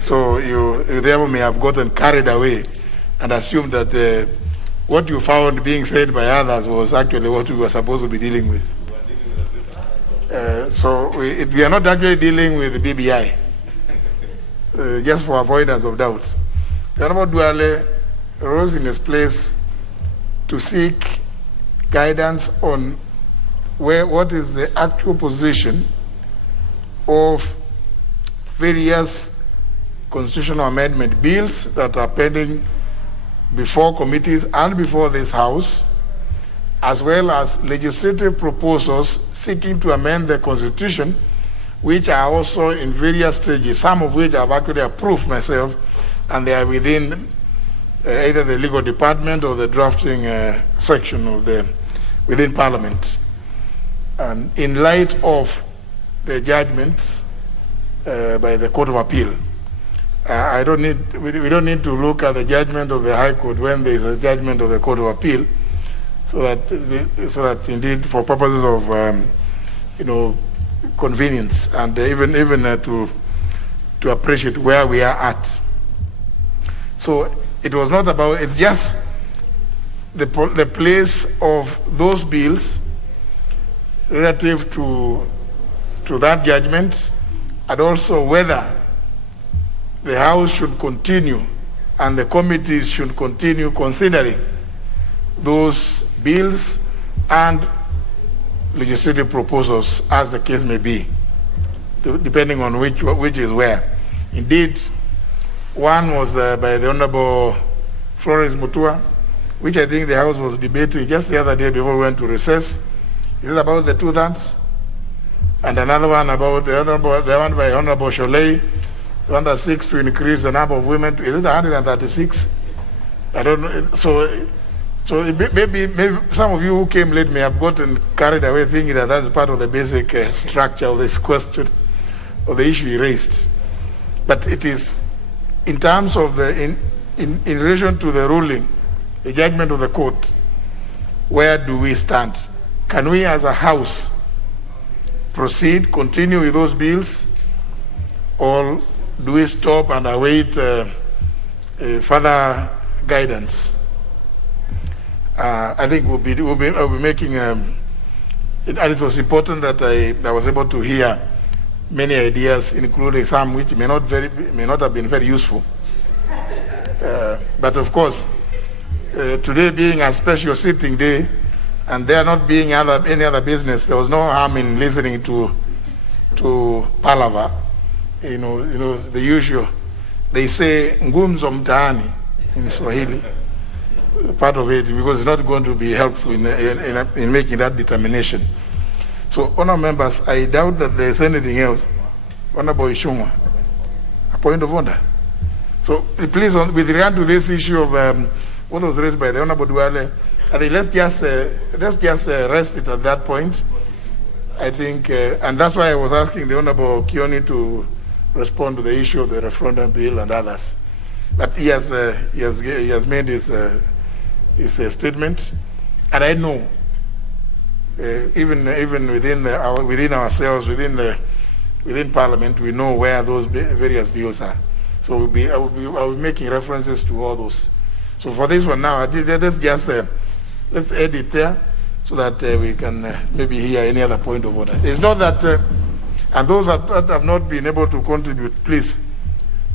So you therefore may have gotten carried away and assumed that what you found being said by others was actually what we were supposed to be dealing with. So we are not actually dealing with the BBI, just for avoidance of doubt. The Honorable Duale rose in his place to seek guidance on what is the actual position of various constitutional amendment bills that are pending before committees and before this House, as well as legislative proposals seeking to amend the Constitution, which are also in various stages, some of which I've actually approved myself, and they are within either the legal department or the drafting section of within Parliament. And in light of the judgments by the Court of Appeal, we don't need to look at the judgment of the High Court when there is a judgment of the Court of Appeal, so that indeed, for purposes of convenience and even to appreciate where we are at. So it was not about, it's just the place of those bills relative to that judgment, and also whether the House should continue and the committees should continue considering those bills and legislative proposals, as the case may be, depending on which is where. Indeed, one was by the Honorable Florence Mutua, which I think the House was debating just the other day before we went to recess. This is about the 2/3, and another one about the one by Honorable Sholei, the one that seeks to increase the number of women. Is it 136? I don't know. So maybe some of you who came late may have gotten carried away thinking that that's part of the basic structure of this question, of the issue he raised. But it is in terms of in relation to the ruling, the judgment of the court, where do we stand? Can we as a House proceed, continue with those bills, or do we stop and await further guidance? I think we'll be making, and it was important that I was able to hear many ideas, including some which may not have been very useful. But of course, today being a special sitting day, and there not being any other business, there was no harm in listening to palaver. You know the usual. They say ngumzo mtaani in Swahili. Part of it, because it's not going to be helpful in making that determination. So, honourable members, I doubt that there is anything else. Honourable Ishungwa, a point of order. So, please, with regard to this issue of what was raised by the Honourable Duale, I think let's just rest it at that point. I think, and that's why I was asking the Honourable Kioni to respond to the issue of the referendum bill and others. But he has made his statement, and I know even within ourselves, within Parliament, we know where those various bills are. So I'll be making references to all those. So for this one now, let's edit there so that we can maybe hear any other point of order. It's not that, and those that have not been able to contribute, please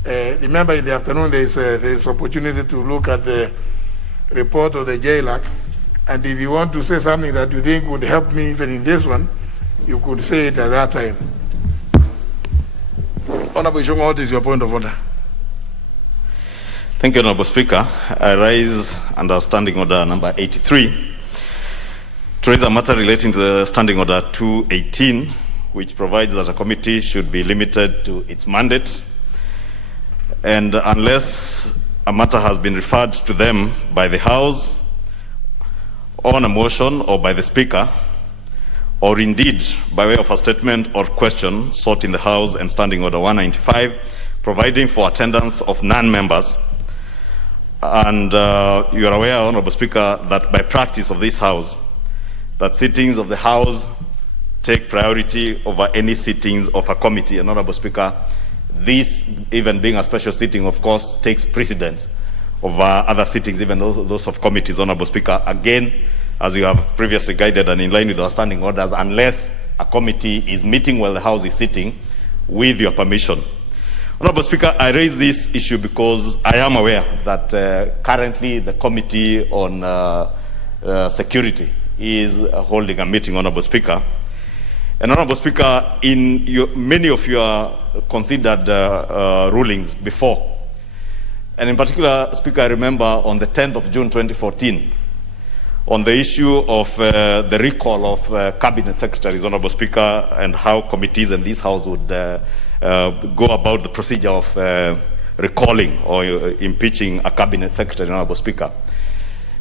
remember in the afternoon there is opportunity to look at the report of the JLAC, and if you want to say something that you think would help me even in this one, you could say it at that time. Honourable Ishungwa, what is your point of order? Thank you, Honourable Speaker. I rise under Standing Order number 83 to raise a matter relating to the Standing Order 218, which provides that a committee should be limited to its mandate, and unless a matter has been referred to them by the House on a motion or by the Speaker, or indeed by way of a statement or question sought in the House and Standing Order 195 providing for attendance of non-members. And you are aware, Honorable Speaker, that by practice of this House, that sittings of the House take priority over any sittings of a committee. And Honorable Speaker, this, even being a special sitting, of course, takes precedence over other sittings, even those of committees. Honorable Speaker, again, as you have previously guided and in line with our standing orders, unless a committee is meeting while the House is sitting, with your permission. Honorable Speaker, I raise this issue because I am aware that currently the Committee on Security is holding a meeting, Honorable Speaker. And Honorable Speaker, in many of your considered rulings before, and in particular, Speaker, I remember on the 10th of June 2014, on the issue of the recall of cabinet secretaries, Honorable Speaker, and how committees in this House would go about the procedure of recalling or impeaching a cabinet secretary, Honorable Speaker.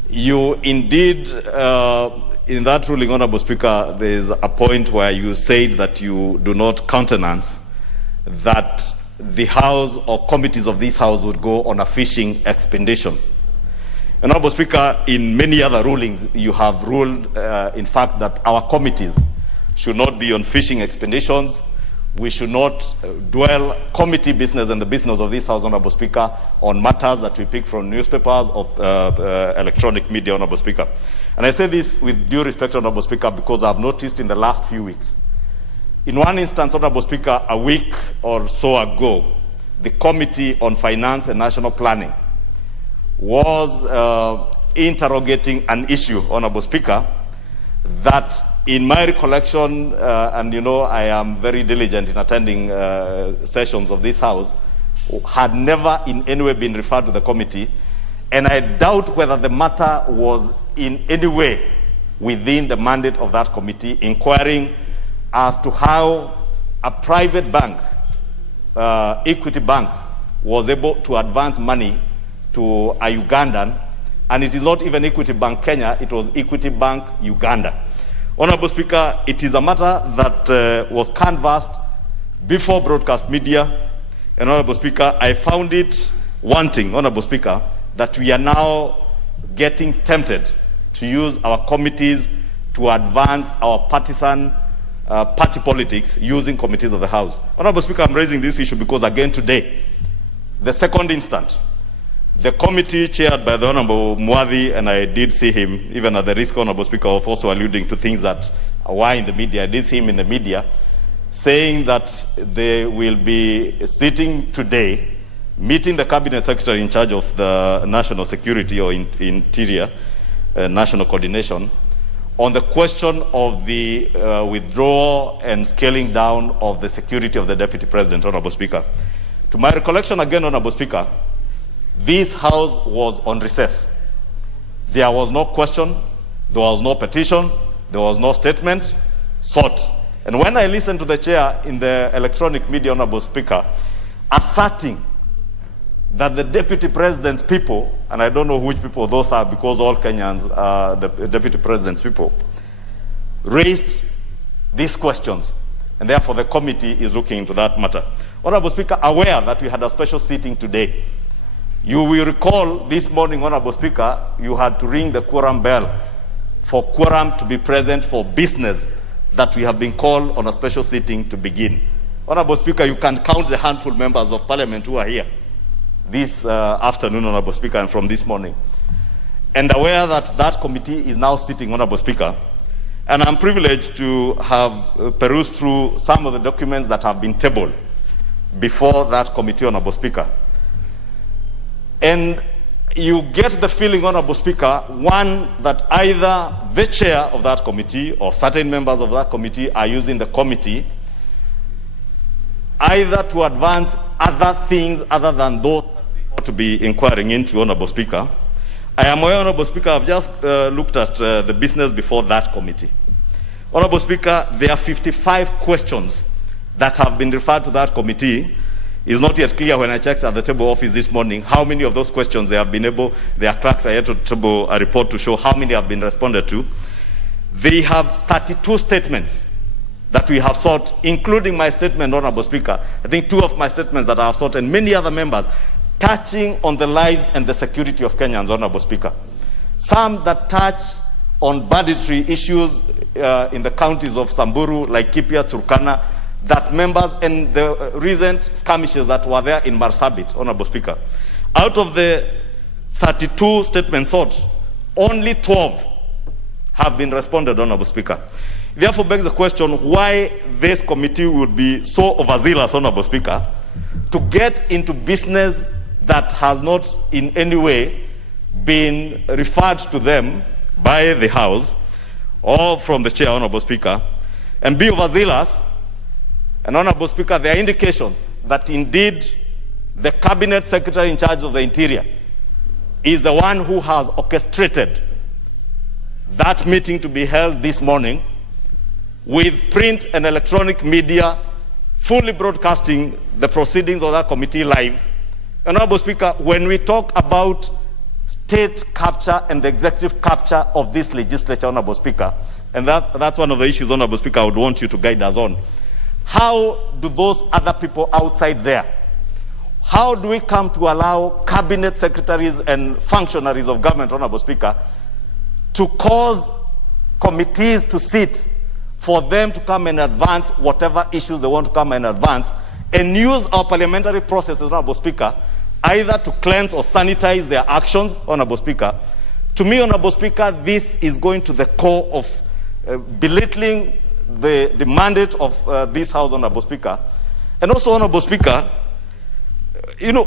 You indeed, in that ruling, Honorable Speaker, there is a point where you said that you do not countenance that the House or committees of this House would go on a fishing expedition. Honorable Speaker, in many other rulings, you have ruled, in fact, that our committees should not be on fishing expeditions. We should not dwell committee business and the business of this House, Honorable Speaker, on matters that we pick from newspapers or electronic media, Honorable Speaker. And I say this with due respect, Honorable Speaker, because I've noticed in the last few weeks, in one instance, Honorable Speaker, a week or so ago, the Committee on Finance and National Planning was interrogating an issue, Honorable Speaker, that in my recollection, and you know I am very diligent in attending sessions of this House, had never in any way been referred to the committee, and I doubt whether the matter was in any way within the mandate of that committee, inquiring as to how a private bank, Equity Bank, was able to advance money to a Ugandan, and it is not even Equity Bank Kenya, it was Equity Bank Uganda. Honorable Speaker, it is a matter that was canvassed before broadcast media, and Honorable Speaker, I found it wanting, Honorable Speaker, that we are now getting tempted to use our committees to advance our partisan party politics using committees of the House. Honorable Speaker, I'm raising this issue because again today, the second instant, the committee chaired by the Honorable Mwadhi, and I did see him, even at the risk, Honorable Speaker, of also alluding to things that were in the media. I did see him in the media saying that they will be sitting today, meeting the Cabinet Secretary in charge of the national security or interior, national coordination, on the question of the withdrawal and scaling down of the security of the Deputy President, Honorable Speaker. To my recollection again, Honorable Speaker, this House was on recess. There was no question, there was no petition, there was no statement sought. And when I listened to the chair in the electronic media, Honorable Speaker, asserting that the Deputy President's people, and I don't know which people those are because all Kenyans are the Deputy President's people, raised these questions, and therefore the committee is looking into that matter. Honorable Speaker, aware that we had a special sitting today, you will recall this morning, Honorable Speaker, you had to ring the quorum bell for quorum to be present for business that we have been called on a special sitting to begin. Honorable Speaker, you can count the handful members of Parliament who are here this afternoon, Honorable Speaker, and from this morning. And aware that that committee is now sitting, Honorable Speaker, and I'm privileged to have perused through some of the documents that have been tabled before that committee, Honorable Speaker. And you get the feeling, Honorable Speaker, one, that either the chair of that committee or certain members of that committee are using the committee either to advance other things other than those that they ought to be inquiring into, Honorable Speaker. I am aware, Honorable Speaker, I've just looked at the business before that committee. Honorable Speaker, there are 55 questions that have been referred to that committee. It's not yet clear when I checked at the table office this morning how many of those questions they have been able, their clerks are yet to table a report to show how many have been responded to. They have 32 statements that we have sought, including my statement, Honorable Speaker. I think 2 of my statements that I have sought, and many other members, touching on the lives and the security of Kenyans, Honorable Speaker. Some that touch on banditry issues in the counties of Samburu, Laikipia, Turkana, that members, and the recent skirmishes that were there in Marsabit, Honorable Speaker. Out of the 32 statements sought, only 12 have been responded, Honorable Speaker. Therefore begs the question why this committee would be so overzealous, Honorable Speaker, to get into business that has not in any way been referred to them by the House or from the Chair, Honorable Speaker, and be overzealous. And Honorable Speaker, there are indications that indeed the Cabinet Secretary in charge of the Interior is the one who has orchestrated that meeting to be held this morning, with print and electronic media fully broadcasting the proceedings of that committee live. And Honorable Speaker, when we talk about state capture and the executive capture of this legislature, Honorable Speaker, and that's one of the issues, Honorable Speaker, I would want you to guide us on. How do those other people outside there, how do we come to allow cabinet secretaries and functionaries of government, Honorable Speaker, to cause committees to sit for them to come and advance whatever issues they want to come and advance, and use our parliamentary processes, Honorable Speaker, either to cleanse or sanitize their actions, Honorable Speaker? To me, Honorable Speaker, this is going to the core of belittling the mandate of this House, Honorable Speaker. And also, Honorable Speaker,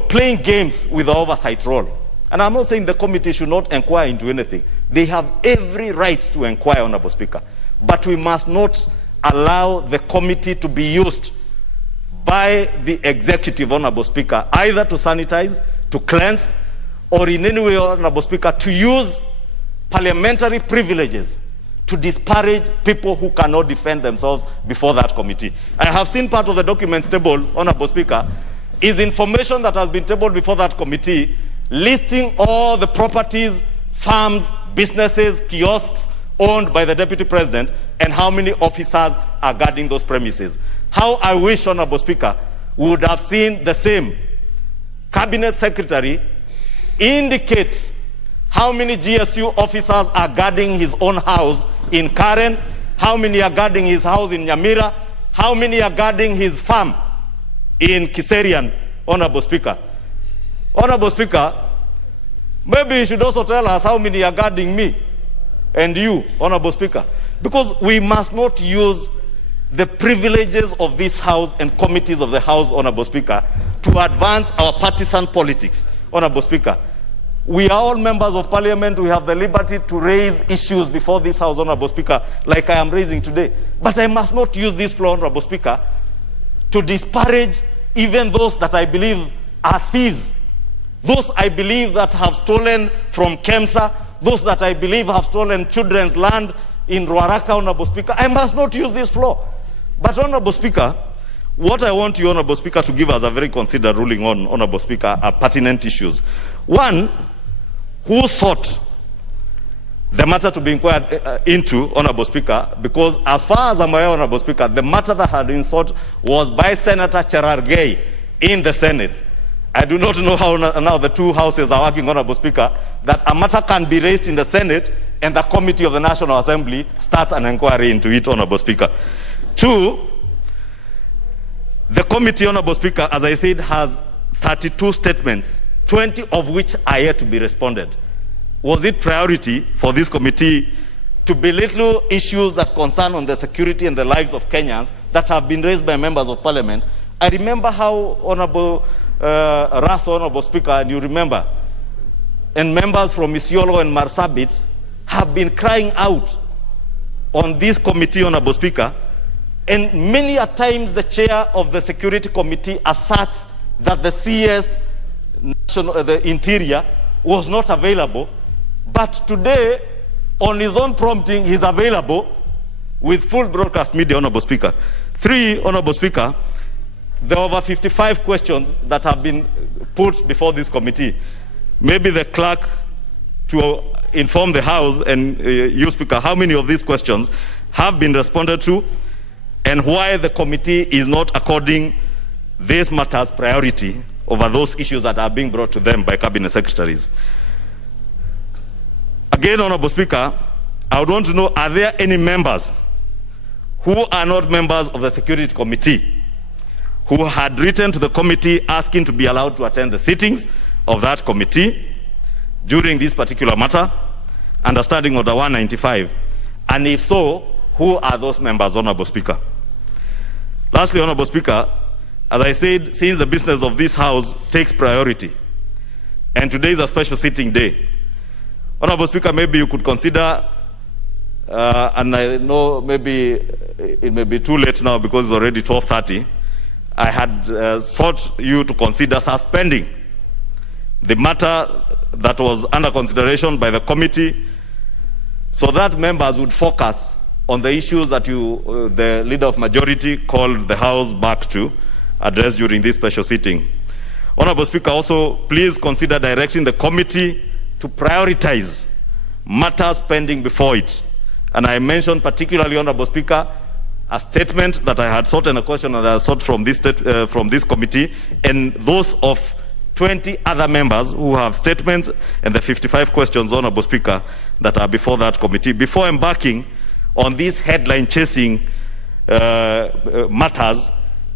playing games with the oversight role. And I'm not saying the committee should not inquire into anything. They have every right to inquire, Honorable Speaker. But we must not allow the committee to be used by the executive, Honorable Speaker, either to sanitize, to cleanse, or in any way, Honorable Speaker, to use parliamentary privileges to disparage people who cannot defend themselves before that committee. I have seen part of the documents tabled, Honorable Speaker, is information that has been tabled before that committee, listing all the properties, farms, businesses, kiosks owned by the Deputy President, and how many officers are guarding those premises. How I wish, Honorable Speaker, we would have seen the same Cabinet Secretary indicate how many GSU officers are guarding his own house in Karen, how many are guarding his house in Nyamira, how many are guarding his farm in Kiserian, Honorable Speaker. Honorable Speaker, maybe you should also tell us how many are guarding me and you, Honorable Speaker, because we must not use the privileges of this House and committees of the House, Honorable Speaker, to advance our partisan politics, Honorable Speaker. We are all members of Parliament. We have the liberty to raise issues before this House, Honorable Speaker, like I am raising today. But I must not use this floor, Honorable Speaker, to disparage even those that I believe are thieves, those I believe that have stolen from KEMSA, those that I believe have stolen children's land in Ruaraka, Honorable Speaker. I must not use this floor. But, Honorable Speaker, what I want you, Honorable Speaker, to give us a very considered ruling on, Honorable Speaker, are pertinent issues. One, who sought the matter to be inquired into, Honorable Speaker, because as far as I'm aware, Honorable Speaker, the matter that had been sought was by Senator Cherargei in the Senate. I do not know how now the two houses are working, Honorable Speaker, that a matter can be raised in the Senate and the Committee of the National Assembly starts an inquiry into it, Honorable Speaker. Two, the committee, Honorable Speaker, as I said, has 32 statements, 20 of which are yet to be responded. Was it priority for this committee to belittle issues that concern on the security and the lives of Kenyans that have been raised by members of Parliament? I remember how Honorable Russ, Honorable Speaker, and you remember, and members from Isiolo and Marsabit have been crying out on this committee, Honorable Speaker, and many a times the chair of the Security Committee asserts that the CS, the Interior, was not available, but today, on his own prompting, he's available with full broadcast media, Honorable Speaker. Three, Honorable Speaker, there are over 55 questions that have been put before this committee. Maybe the clerk to inform the House and you, Speaker, how many of these questions have been responded to, and why the committee is not according these matters priority over those issues that are being brought to them by cabinet secretaries. Again, Honorable Speaker, I would want to know, are there any members who are not members of the Security Committee who had written to the committee asking to be allowed to attend the sittings of that committee during this particular matter, under Standing Order 195? And if so, who are those members, Honorable Speaker? Lastly, Honorable Speaker, as I said, since the business of this House takes priority, and today is a special sitting day, Honorable Speaker, maybe you could consider, and I know maybe it may be too late now because it's already 12:30, I had sought you to consider suspending the matter that was under consideration by the committee so that members would focus on the issues that the Leader of Majority, called the House back to address during this special sitting. Honorable Speaker, also please consider directing the committee to prioritize matters pending before it. And I mentioned particularly, Honorable Speaker, a statement that I had sought and a question that I had sought from this committee, and those of 20 other members who have statements, and the 55 questions, Honorable Speaker, that are before that committee, before embarking on these headline-chasing matters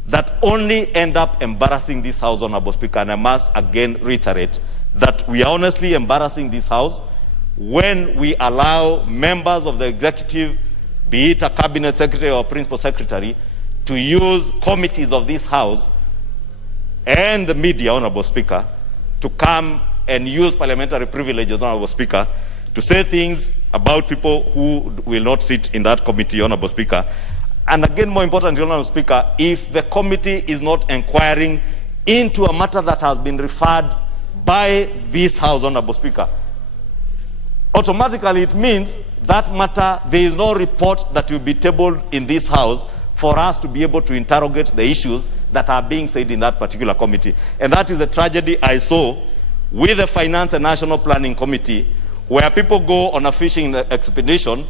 that only end up embarrassing this House, Honorable Speaker. And I must again reiterate that we are honestly embarrassing this House when we allow members of the executive, be it a cabinet secretary or principal secretary, to use committees of this House and the media, Honorable Speaker, to come and use parliamentary privileges, Honorable Speaker, to say things about people who will not sit in that committee, Honorable Speaker. And again, more importantly, Honorable Speaker, if the committee is not inquiring into a matter that has been referred by this House, Honorable Speaker, automatically it means that matter, there is no report that will be tabled in this House for us to be able to interrogate the issues that are being said in that particular committee. And that is the tragedy I saw with the Finance and National Planning Committee, where people go on a fishing expedition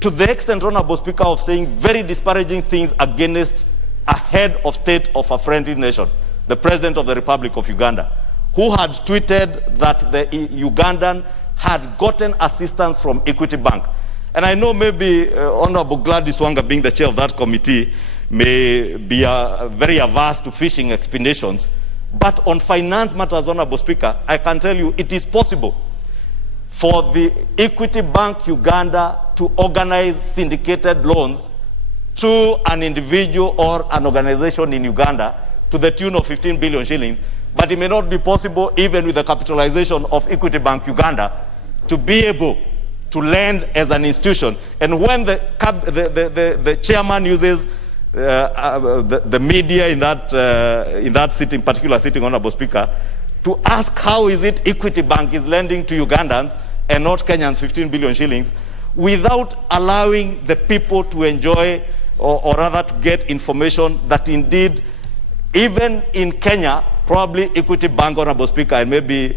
to the extent, Honorable Speaker, of saying very disparaging things against a head of state of a friendly nation, the President of the Republic of Uganda, who had tweeted that the Ugandan had gotten assistance from Equity Bank. And I know maybe Honorable Gladys Wanga, being the chair of that committee, may be very averse to fishing expeditions. But on finance matters, Honorable Speaker, I can tell you it is possible for the Equity Bank Uganda to organize syndicated loans to an individual or an organization in Uganda to the tune of 15 billion shillings. But it may not be possible, even with the capitalization of Equity Bank Uganda, to be able to lend as an institution. And when the chairman uses the media in that sitting, particular sitting, Honorable Speaker, to ask how is it Equity Bank is lending to Ugandans and not Kenyans 15 billion shillings, without allowing the people to enjoy, or rather to get information that indeed, even in Kenya, probably Equity Bank, Honorable Speaker, and maybe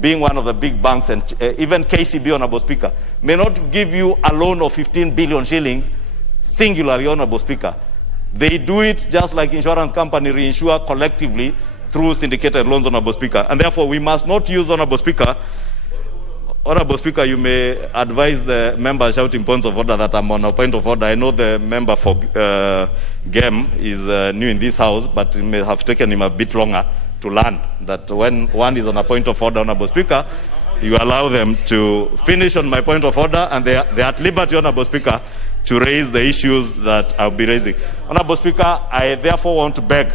being one of the big banks, and even KCB, Honorable Speaker, may not give you a loan of 15 billion shillings singularly, Honorable Speaker. They do it just like insurance company reinsure collectively through syndicated loans, Honorable Speaker. And therefore, we must not use, Honorable Speaker, you may advise the member shouting points of order that I'm on a point of order. I know the member for GEM is new in this House, but it may have taken him a bit longer to learn that when one is on a point of order, Honorable Speaker, you allow them to finish on my point of order, and they are at liberty, Honorable Speaker, to raise the issues that I'll be raising. Honorable Speaker, I therefore want to beg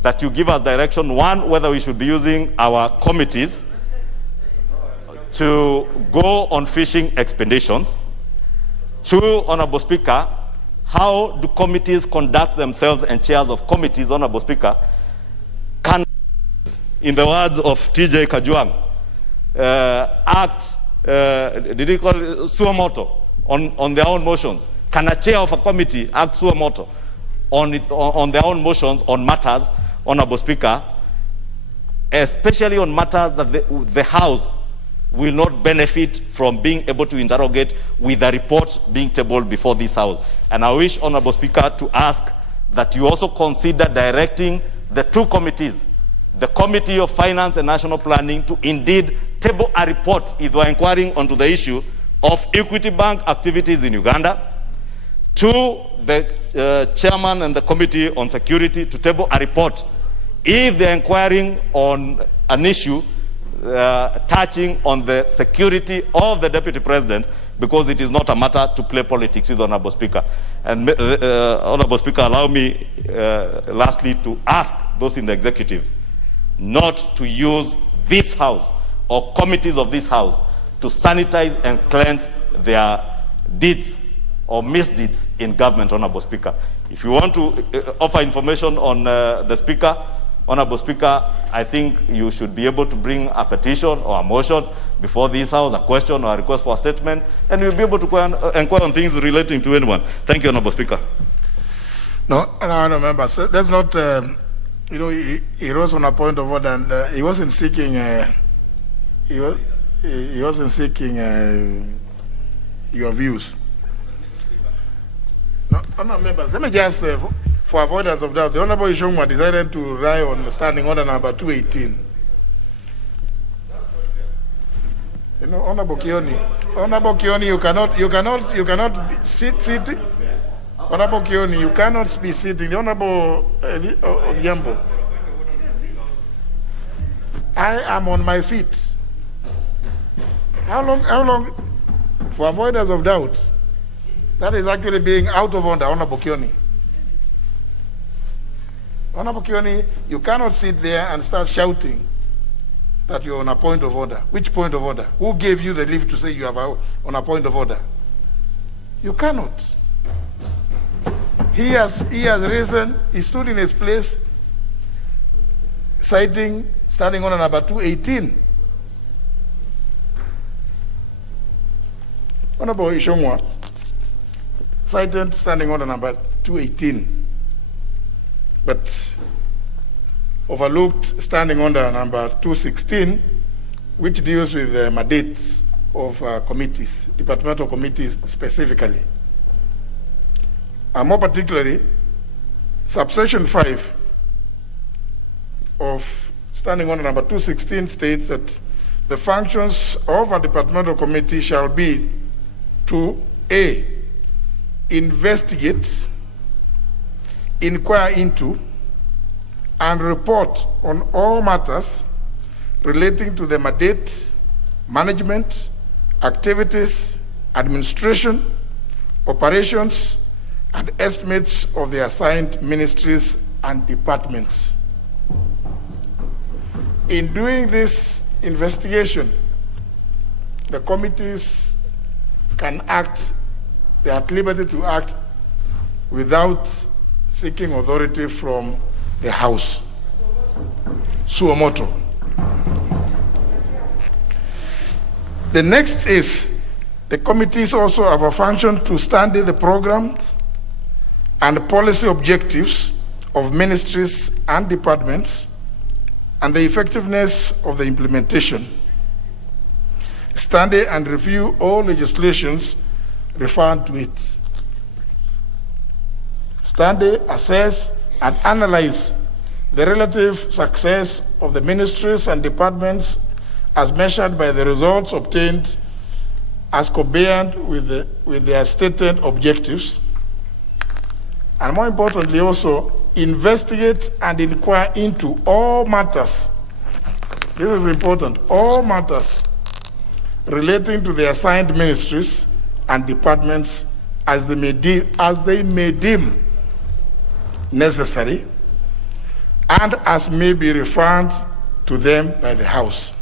that you give us direction, one, whether we should be using our committees to go on fishing expeditions. Two, Honorable Speaker, how do committees conduct themselves, and chairs of committees, Honorable Speaker, can, in the words of TJ Kajwang, act, did he call it suo moto, on their own motions? Can a chair of a committee act suo moto on their own motions on matters, Honorable Speaker, especially on matters that the House will not benefit from being able to interrogate with the report being tabled before this House. And I wish, Honorable Speaker, to ask that you also consider directing the two committees, the Committee of Finance and National Planning, to indeed table a report if they are inquiring onto the issue of Equity Bank activities in Uganda, to the chairman and the Committee on Security to table a report if they are inquiring on an issue touching on the security of the Deputy President, because it is not a matter to play politics with, Honorable Speaker. And Honorable Speaker, allow me lastly to ask those in the executive not to use this House or committees of this House to sanitize and cleanse their deeds or misdeeds in government, Honorable Speaker. If you want to offer information on the Speaker, Honorable Speaker, I think you should be able to bring a petition or a motion before this House, a question or a request for a statement, and you'll be able to inquire on things relating to anyone. Thank you, Honorable Speaker. No, members, that's not, he rose on a point of order, and he wasn't seeking, he wasn't seeking your views. No, members, let me just for avoidance of doubt, the Honorable Ishongwa decided to rely on standing order number 218. Honorable Kioni, you cannot sit. Honorable Kioni, you cannot be sitting. The Honorable Odhiambo, I am on my feet. How long? For avoidance of doubt, that is actually being out of order, Honorable Kioni. Honorable Kioni, you cannot sit there and start shouting that you're on a point of order. Which point of order? Who gave you the leave to say you are on a point of order? You cannot. He has risen, he stood in his place, citing standing order number 218. Honorable Ishongwa cited standing order number 218, but overlooked standing order number 216, which deals with the mandates of committees, departmental committees specifically. And more particularly, subsection 5 of standing order number 216 states that the functions of a departmental committee shall be to A, investigate, inquire into, and report on all matters relating to the mandate, management, activities, administration, operations, and estimates of the assigned ministries and departments. In doing this investigation, the committees can act, they are at liberty to act without seeking authority from the House. Suo motu. The next is, the committees also have a function to study the program and policy objectives of ministries and departments and the effectiveness of the implementation. Study and review all legislations referred to it. Study, assess, and analyze the relative success of the ministries and departments as measured by the results obtained as compared with their stated objectives. And more importantly also, investigate and inquire into all matters, this is important, all matters relating to the assigned ministries and departments as they may deem necessary and as may be referred to them by the House.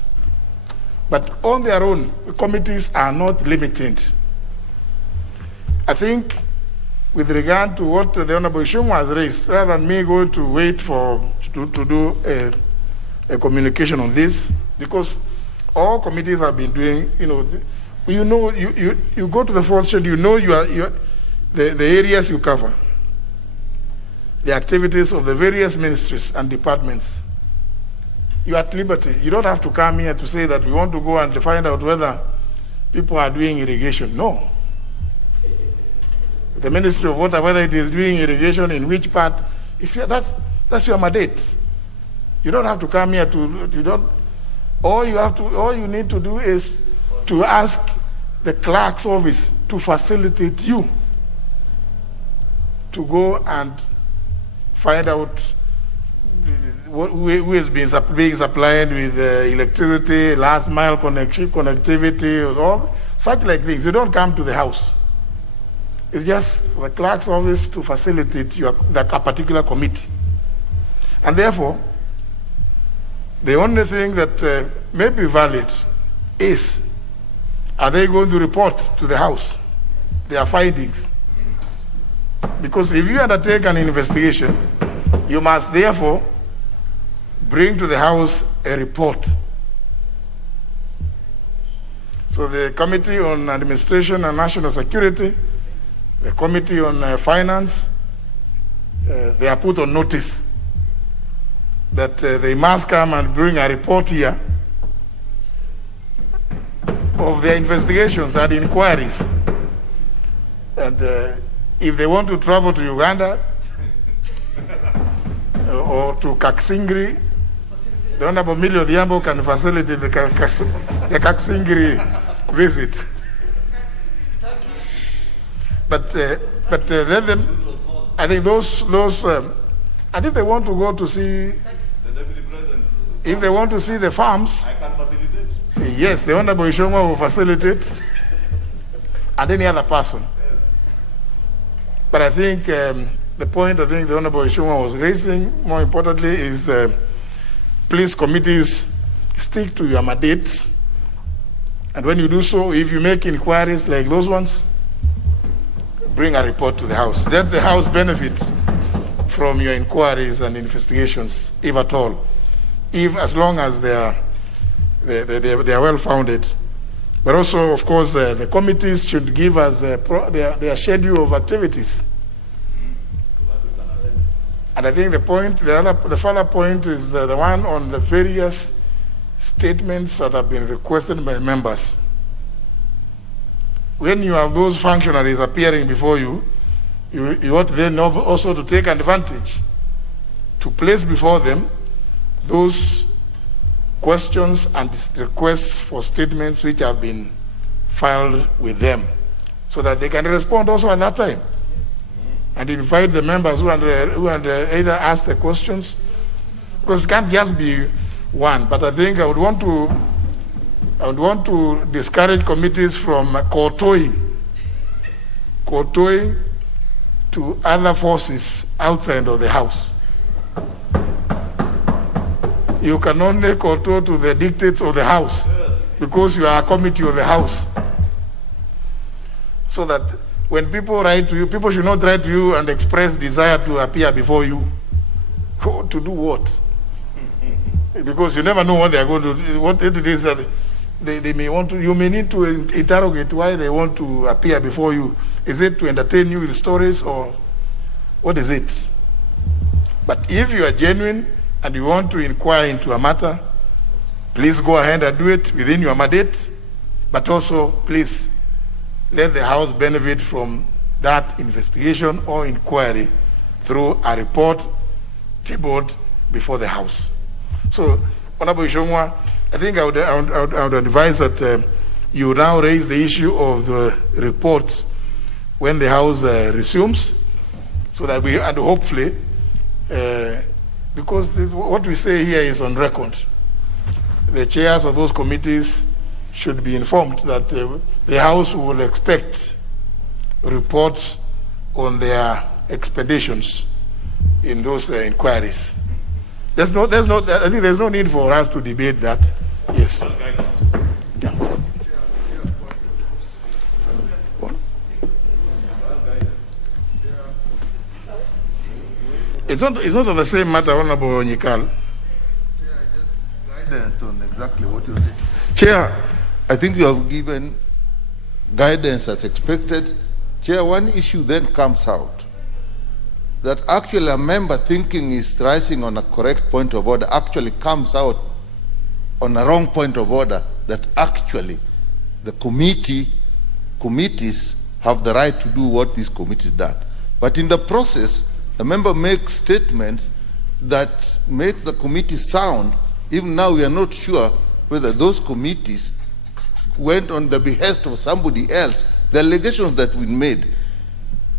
But on their own, committees are not limited. I think with regard to what the Honorable Ishongwa has raised, rather than me go to wait to do a communication on this, because all committees have been doing, you go to the fourth schedule, the areas you cover, the activities of the various ministries and departments. you're at liberty. You don't have to come here to say that we want to go and find out whether people are doing irrigation. No. The Ministry of Water, whether it is doing irrigation in which part, that's your mandate. You don't have to come here to, all you need to do is to ask the clerk's office to facilitate you to go and find out who is being supplied with electricity, last mile connectivity, all such like things. You don't come to the house. It's just for the clerk's office to facilitate a particular committee. And therefore, the only thing that may be valid is, are they going to report to the House their findings? Because if you undertake an investigation, you must therefore bring to the House a report. So the Committee on Administration and National Security, the Committee on Finance, they are put on notice that they must come and bring a report here of their investigations and inquiries. And if they want to travel to Uganda or to Kaksingiri, the Honorable Millie Odhiambo can facilitate the Kaksingiri visit. But let them, I think and if they want to go to see, if they want to see the farms, I can facilitate. Yes, the Honorable Ishongwa will facilitate, and any other person. Yes. But I think the point I think the Honorable Ishongwa was raising, more importantly, is please, committees, stick to your mandate. And when you do so, if you make inquiries like those ones, bring a report to the House. Let the House benefit from your inquiries and investigations, if at all, as long as they are well-founded. But also, of course, the committees should give us their schedule of activities. And I think the further point is the one on the various statements that have been requested by members. When you have those functionaries appearing before you, you ought then also to take advantage to place before them those questions and requests for statements which have been filed with them, so that they can respond also at that time, and invite the members who either ask the questions, because it can't just be one. But I think I would want to discourage committees from kowtowing to other forces outside of the House. You can only kowtow to the dictates of the House, because you are a committee of the House. So that when people write to you, people should not write to you and express desire to appear before you. To do what? Because you never know what they are going to do, what it is that they may want to. You may need to interrogate why they want to appear before you. Is it to entertain you with stories, or what is it? But if you are genuine and you want to inquire into a matter, please go ahead and do it within your mandate. But also, please let the House benefit from that investigation or inquiry through a report tabled before the House. So, Honorable Ishongwa, I think I would advise that you now raise the issue of the reports when the House resumes, so that we, and hopefully, because what we say here is on record, the chairs of those committees should be informed that the House will expect reports on their expeditions in those inquiries. I think there's no need for us to debate that. Yes. Yeah. It's not on the same matter, Honorable Nyikal. Guidance on exactly what you say. Chair, I think you have given guidance as expected. Chair, one issue then comes out, that actually a member thinking is rising on a correct point of order actually comes out on a wrong point of order that actually the committees have the right to do what these committees done. But in the process, the member makes statements that makes the committee sound. Even now we are not sure whether those committees went on the behest of somebody else. The allegations that we made.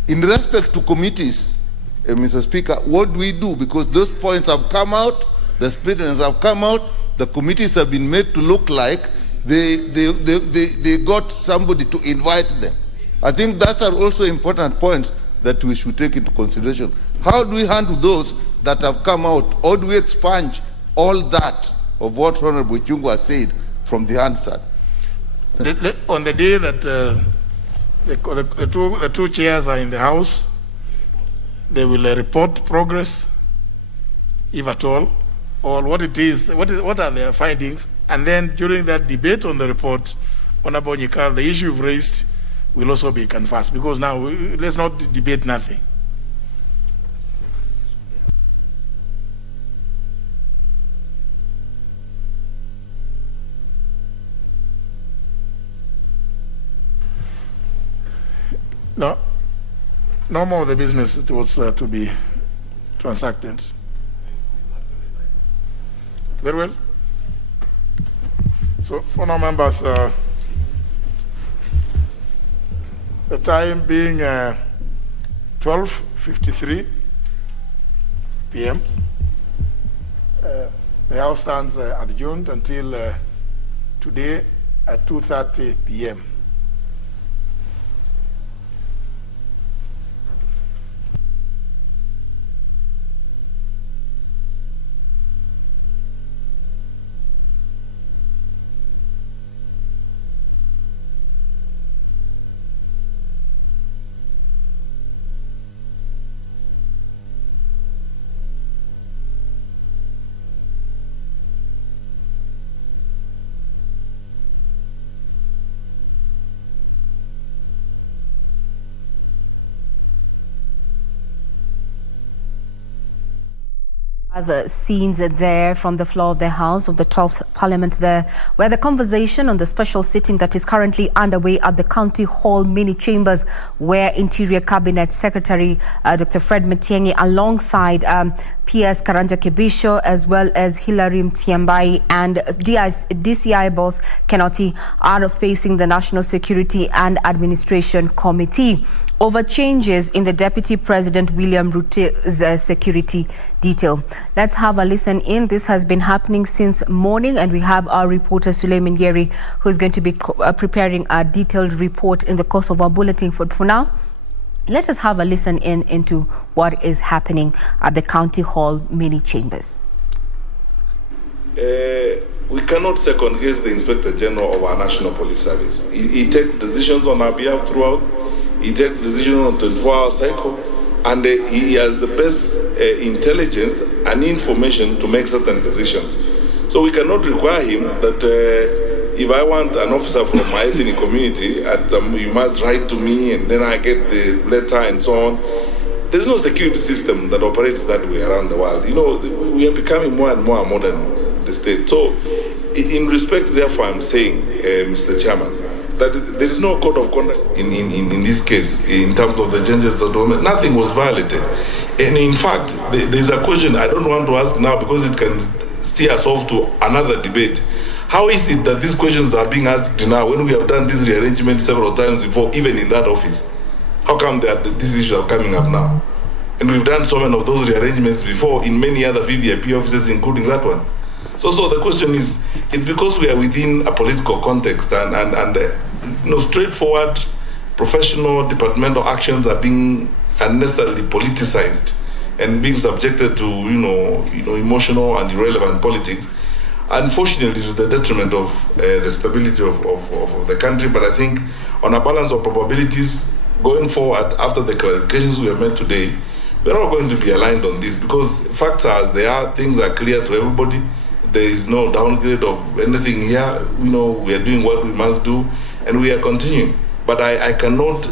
In respect to committees, Mr. Speaker, what do we do? Because those points have come out, the statements have come out, the committees have been made to look like they got somebody to invite them. I think that are also important points that we should take into consideration. How do we handle those that have come out, or do we expunge all that of what Honorable Chungu has said from the answer? On the day that the two chairs are in the House, they will report progress, if at all, or what it is, what are their findings, and then during that debate on the report, Honorable Nyikal, the issue you've raised will also be canvassed, because now let's not debate nothing. No more of the business that was to be transacted. Very well. So, honourable members, the time being 12:53 p.m. The House stands adjourned until today at 2:30 p.m. Scenes there from the floor of the House of the 12th Parliament there, where the conversation on the special sitting that is currently underway at the County Hall mini chambers, where Interior Cabinet Secretary Dr. Fred Matiang'i alongside PS Karanja Kibisho as well as Hilary Mtiambai and DCI boss Kenoti are facing the National Security and Administration Committee over changes in the Deputy President William Ruto's security detail. Let's have a listen in. This has been happening since morning, and we have our reporter Suleiman Yeri, who is going to be preparing a detailed report in the course of our bulletin. For now, let us have a listen into what is happening at the County Hall mini chambers. We cannot second guess the Inspector General of our National Police Service. He takes decisions on our behalf throughout. He takes decisions on 24-hour cycle, and he has the best intelligence and information to make certain decisions. So we cannot require him that if I want an officer from my ethnic community, you must write to me and then I get the letter and so on. There's no security system that operates that way around the world. You know, we are becoming more and more modern, the state. So in respect, therefore, I'm saying, Mr. Chairman, that there is no code of conduct in this case in terms of the changes that were made. Nothing was violated. And in fact, there's a question I don't want to ask now because it can steer us off to another debate. How is it that these questions are being asked now when we have done this rearrangement several times before, even in that office? How come that these issues are coming up now? And we've done so many of those rearrangements before in many other VVIP offices, including that one. So the question is, it's because we are within a political context and straightforward professional departmental actions are being unnecessarily politicized and being subjected to emotional and irrelevant politics. Unfortunately, to the detriment of the stability of the country. But I think on a balance of probabilities going forward, after the clarifications we have made today, we're all going to be aligned on this because facts are as they are, things are clear to everybody. There is no downgrade of anything here. We know we are doing what we must do and we are continuing. But I cannot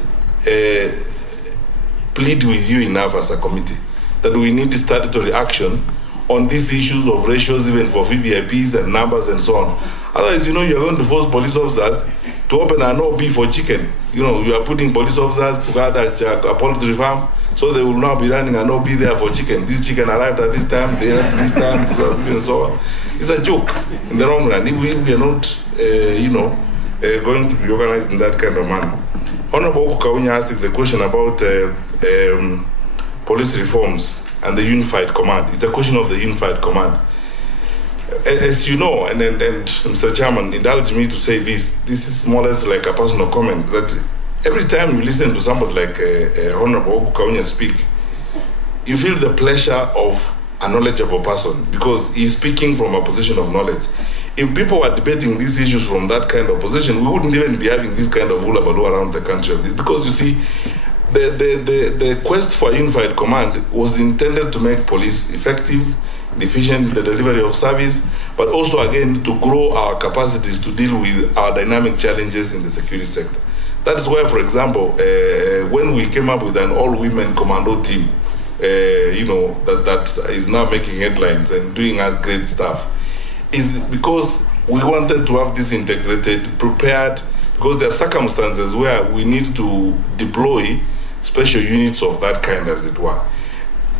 plead with you enough as a committee that we need statutory action on these issues of ratios, even for VVIPs and numbers and so on. Otherwise, you're going to force police officers to open an OB for chicken. You are putting police officers to guard a poultry farm, so they will now be running an OB there for chicken. This chicken arrived at this time, they arrived at this time, and so on. It's a joke in the long run if we are not, going to be organized in that kind of manner. Honorable Kaunya asked the question about police reforms and the unified command. It's a question of the unified command. As you know, and Mr. Chairman, indulge me to say this is more or less like a personal comment, that every time you listen to somebody like Honorable Kaunya speak, you feel the pleasure of a knowledgeable person because he's speaking from a position of knowledge. If people were debating these issues from that kind of position, we wouldn't even be having this kind of hullabaloo around the country of this. Because you see, the quest for unified command was intended to make police effective, efficient in the delivery of service, but also again to grow our capacities to deal with our dynamic challenges in the security sector. That is why, for example, when we came up with an all-women commando team, that is now making headlines and doing us great stuff, is because we wanted to have this integrated, prepared, because there are circumstances where we need to deploy special units of that kind, as it were.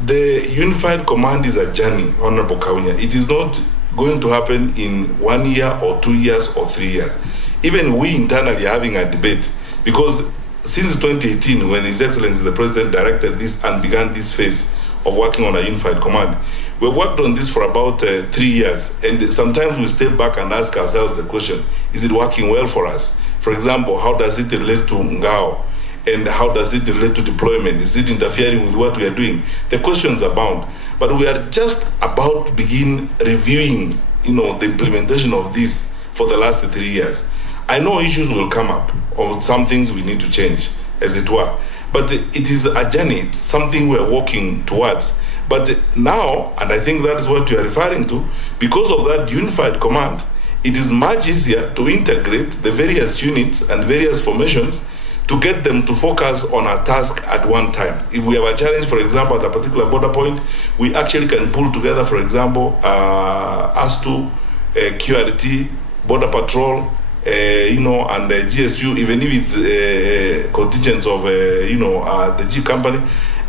The unified command is a journey, Honorable Kaunya. It is not going to happen in 1 year or 2 years or 3 years. Even we internally are having a debate, because since 2018, when His Excellency the President directed this and began this phase of working on a unified command, we've worked on this for about 3 years, and sometimes we step back and ask ourselves the question, is it working well for us? For example, how does it relate to Ngao? And how does it relate to deployment? Is it interfering with what we are doing? The questions abound. But we are just about to begin reviewing, the implementation of this for the last 3 years. I know issues will come up, or some things we need to change, as it were. But it is a journey, it's something we're working towards. But now, and I think that's what you are referring to, because of that unified command, it is much easier to integrate the various units and various formations to get them to focus on a task at one time. If we have a challenge, for example, at a particular border point, we actually can pull together, for example, ASTU, QRT, Border Patrol, and the GSU, even if it's contingents of, the G company,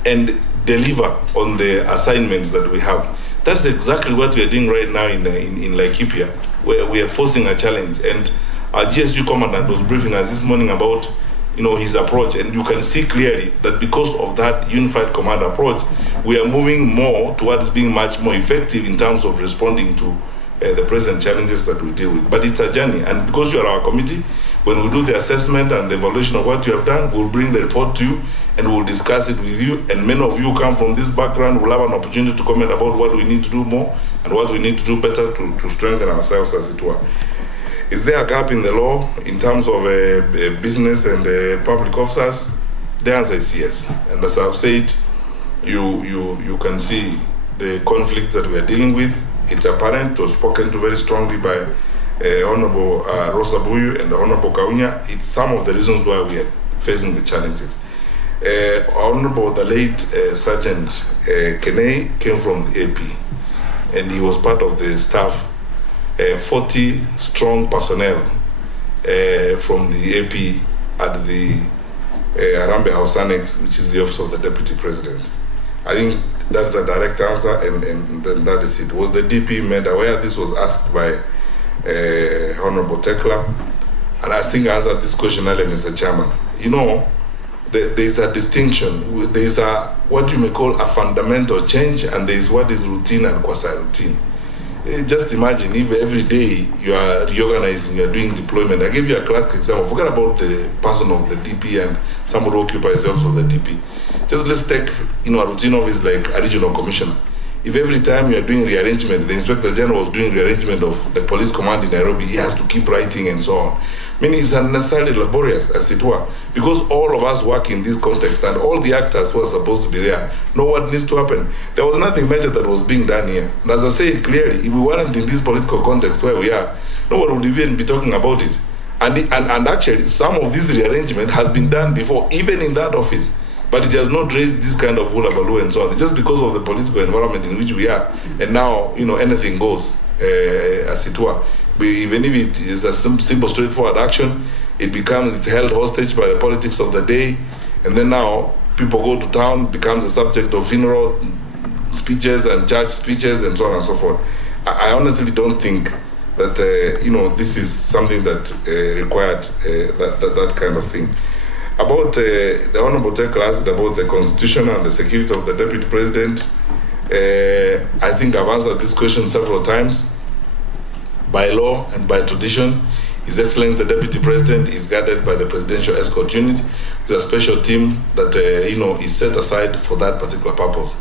and deliver on the assignments that we have. That's exactly what we are doing right now in Laikipia, where we are forcing a challenge. And our GSU commandant was briefing us this morning about his approach, and you can see clearly that because of that unified command approach, we are moving more towards being much more effective in terms of responding to the present challenges that we deal with. But it's a journey, and because you are our committee, when we do the assessment and the evaluation of what you have done, we'll bring the report to you and we'll discuss it with you. And many of you come from this background, will have an opportunity to comment about what we need to do more and what we need to do better to strengthen ourselves, as it were. Is there a gap in the law in terms of business and public officers? The answer is yes. And as I've said, you can see the conflict that we are dealing with. It's apparent, it was spoken to very strongly by Honorable Rosa Buyu and Honorable Kaunya. It's some of the reasons why we are facing the challenges. Honorable, the late Sergeant Kenei came from the AP, and he was part of the staff, 40 strong personnel from the AP at the Arambe House Annex, which is the office of the Deputy President. I think that's a direct answer, and that is it. Was the DP made aware? This was asked by Honorable Tekla, and I think I answered this question earlier, Mr. Chairman. There is a distinction. There is what you may call a fundamental change, and there is what is routine and quasi-routine. Just imagine if every day you are reorganizing, you are doing deployment. I give you a classic example. Forget about the person of the DP and somebody who occupies the office of the DP. Just let's take a routine office like a regional commissioner. If every time you are doing rearrangement, the Inspector General was doing rearrangement of the police command in Nairobi, he has to keep writing and so on. Meaning it's unnecessarily laborious, as it were, because all of us work in this context and all the actors who are supposed to be there know what needs to happen. There was nothing major that was being done here. And as I say clearly, if we weren't in this political context where we are, no one would even be talking about it. And actually, some of this rearrangement has been done before, even in that office. But it has not raised this kind of hullabaloo and so on. It's just because of the political environment in which we are. And now, anything goes, as it were. Even if it is a simple, straightforward action, it's held hostage by the politics of the day. And then now, people go to town, becomes the subject of funeral speeches and church speeches and so on and so forth. I honestly don't think that, this is something that required that kind of thing. About the Honorable Tekla asked about the Constitution and the security of the Deputy President. I think I've answered this question several times. By law and by tradition, His Excellency the Deputy President is guarded by the Presidential Escort Unit with a special team that is set aside for that particular purpose.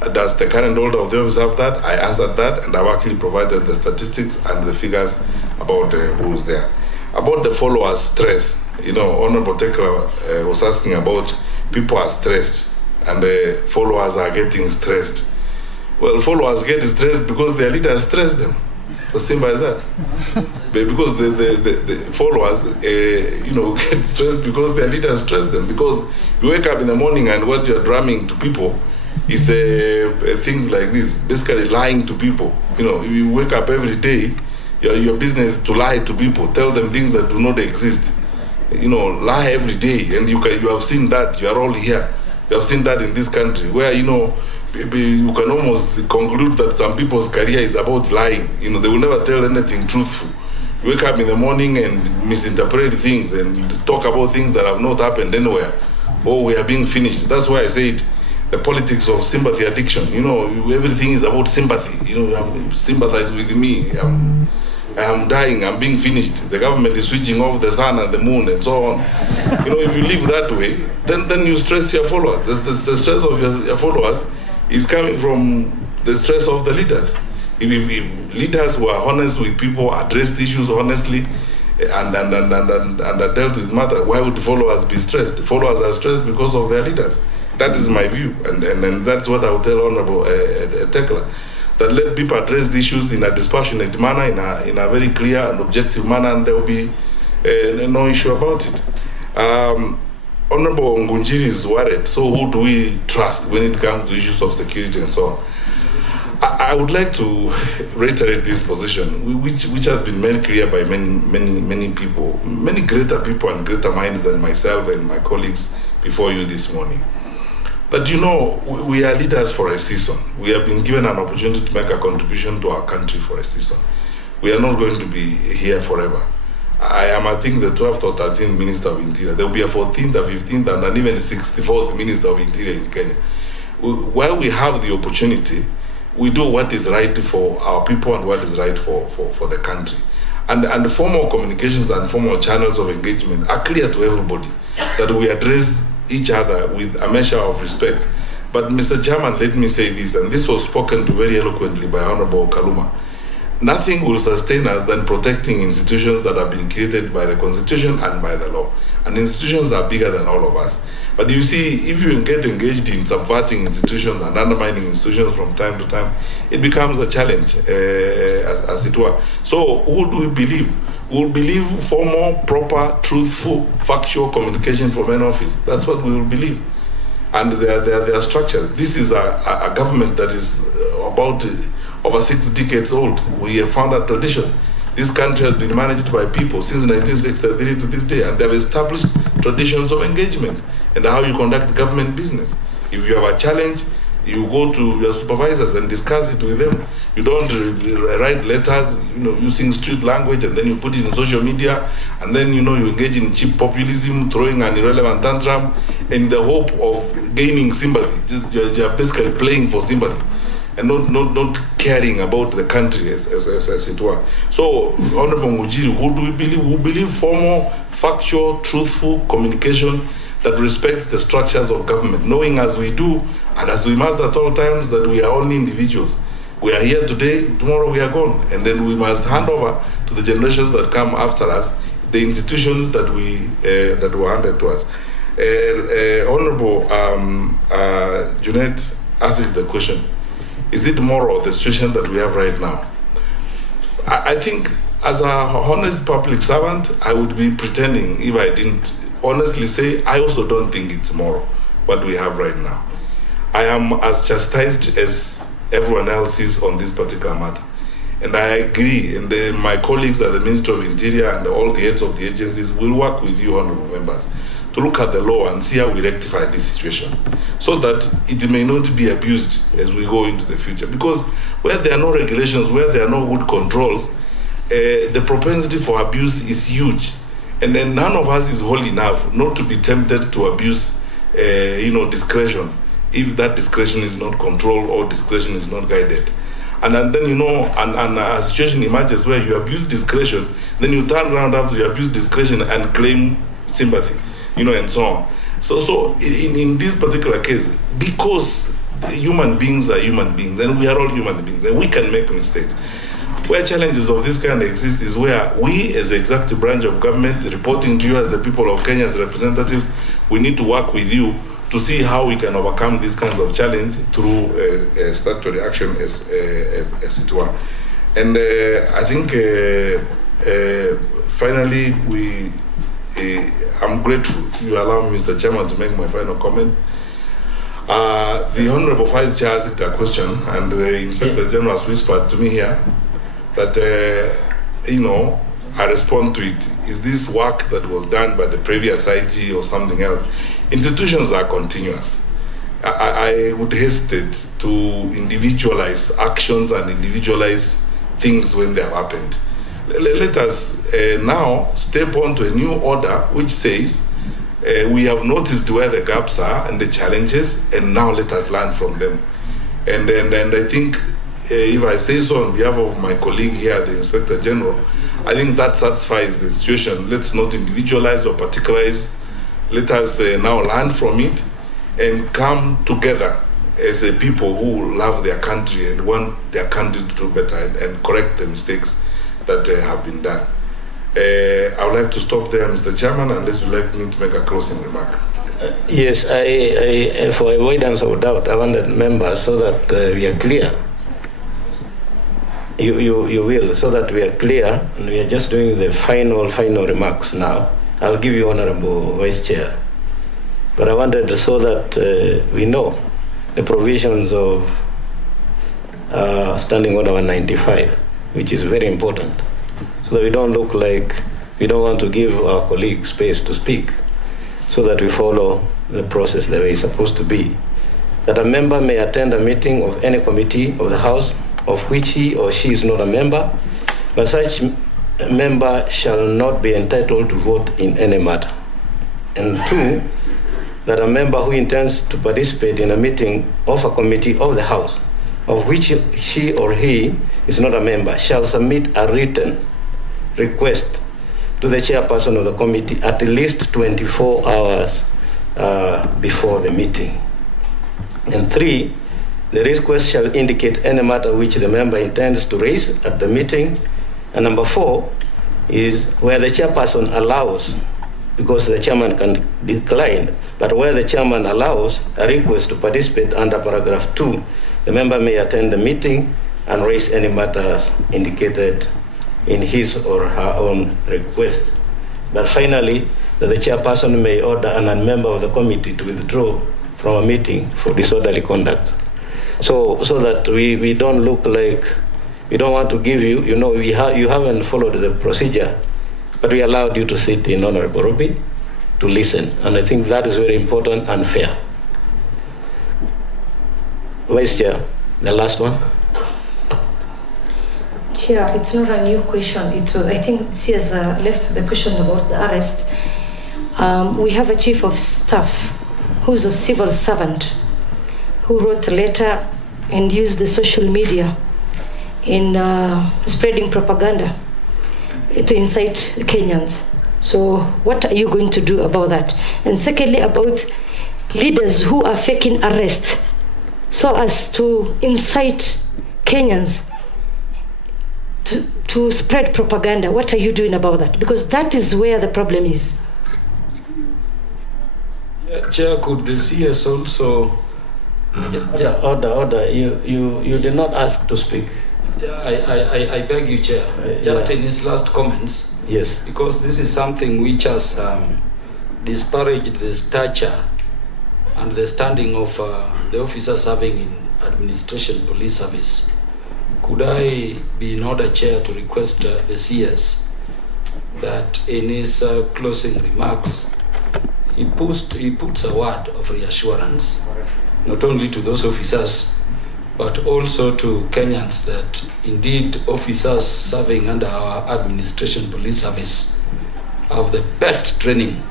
Does the current holder of the office have that? I answered that, and I've actually provided the statistics and the figures about who's there. About the followers' stress, Honorable Tekla was asking about people are stressed and the followers are getting stressed. Well, followers get stressed because their leaders stress them. So simple as that. Because the followers, get stressed because their leaders stress them. Because you wake up in the morning and what you're drumming to people is things like this, basically lying to people. You wake up every day, your business is to lie to people, tell them things that do not exist. Lie every day, and you have seen that. You are all here. You have seen that in this country, where you can almost conclude that some people's career is about lying. They will never tell anything truthful. You wake up in the morning and misinterpret things and talk about things that have not happened anywhere. Oh, we are being finished. That's why I said the politics of sympathy addiction. Everything is about sympathy. Sympathize with me. I am dying, I'm being finished. The government is switching off the sun and the moon and so on. If you live that way, then you stress your followers. The stress of your followers is coming from the stress of the leaders. If leaders who are honest with people, addressed issues honestly, and are dealt with matter, why would the followers be stressed? The followers are stressed because of their leaders. That is my view, and that's what I will tell Honorable Tekla. That let people address the issues in a dispassionate manner, in a very clear and objective manner, and there will be no issue about it. Honorable Ngunjiri is worried, so who do we trust when it comes to issues of security and so on? I would like to reiterate this position, which has been made clear by many people, many greater people and greater minds than myself and my colleagues before you this morning. But we are leaders for a season. We have been given an opportunity to make a contribution to our country for a season. We are not going to be here forever. I am, I think, the 12th or 13th Minister of Interior. There will be a 14th, a 15th, and even 64th Minister of Interior in Kenya. While we have the opportunity, we do what is right for our people and what is right for the country. And the formal communications and formal channels of engagement are clear to everybody that we address each other with a measure of respect. But Mr. Chairman, let me say this, and this was spoken to very eloquently by Honorable Kaluma. Nothing will sustain us than protecting institutions that have been created by the Constitution and by the law. And institutions are bigger than all of us. But you see, if you get engaged in subverting institutions and undermining institutions from time to time, it becomes a challenge, as it were. So who do we believe? We will believe formal, proper, truthful, factual communication from an office. That's what we will believe. And there are structures. This is a government that is about over 6 decades old. We have found a tradition. This country has been managed by people since 1963 to this day, and they have established traditions of engagement and how you conduct government business. If you have a challenge, you go to your supervisors and discuss it with them. You don't write letters, using street language, and then you put it in social media, and then you engage in cheap populism, throwing an irrelevant tantrum in the hope of gaining sympathy. You're basically playing for sympathy and not caring about the country as it were. So, Honorable Mujiri, who do we believe? We believe formal, factual, truthful communication that respects the structures of government, knowing as we do, and as we must at all times, that we are only individuals. We are here today, tomorrow we are gone. And then we must hand over to the generations that come after us the institutions that were handed to us. Honorable Junet asked the question, is it moral, the situation that we have right now? I think as a honest public servant, I would be pretending if I didn't honestly say I also don't think it's moral. what we have right now. I am as chastised as everyone else is on this particular matter. And I agree, and my colleagues at the Ministry of Interior and all the heads of the agencies will work with you, honorable members, to look at the law and see how we rectify this situation, so that it may not be abused as we go into the future. Because where there are no regulations, where there are no good controls, the propensity for abuse is huge. And then none of us is whole enough not to be tempted to abuse, discretion, if that discretion is not controlled or discretion is not guided. And then, a situation emerges where you abuse discretion, then you turn around after you abuse discretion and claim sympathy, and so on. So in this particular case, because human beings are human beings, and we are all human beings, and we can make mistakes. Where challenges of this kind exist is where we, as the executive branch of government, reporting to you as the people of Kenya as representatives, we need to work with you to see how we can overcome these kinds of challenge through statutory action, as it were. And I think finally, I'm grateful you allow me, Mr. Chairman, to make my final comment. The Honorable Vice Chair asked a question, and the Inspector General has whispered to me here that, I respond to it. Is this work that was done by the previous IG or something else? Institutions are continuous. I would hesitate to individualize actions and individualize things when they have happened. Let us now step on to a new order which says we have noticed where the gaps are and the challenges, and now let us learn from them. And I think, if I say so on behalf of my colleague here, the Inspector General, I think that satisfies the situation. Let's not individualize or particularize. Let us now learn from it and come together as a people who love their country and want their country to do better and correct the mistakes that have been done. I would like to stop there, Mr. Chairman, unless you'd like me to make a closing remark. Yes, I for avoidance of doubt, I wanted members so that we are clear. You will, so that we are clear, and we are just doing the final remarks now. I'll give you, Honorable Vice Chair. But I wanted so that we know the provisions of Standing Order 195, which is very important, so that we don't look like we don't want to give our colleagues space to speak, so that we follow the process the way it's supposed to be. That a member may attend a meeting of any committee of the House of which he or she is not a member, but such member shall not be entitled to vote in any matter. And two, that a member who intends to participate in a meeting of a committee of the House of which she or he is not a member shall submit a written request to the chairperson of the committee at least 24 hours before the meeting. And three, the request shall indicate any matter which the member intends to raise at the meeting. And number four is where the chairperson allows, because the chairman can decline, but where the chairman allows a request to participate under paragraph 2, the member may attend the meeting and raise any matters indicated in his or her own request. But finally, that the chairperson may order a member of the committee to withdraw from a meeting for disorderly conduct. So that we don't look like we don't want to give you, you haven't followed the procedure, but we allowed you to sit in Honorable Ruby to listen. And I think that is very important and fair. Vice Chair, the last one. Chair, it's not a new question. I think she has left the question about the arrest. We have a chief of staff who's a civil servant who wrote a letter and used the social media in spreading propaganda to incite Kenyans. So what are you going to do about that? And secondly, about leaders who are faking arrest so as to incite Kenyans to spread propaganda. What are you doing about that? Because that is where the problem is. Chair, could the CS also... Order. You did not ask to speak. I beg you, Chair, just in his last comments. Yes. Because this is something which has disparaged the stature and the standing of the officers serving in administration police service, could I be in order, Chair, to request the CS that in his closing remarks, he puts a word of reassurance, not only to those officers, but also to Kenyans, that indeed officers serving under our administration police service have the best training,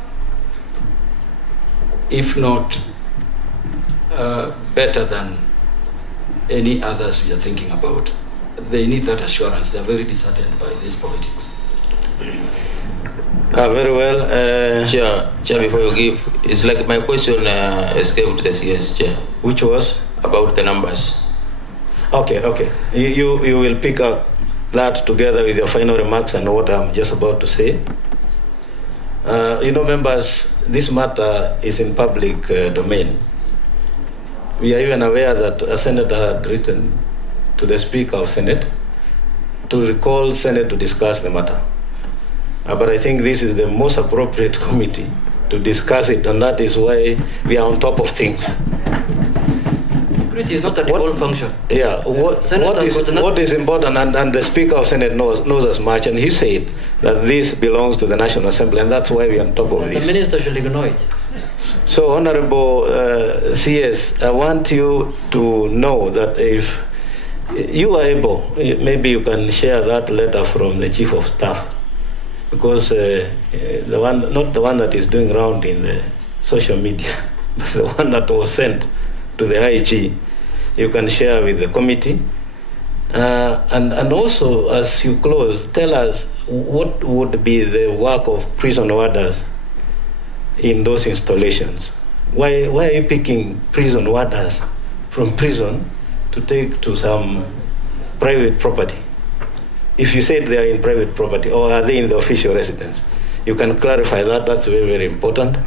if not better than any others we are thinking about. They need that assurance. They are very disheartened by this politics. Very well. Chair, before you give, it's like my question escaped the CS, Chair. Which was? About the numbers. Okay. You will pick up that together with your final remarks and what I'm just about to say. Members, this matter is in public domain. We are even aware that a senator had written to the Speaker of Senate to recall Senate to discuss the matter. But I think this is the most appropriate committee to discuss it, and that is why we are on top of things. It is not a recall function. Yeah, what is important, and the Speaker of Senate knows as much, and he said that this belongs to the National Assembly, and that's why we are on top of this. The minister should ignore it. So, Honorable CS, I want you to know that if you are able, maybe you can share that letter from the Chief of Staff, because not the one that is doing round in the social media, but the one that was sent to the IG, you can share with the committee. And also, as you close, tell us what would be the work of prison warders in those installations. Why are you picking prison warders from prison to take to some private property? If you said they are in private property, or are they in the official residence? You can clarify that. That's very, very important.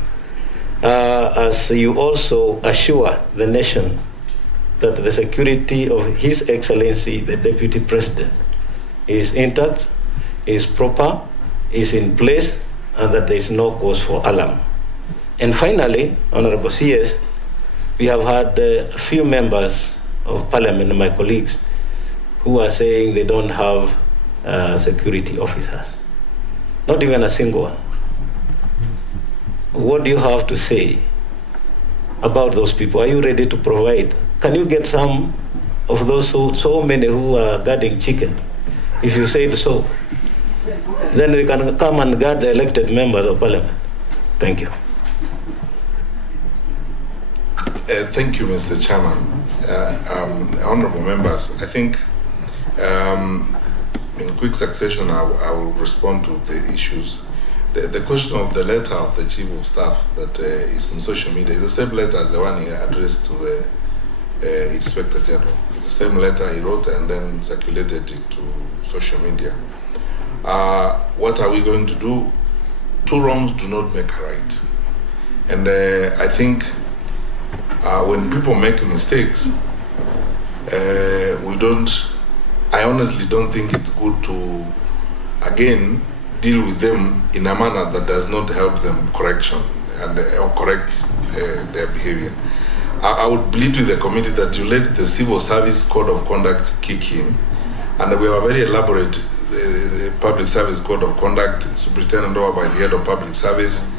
As you also assure the nation that the security of His Excellency, the Deputy President, is intact, is proper, is in place, and that there is no cause for alarm. And finally, Honorable CS, we have had a few members of Parliament, my colleagues, who are saying they don't have security officers. Not even a single one. What do you have to say about those people? Are you ready to provide? Can you get some of those so many who are guarding chicken? If you said so, then we can come and guard the elected members of Parliament. Thank you. Thank you, Mr. Chairman. Honorable members, I think in quick succession I will respond to the issues. The question of the letter of the Chief of Staff that is in social media is the same letter as the one he addressed to the Inspector General. It's the same letter he wrote and then circulated it to social media. What are we going to do? Two wrongs do not make a right. And I think when people make mistakes, I honestly don't think it's good to, again, deal with them in a manner that does not help them correction and or correct their behavior. I would plead with the committee that you let the Civil Service Code of Conduct kick in, and we have a very elaborate Public Service Code of Conduct, superintended over by the Head of Public Service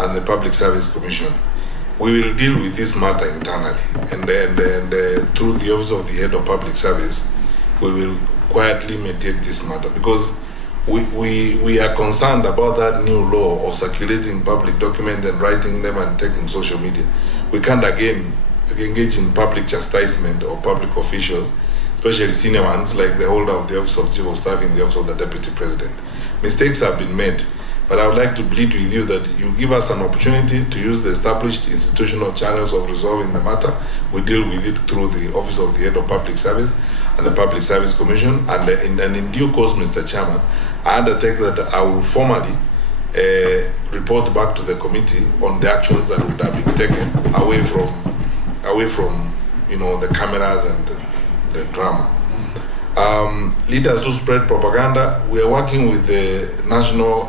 and the Public Service Commission. We will deal with this matter internally, and through the Office of the Head of Public Service, we will quietly mediate this matter, because we are concerned about that new law of circulating public documents and writing them and taking social media. We can't again engage in public chastisement of public officials, especially senior ones like the holder of the Office of Chief of Staff in the Office of the Deputy President. Mistakes have been made, but I would like to plead with you that you give us an opportunity to use the established institutional channels of resolving the matter. We deal with it through the Office of the Head of Public Service and the Public Service Commission, and in due course, Mr. Chairman, I undertake that I will formally report back to the committee on the actions that would have been taken away from the cameras and the drama. Leaders who spread propaganda, we are working with the National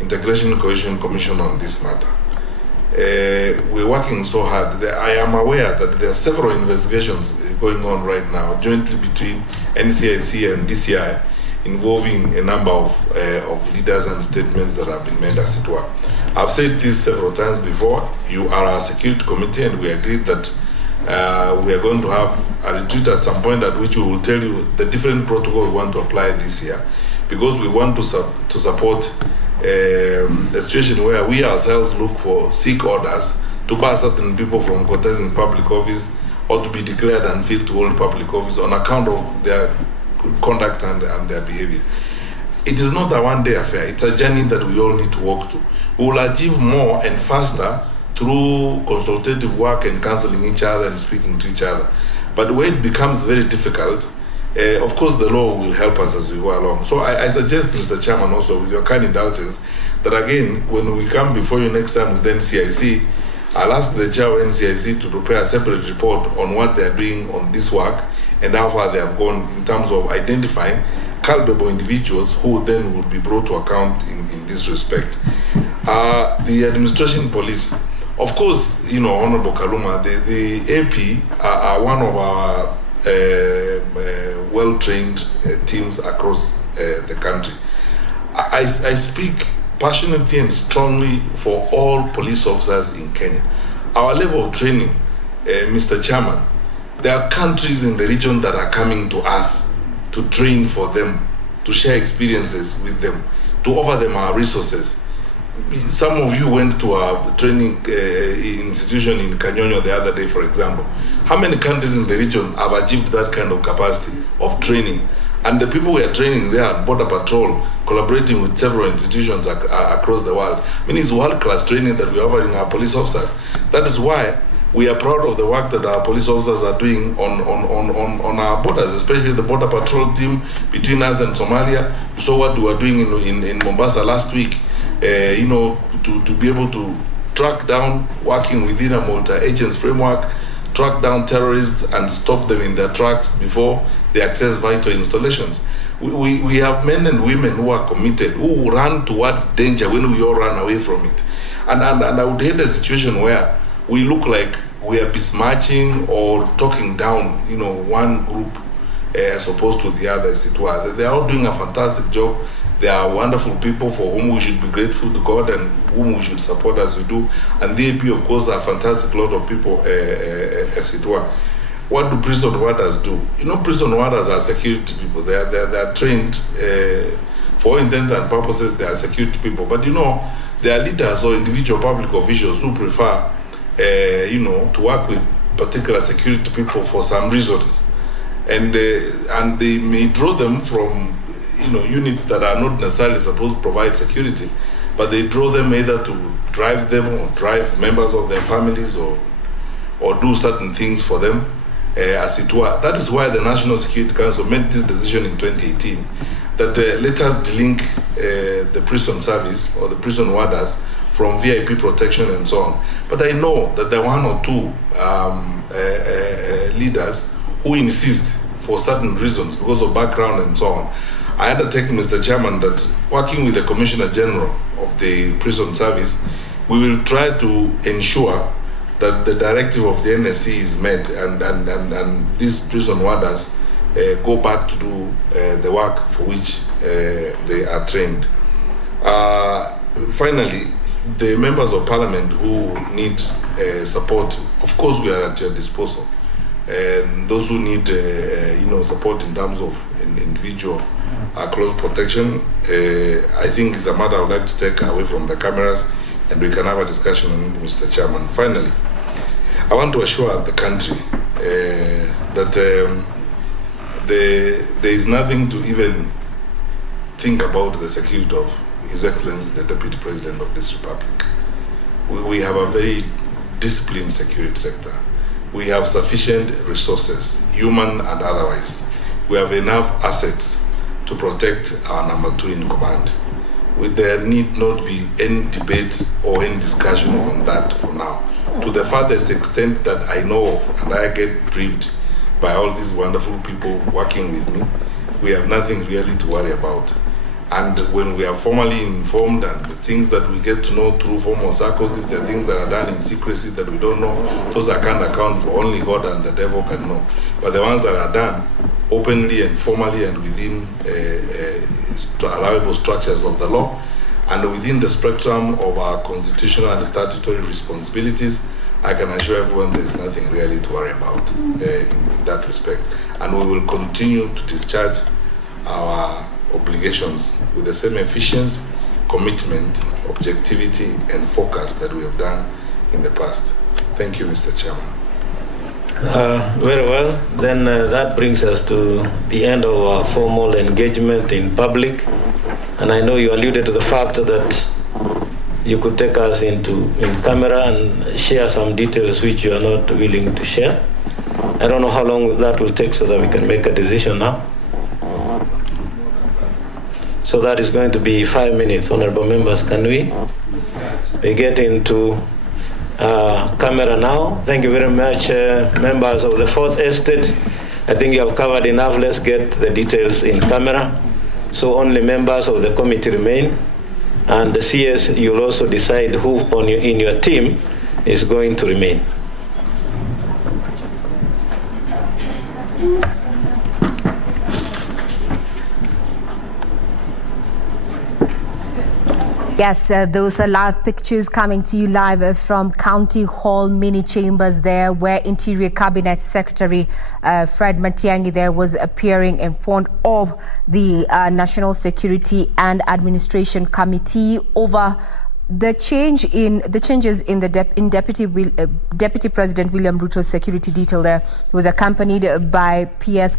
Integration Cohesion Commission on this matter. we're working so hard. I am aware that there are several investigations going on right now, jointly between NCIC and DCI, involving a number of leaders and statements that have been made, as it were. I've said this several times before. You are our security committee, and we agreed that we are going to have a retreat at some point at which we will tell you the different protocol we want to apply this year, because we want to support a situation where we ourselves look for seek orders to bar certain people from contesting public office or to be declared unfit to hold public office on account of their conduct and their behavior. It is not a one-day affair. It's a journey that we all need to walk to. We will achieve more and faster through consultative work and counseling each other and speaking to each other. But where it becomes very difficult, of course, the law will help us as we go along. So I suggest, Mr. Chairman, also with your kind indulgence, that again, when we come before you next time with NCIC, I'll ask the chair of NCIC to prepare a separate report on what they're doing on this work and how far they have gone in terms of identifying culpable individuals who then will be brought to account in this respect. The administration police, of course, you know, Honorable Kaluma, the AP are one of our well-trained teams across the country. I speak passionately and strongly for all police officers in Kenya. Our level of training, Mr. Chairman, there are countries in the region that are coming to us to train for them, to share experiences with them, to offer them our resources. Some of you went to a training institution in Kanyonyo the other day, for example. How many countries in the region have achieved that kind of capacity of training? And the people we are training there on Border Patrol, collaborating with several institutions across the world. I mean, it's world-class training that we are offering our police officers. That is why we are proud of the work that our police officers are doing on our borders, especially the Border Patrol team between us and Somalia. You saw what we were doing in Mombasa last week, you know, to be able to track down, working within a multi-agents framework, track down terrorists and stop them in their tracks before they access vital installations. We have men and women who are committed, who run towards danger when we all run away from it. And I would hate a situation where we look like we are besmirching or talking down, you know, one group as opposed to the other, as it were. They are all doing a fantastic job. They are wonderful people for whom we should be grateful to God and whom we should support as we do. And the AP, of course, are a fantastic lot of people, as it were. What do prison warders do? You know, prison warders are security people. They are trained for all intents and purposes. They are security people. But you know, there are leaders or individual public officials who prefer, you know, to work with particular security people for some reasons, and they may draw them from, you know, units that are not necessarily supposed to provide security, but they draw them either to drive them or drive members of their families or do certain things for them, as it were. That is why the National Security Council made this decision in 2018 that let us delink the prison service or the prison warders from VIP protection and so on. But I know that there are one or two leaders who insist for certain reasons because of background and so on. I undertake, Mr. Chairman, that working with the Commissioner General of the Prison Service, we will try to ensure that the directive of the NSC is met and these prison warders go back to do the work for which they are trained. Finally, the members of parliament who need support, of course we are at your disposal. And those who need you know, support in terms of individual close protection, I think is a matter I would like to take away from the cameras and we can have a discussion on it, Mr. Chairman. Finally, I want to assure the country that there is nothing to even think about the security of His Excellency the Deputy President of this Republic. We have a very disciplined security sector. We have sufficient resources, human and otherwise. We have enough assets to protect our number 2 in command. There need not be any debate or any discussion on that for now. To the farthest extent that I know of, and I get briefed by all these wonderful people working with me, we have nothing really to worry about. And when we are formally informed and the things that we get to know through formal circles, if there are things that are done in secrecy that we don't know, those I can't account for, only God and the devil can know. But the ones that are done openly and formally and within allowable structures of the law and within the spectrum of our constitutional and statutory responsibilities, I can assure everyone there is nothing really to worry about in that respect. And we will continue to discharge our obligations with the same efficiency, commitment, objectivity, and focus that we have done in the past. Thank you, Mr. Chairman. Very well. Then that brings us to the end of our formal engagement in public. And I know you alluded to the fact that you could take us in camera and share some details which you are not willing to share. I don't know how long that will take so that we can make a decision now. So that is going to be 5 minutes. Honorable members, can we get into camera now? Thank you very much, members of the Fourth Estate. I think you have covered enough. Let's get the details in camera. So only members of the committee remain. And the CS, you'll also decide who in your team is going to remain. Yes, those are live pictures coming to you live from County Hall mini chambers there, where Interior Cabinet Secretary Fred Matiang'i there was appearing in front of the National Security and Administration Committee over the changes in the Deputy President William Ruto's security detail there. He was accompanied by PS